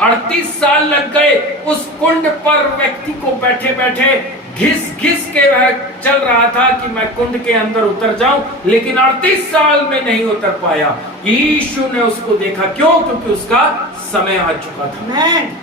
38 साल लग गए उस कुंड पर व्यक्ति को बैठे बैठे, घिस घिस के वह चल रहा था कि मैं कुंड के अंदर उतर जाऊं, लेकिन 38 साल में नहीं उतर पाया। यीशु ने उसको देखा, क्यों? क्योंकि उसका समय आ चुका था,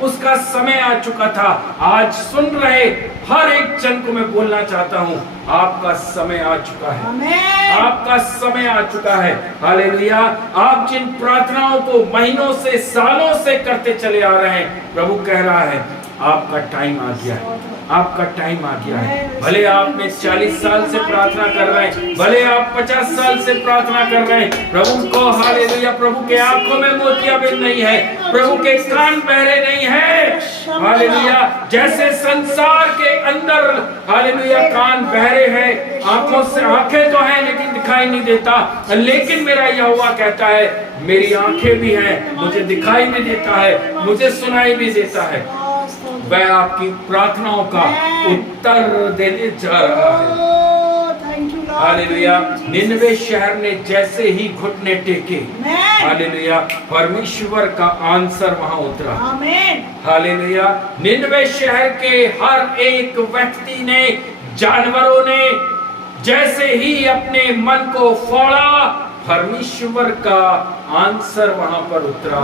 उसका समय आ चुका था। आज सुन रहे हर एक जन को मैं बोलना चाहता हूं, आपका समय आ चुका है, आपका समय आ चुका है। हालेलुया। आप जिन प्रार्थनाओं को महीनों से सालों से करते चले आ रहे हैं, प्रभु कह रहा है आपका टाइम आ गया है, आपका टाइम आ गया है। भले आपने 40 साल से प्रार्थना कर रहे हैं, भले आप 50 साल से प्रार्थना कर रहे हैं, प्रभु को हालेलुया, प्रभु के आंखों में मोतियाबिंद नहीं है, प्रभु के कान बहरे नहीं है। हालेलुया। जैसे संसार के अंदर हालेलुया कान बहरे हैं, आंखों से आंखें तो हैं लेकिन दिखाई नहीं देता, लेकिन मेरा यहोवा कहता है मेरी आंखें भी हैं, मुझे दिखाई भी देता है, मुझे सुनाई भी देता है। वह आपकी प्रार्थनाओं का उत्तर देने जा रहा है। हालेलुया। निनवे शहर ने जैसे ही घुटने टेके, हालेलुया, परमेश्वर का आंसर वहां उतरा। हालेलुया। निनवे शहर के हर एक व्यक्ति ने, जानवरों ने जैसे ही अपने मन को फोड़ा, परमेश्वर का आंसर वहां पर उतरा।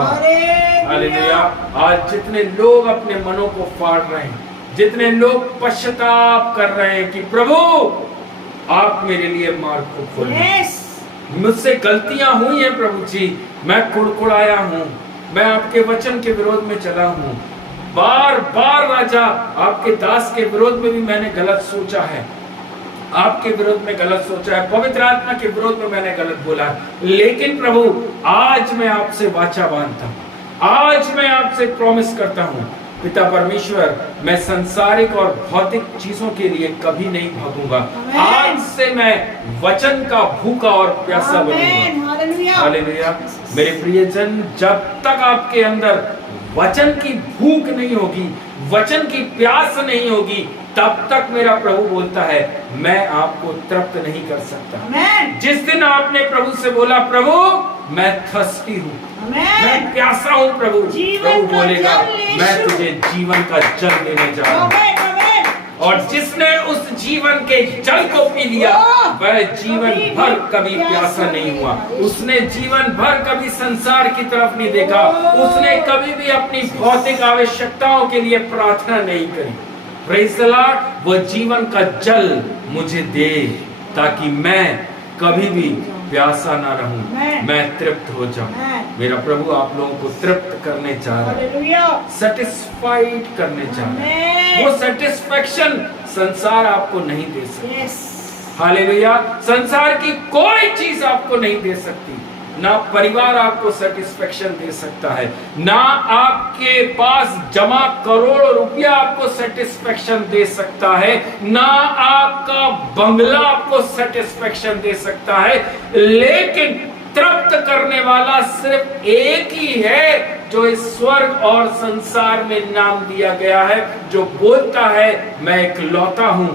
हालेलुया। आज जितने लोग अपने मनों को फाड़ रहे हैं, जितने लोग पश्चाताप कर रहे हैं कि प्रभु आप मेरे लिए मार्ग को खोलें, मुझसे गलतियां हुई हैं प्रभु जी, मैं कुड़कुड़ाया हूं, मैं आपके वचन के विरोध में चला हूं, बार बार राजा आपके दास के विरोध में भी मैंने गलत सोचा है, आपके विरोध में गलत सोचा है, पवित्र आत्मा के विरोध में मैंने गलत बोला है, लेकिन प्रभु आज मैं आपसे वाचा बांधता हूं, आज मैं आपसे प्रॉमिस करता हूं पिता परमेश्वर, मैं सांसारिक और भौतिक चीजों के लिए कभी नहीं भागूंगा। आज से मैं वचन का भूखा और प्यासा बनूंगा। हालेलुया। मेरे प्रियजन, जब तक आपके अंदर वचन की भूख नहीं होगी, वचन की प्यास नहीं होगी, तब तक मेरा प्रभु बोलता है मैं आपको तृप्त नहीं कर सकता। जिस दिन आपने प्रभु से बोला प्रभु मैं थर्स्टी हूँ, मैं प्यासा हूँ प्रभु, प्रभु बोलेगा मैं तुझे जीवन का जल देने जा रहा हूँ। और जिसने उस जीवन के जल को पी लिया, वह जीवन भर कभी प्यासा नहीं हुआ, उसने जीवन भर कभी संसार की तरफ नहीं देखा, उसने कभी भी अपनी भौतिक आवश्यकताओं के लिए प्रार्थना नहीं करी। Praise the Lord. वो जीवन का जल मुझे दे ताकि मैं कभी भी प्यासा ना रहूं, मैं तृप्त हो जाऊं। मेरा प्रभु आप लोगों को तृप्त करने जा रहा है, सेटिस्फाइड करने जा रहा है। वो सेटिस्फेक्शन संसार आपको नहीं दे सकता। हालेलुया। संसार की कोई चीज आपको नहीं दे सकती, ना परिवार आपको सेटिस्फेक्शन दे सकता है, ना आपके पास जमा करोड़ों रुपया आपको सेटिस्फेक्शन दे सकता है, ना आपका बंगला आपको सेटिस्फेक्शन दे सकता है, लेकिन तृप्त करने वाला सिर्फ एक ही है जो इस स्वर्ग और संसार में नाम दिया गया है, जो बोलता है मैं इकलौता हूं,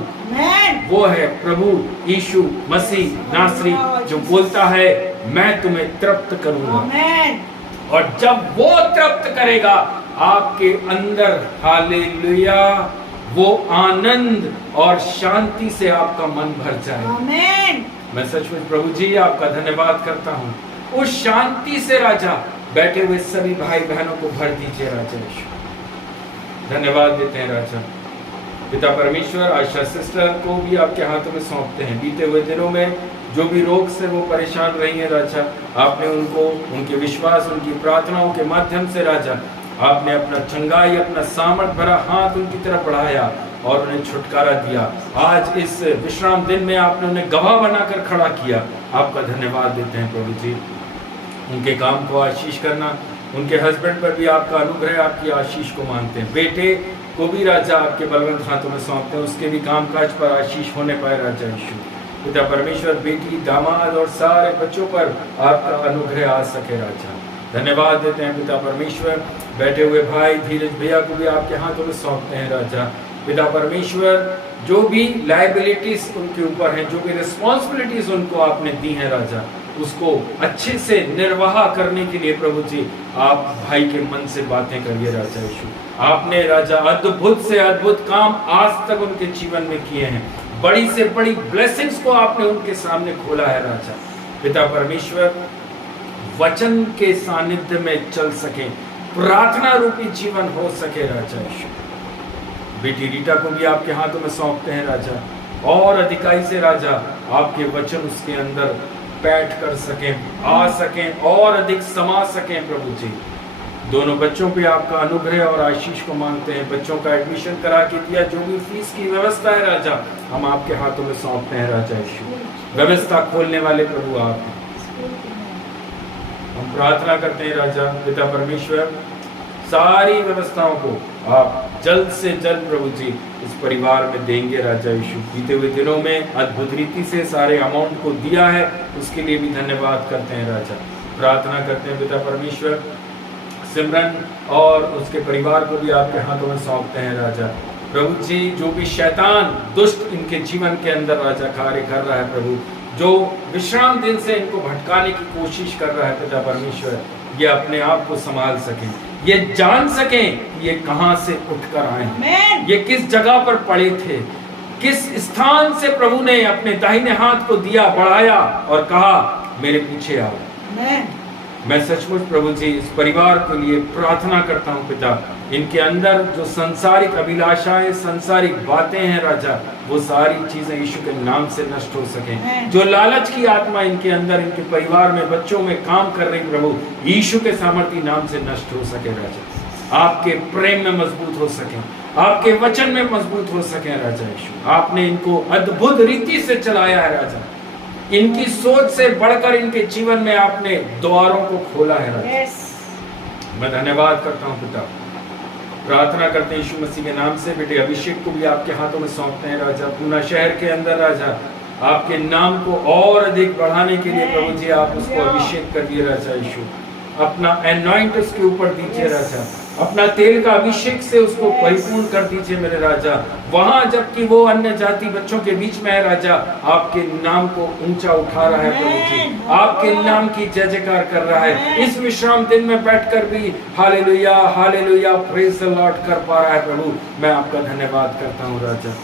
वो है प्रभु यीशु मसीह नासरी, जो बोलता है मैं तुम्हें तृप्त करूंगा। और जब वो तृप्त करेगा आपके अंदर, हालेलुया, वो आनंद और शांति से आपका मन भर जाएगा। मैं सचमुच प्रभु जी आपका धन्यवाद करता हूँ। उस शांति से राजा बैठे हुए सभी भाई बहनों को भर दीजिए राजा यीशु। धन्यवाद देते हैं राजा। पिता परमेश्वर, आशा सिस्टर को भी आपके हाथों में सौंपते हैं। बीते हुए दिनों में जो भी रोग से वो परेशान रही है राजा, आपने उनको उनके विश्वास, उनकी प्रार्थनाओं के माध्यम से राजा आपने अपना चंगाई, अपना सामर्थ भरा हाथ उनकी तरफ बढ़ाया और उन्हें छुटकारा दिया। आज इस विश्राम दिन में आपने उन्हें गवाह बनाकर खड़ा किया। आपका धन्यवाद देते हैं प्रभु जी। उनके काम को आशीष करना, उनके हस्बैंड पर भी आपका अनुग्रह, आपकी आशीष को मांगते हैं। बेटे को भी राजा आपके बलवंत हाथों में सौंपते हैं, उसके भी कामकाज पर आशीष होने पाए राजा यीशु। पिता परमेश्वर, बेटी, दामाद और सारे बच्चों पर आपका अनुग्रह आ सके राजा। धन्यवाद देते हैं पिता परमेश्वर। बैठे हुए भाई धीरज भैया को भी आपके हाथों में सौंपते हैं राजा। पिता परमेश्वर, जो भी लायबिलिटीज उनके ऊपर हैं, जो भी रिस्पॉन्सिबिलिटीज उनको आपने दी हैं राजा, उसको अच्छे से निर्वाह करने के लिए प्रभु जी आप भाई के मन से बातें करिए राजा यीशु। आपने राजा अद्भुत से अद्भुत काम आज तक उनके जीवन में किए हैं, बड़ी से बड़ी ब्लेसिंग्स को आपने उनके सामने खोला है राजा। पिता परमेश्वर, वचन के सानिध्य में चल सके, प्रार्थना रूपी जीवन हो सके राजा यीशु। बेटी रीटा को भी आपके हाथों में सौंपते हैं राजा, और अधिकाई से राजा आपके वचन उसके अंदर बैठ कर सकें, आ सकें और अधिक समा सकें प्रभु जी। दोनों बच्चों पे आपका अनुग्रह और आशीष को मांगते हैं। बच्चों का एडमिशन करा के दिया, जो भी फीस की व्यवस्था है राजा, हम आपके हाथों में सौंपते हैं राजा यीशु। व्यवस्था खोलने वाले प्रभु आप हैं। हम प्रार्थना करते हैं राजा पिता परमेश्वर, सारी व्यवस्थाओं को आप जल्द से जल्द प्रभु जी इस परिवार में देंगे राजा यीशु। बीते हुए दिनों में अद्भुत रीति से सारे अमाउंट को दिया है, उसके लिए भी धन्यवाद करते हैं राजा। प्रार्थना करते हैं पिता परमेश्वर, सिमरन और उसके परिवार को भी आपके हाथों में सौंपते हैं राजा। प्रभु जी, जो भी शैतान दुष्ट इनके जीवन के अंदर राजा कार्य कर रहा है प्रभु, जो विश्राम दिन से इनको भटकाने की कोशिश कर रहा है पिता परमेश्वर, ये अपने आप को संभाल सकें, ये जान सकें कि ये कहां से उठकर आए हैं, ये किस जगह पर पड़े थे, किस स्थान से प्रभु ने अपने दाहिने हाथ को दिया, बढ़ाया और कहा मेरे पीछे आओ। मैं सचमुच प्रभु जी इस परिवार के लिए प्रार्थना करता हूँ पिता, इनके अंदर जो संसारिक अभिलाषाएं, संसारिक बातें हैं राजा, वो सारी चीजें यीशु के नाम से नष्ट हो सकें। जो लालच की आत्मा इनके अंदर, इनके परिवार में, बच्चों में काम कर रही प्रभु, यीशु के सामर्थी नाम से नष्ट हो सके राजा। आपके प्रेम में मजबूत हो सके, आपके वचन में मजबूत हो सके राजा यीशु। आपने इनको अद्भुत रीति से चलाया है राजा, इनकी सोच से बढ़कर इनके जीवन में आपने द्वारों को खोला है राजा। मैं धन्यवाद करता हूँ पिता। प्रार्थना करते हैं यीशु मसीह के नाम से। बेटे अभिषेक को भी आपके हाथों में सौंपते हैं राजा। पूना शहर के अंदर राजा आपके नाम को और अधिक बढ़ाने के लिए प्रभु जी आप उसको अभिषेक कर दिए राजा यीशु। अपना एनॉइंट उसके ऊपर दीजिए राजा, अपना तेल का अभिषेक से उसको परिपूर्ण कर दीजिए मेरे राजा। वहां जबकि वो अन्य जाति बच्चों के बीच में है राजा, आपके नाम को ऊंचा उठा रहा है प्रभु जी, आपके नाम की जय जयकार कर रहा है। इस विश्राम दिन में बैठकर भी hallelujah hallelujah praise the Lord कर पा रहा है प्रभु। मैं आपका धन्यवाद करता हूँ राजा।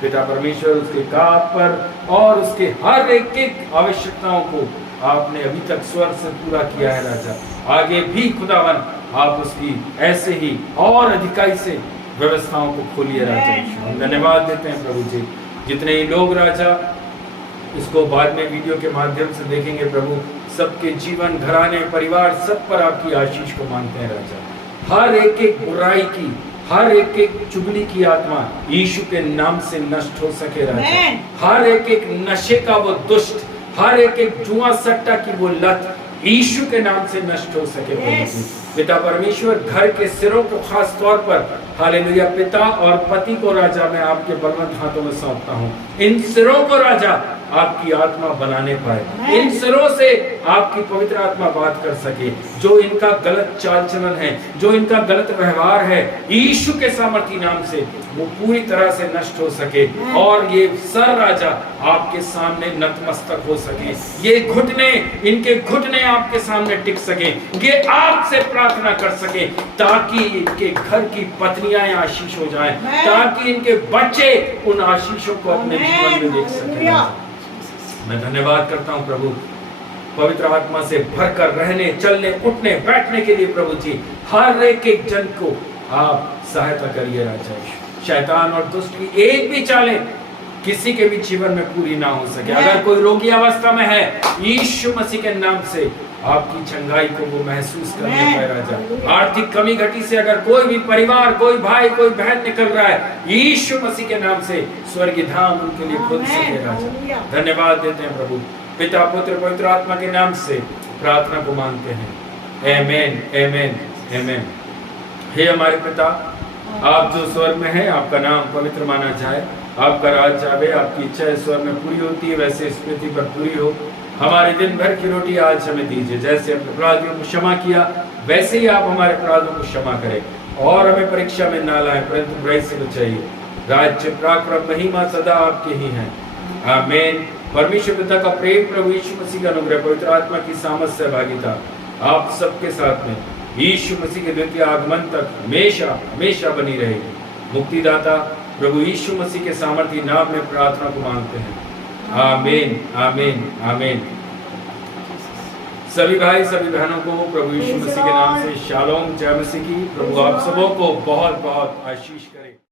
पिता परमेश्वर, उसके काम पर और उसके हर एक आवश्यकताओं को आपने अभी तक स्वर से पूरा किया है राजा। आगे भी खुदावन आप उसकी ऐसे ही और अधिकाई से व्यवस्थाओं को खोलिए राजा। हम धन्यवाद देते हैं प्रभु जी। जितने ही लोग राजा इसको बाद में वीडियो के माध्यम से देखेंगे प्रभु, सबके जीवन, घराने, परिवार, सब पर आपकी आशीष को मांगते हैं राजा। हर एक बुराई की, हर एक चुगली की आत्मा यीशु के नाम से नष्ट हो सके राजा। हर एक नशे का वो दुष्ट, हर एक जुआ सट्टा की वो लत यीशु के नाम से नष्ट हो सके प्रभु जी। पिता परमेश्वर, घर के सिरों को खास तौर पर हालेलुया पिता और पति को राजा मैं आपके बलवंत हाथों में सौंपता हूँ। इन सिरों को राजा आपकी आत्मा बनाने पाए, इन सिरों से आपकी पवित्र आत्मा बात कर सके। जो इनका गलत चाल चलन है, जो इनका गलत व्यवहार है, यीशु के सामर्थी नाम से वो पूरी तरह से नष्ट हो सके और ये सर राजा आपके सामने नतमस्तक हो सके। ये घुटने, इनके घुटने आपके सामने टिक सके, ये आपसे प्रार्थना कर सके ताकि इनके घर की पत्नियां आशीष हो जाएं, ताकि इनके बच्चे उन आशीषों को अपने जीवन में देख सकें। मैं धन्यवाद करता हूं प्रभु, पवित्र आत्मा से भरकर रहने, चलने, उठने, बैठने के लिए प्रभु जी हर एक जन को आप सहायता करिए राजा। शैतान और दुष्ट की एक भी चालें किसी के भी जीवन में पूरी ना हो सके। अगर कोई रोगी अवस्था में है, यीशु मसीह के नाम से आपकी चंगाई को वो महसूस करने पाए राजा। आर्थिक कमी घटी से अगर कोई भी परिवार, कोई भाई, कोई बहन निकल रहा है, यीशु मसीह के नाम से स्वर्गीय धाम उनके लिए खुद सके राजा। धन्यवाद देते हैं प्रभु, पिता पुत्र पवित्र आत्मा के नाम से प्रार्थना को मांगते हैं। आमेन, आमेन, आमेन। हे हमारे पिता, आप जो स्वर्ग में हैं, आपका नाम पवित्र माना जाए, आपका राज आवे, आपकी इच्छा स्वर्ग में पूरी होती है वैसे इस पृथ्वी पर पूरी हो। हमारे दिन भर की रोटी आज हमें दीजिए, जैसे अपने अपराधियों को क्षमा किया वैसे ही आप हमारे अपराधों को क्षमा करें, और हमें परीक्षा में ना लाएं परंतु बुराई से बचाइए। राज्य, पराक्रम, महिमा सदा आपके ही हैं। आमीन। परमेश्वर पिता का प्रेम, प्रभु यीशु मसीह का अनुग्रह, पवित्र आत्मा की सामर्थ सहभागिता आप सबके साथ में यीशु मसीह के द्वितीय आगमन तक हमेशा हमेशा बनी रहेगी। मुक्तिदाता प्रभु यीशु मसीह के सामर्थ्य नाम में प्रार्थना को मांगते हैं। आमीन, आमीन, आमीन। सभी भाई सभी बहनों को प्रभु यीशु मसीह के नाम से शालोम, जय मसीह की। प्रभु आप सबों को बहुत बहुत आशीष करे।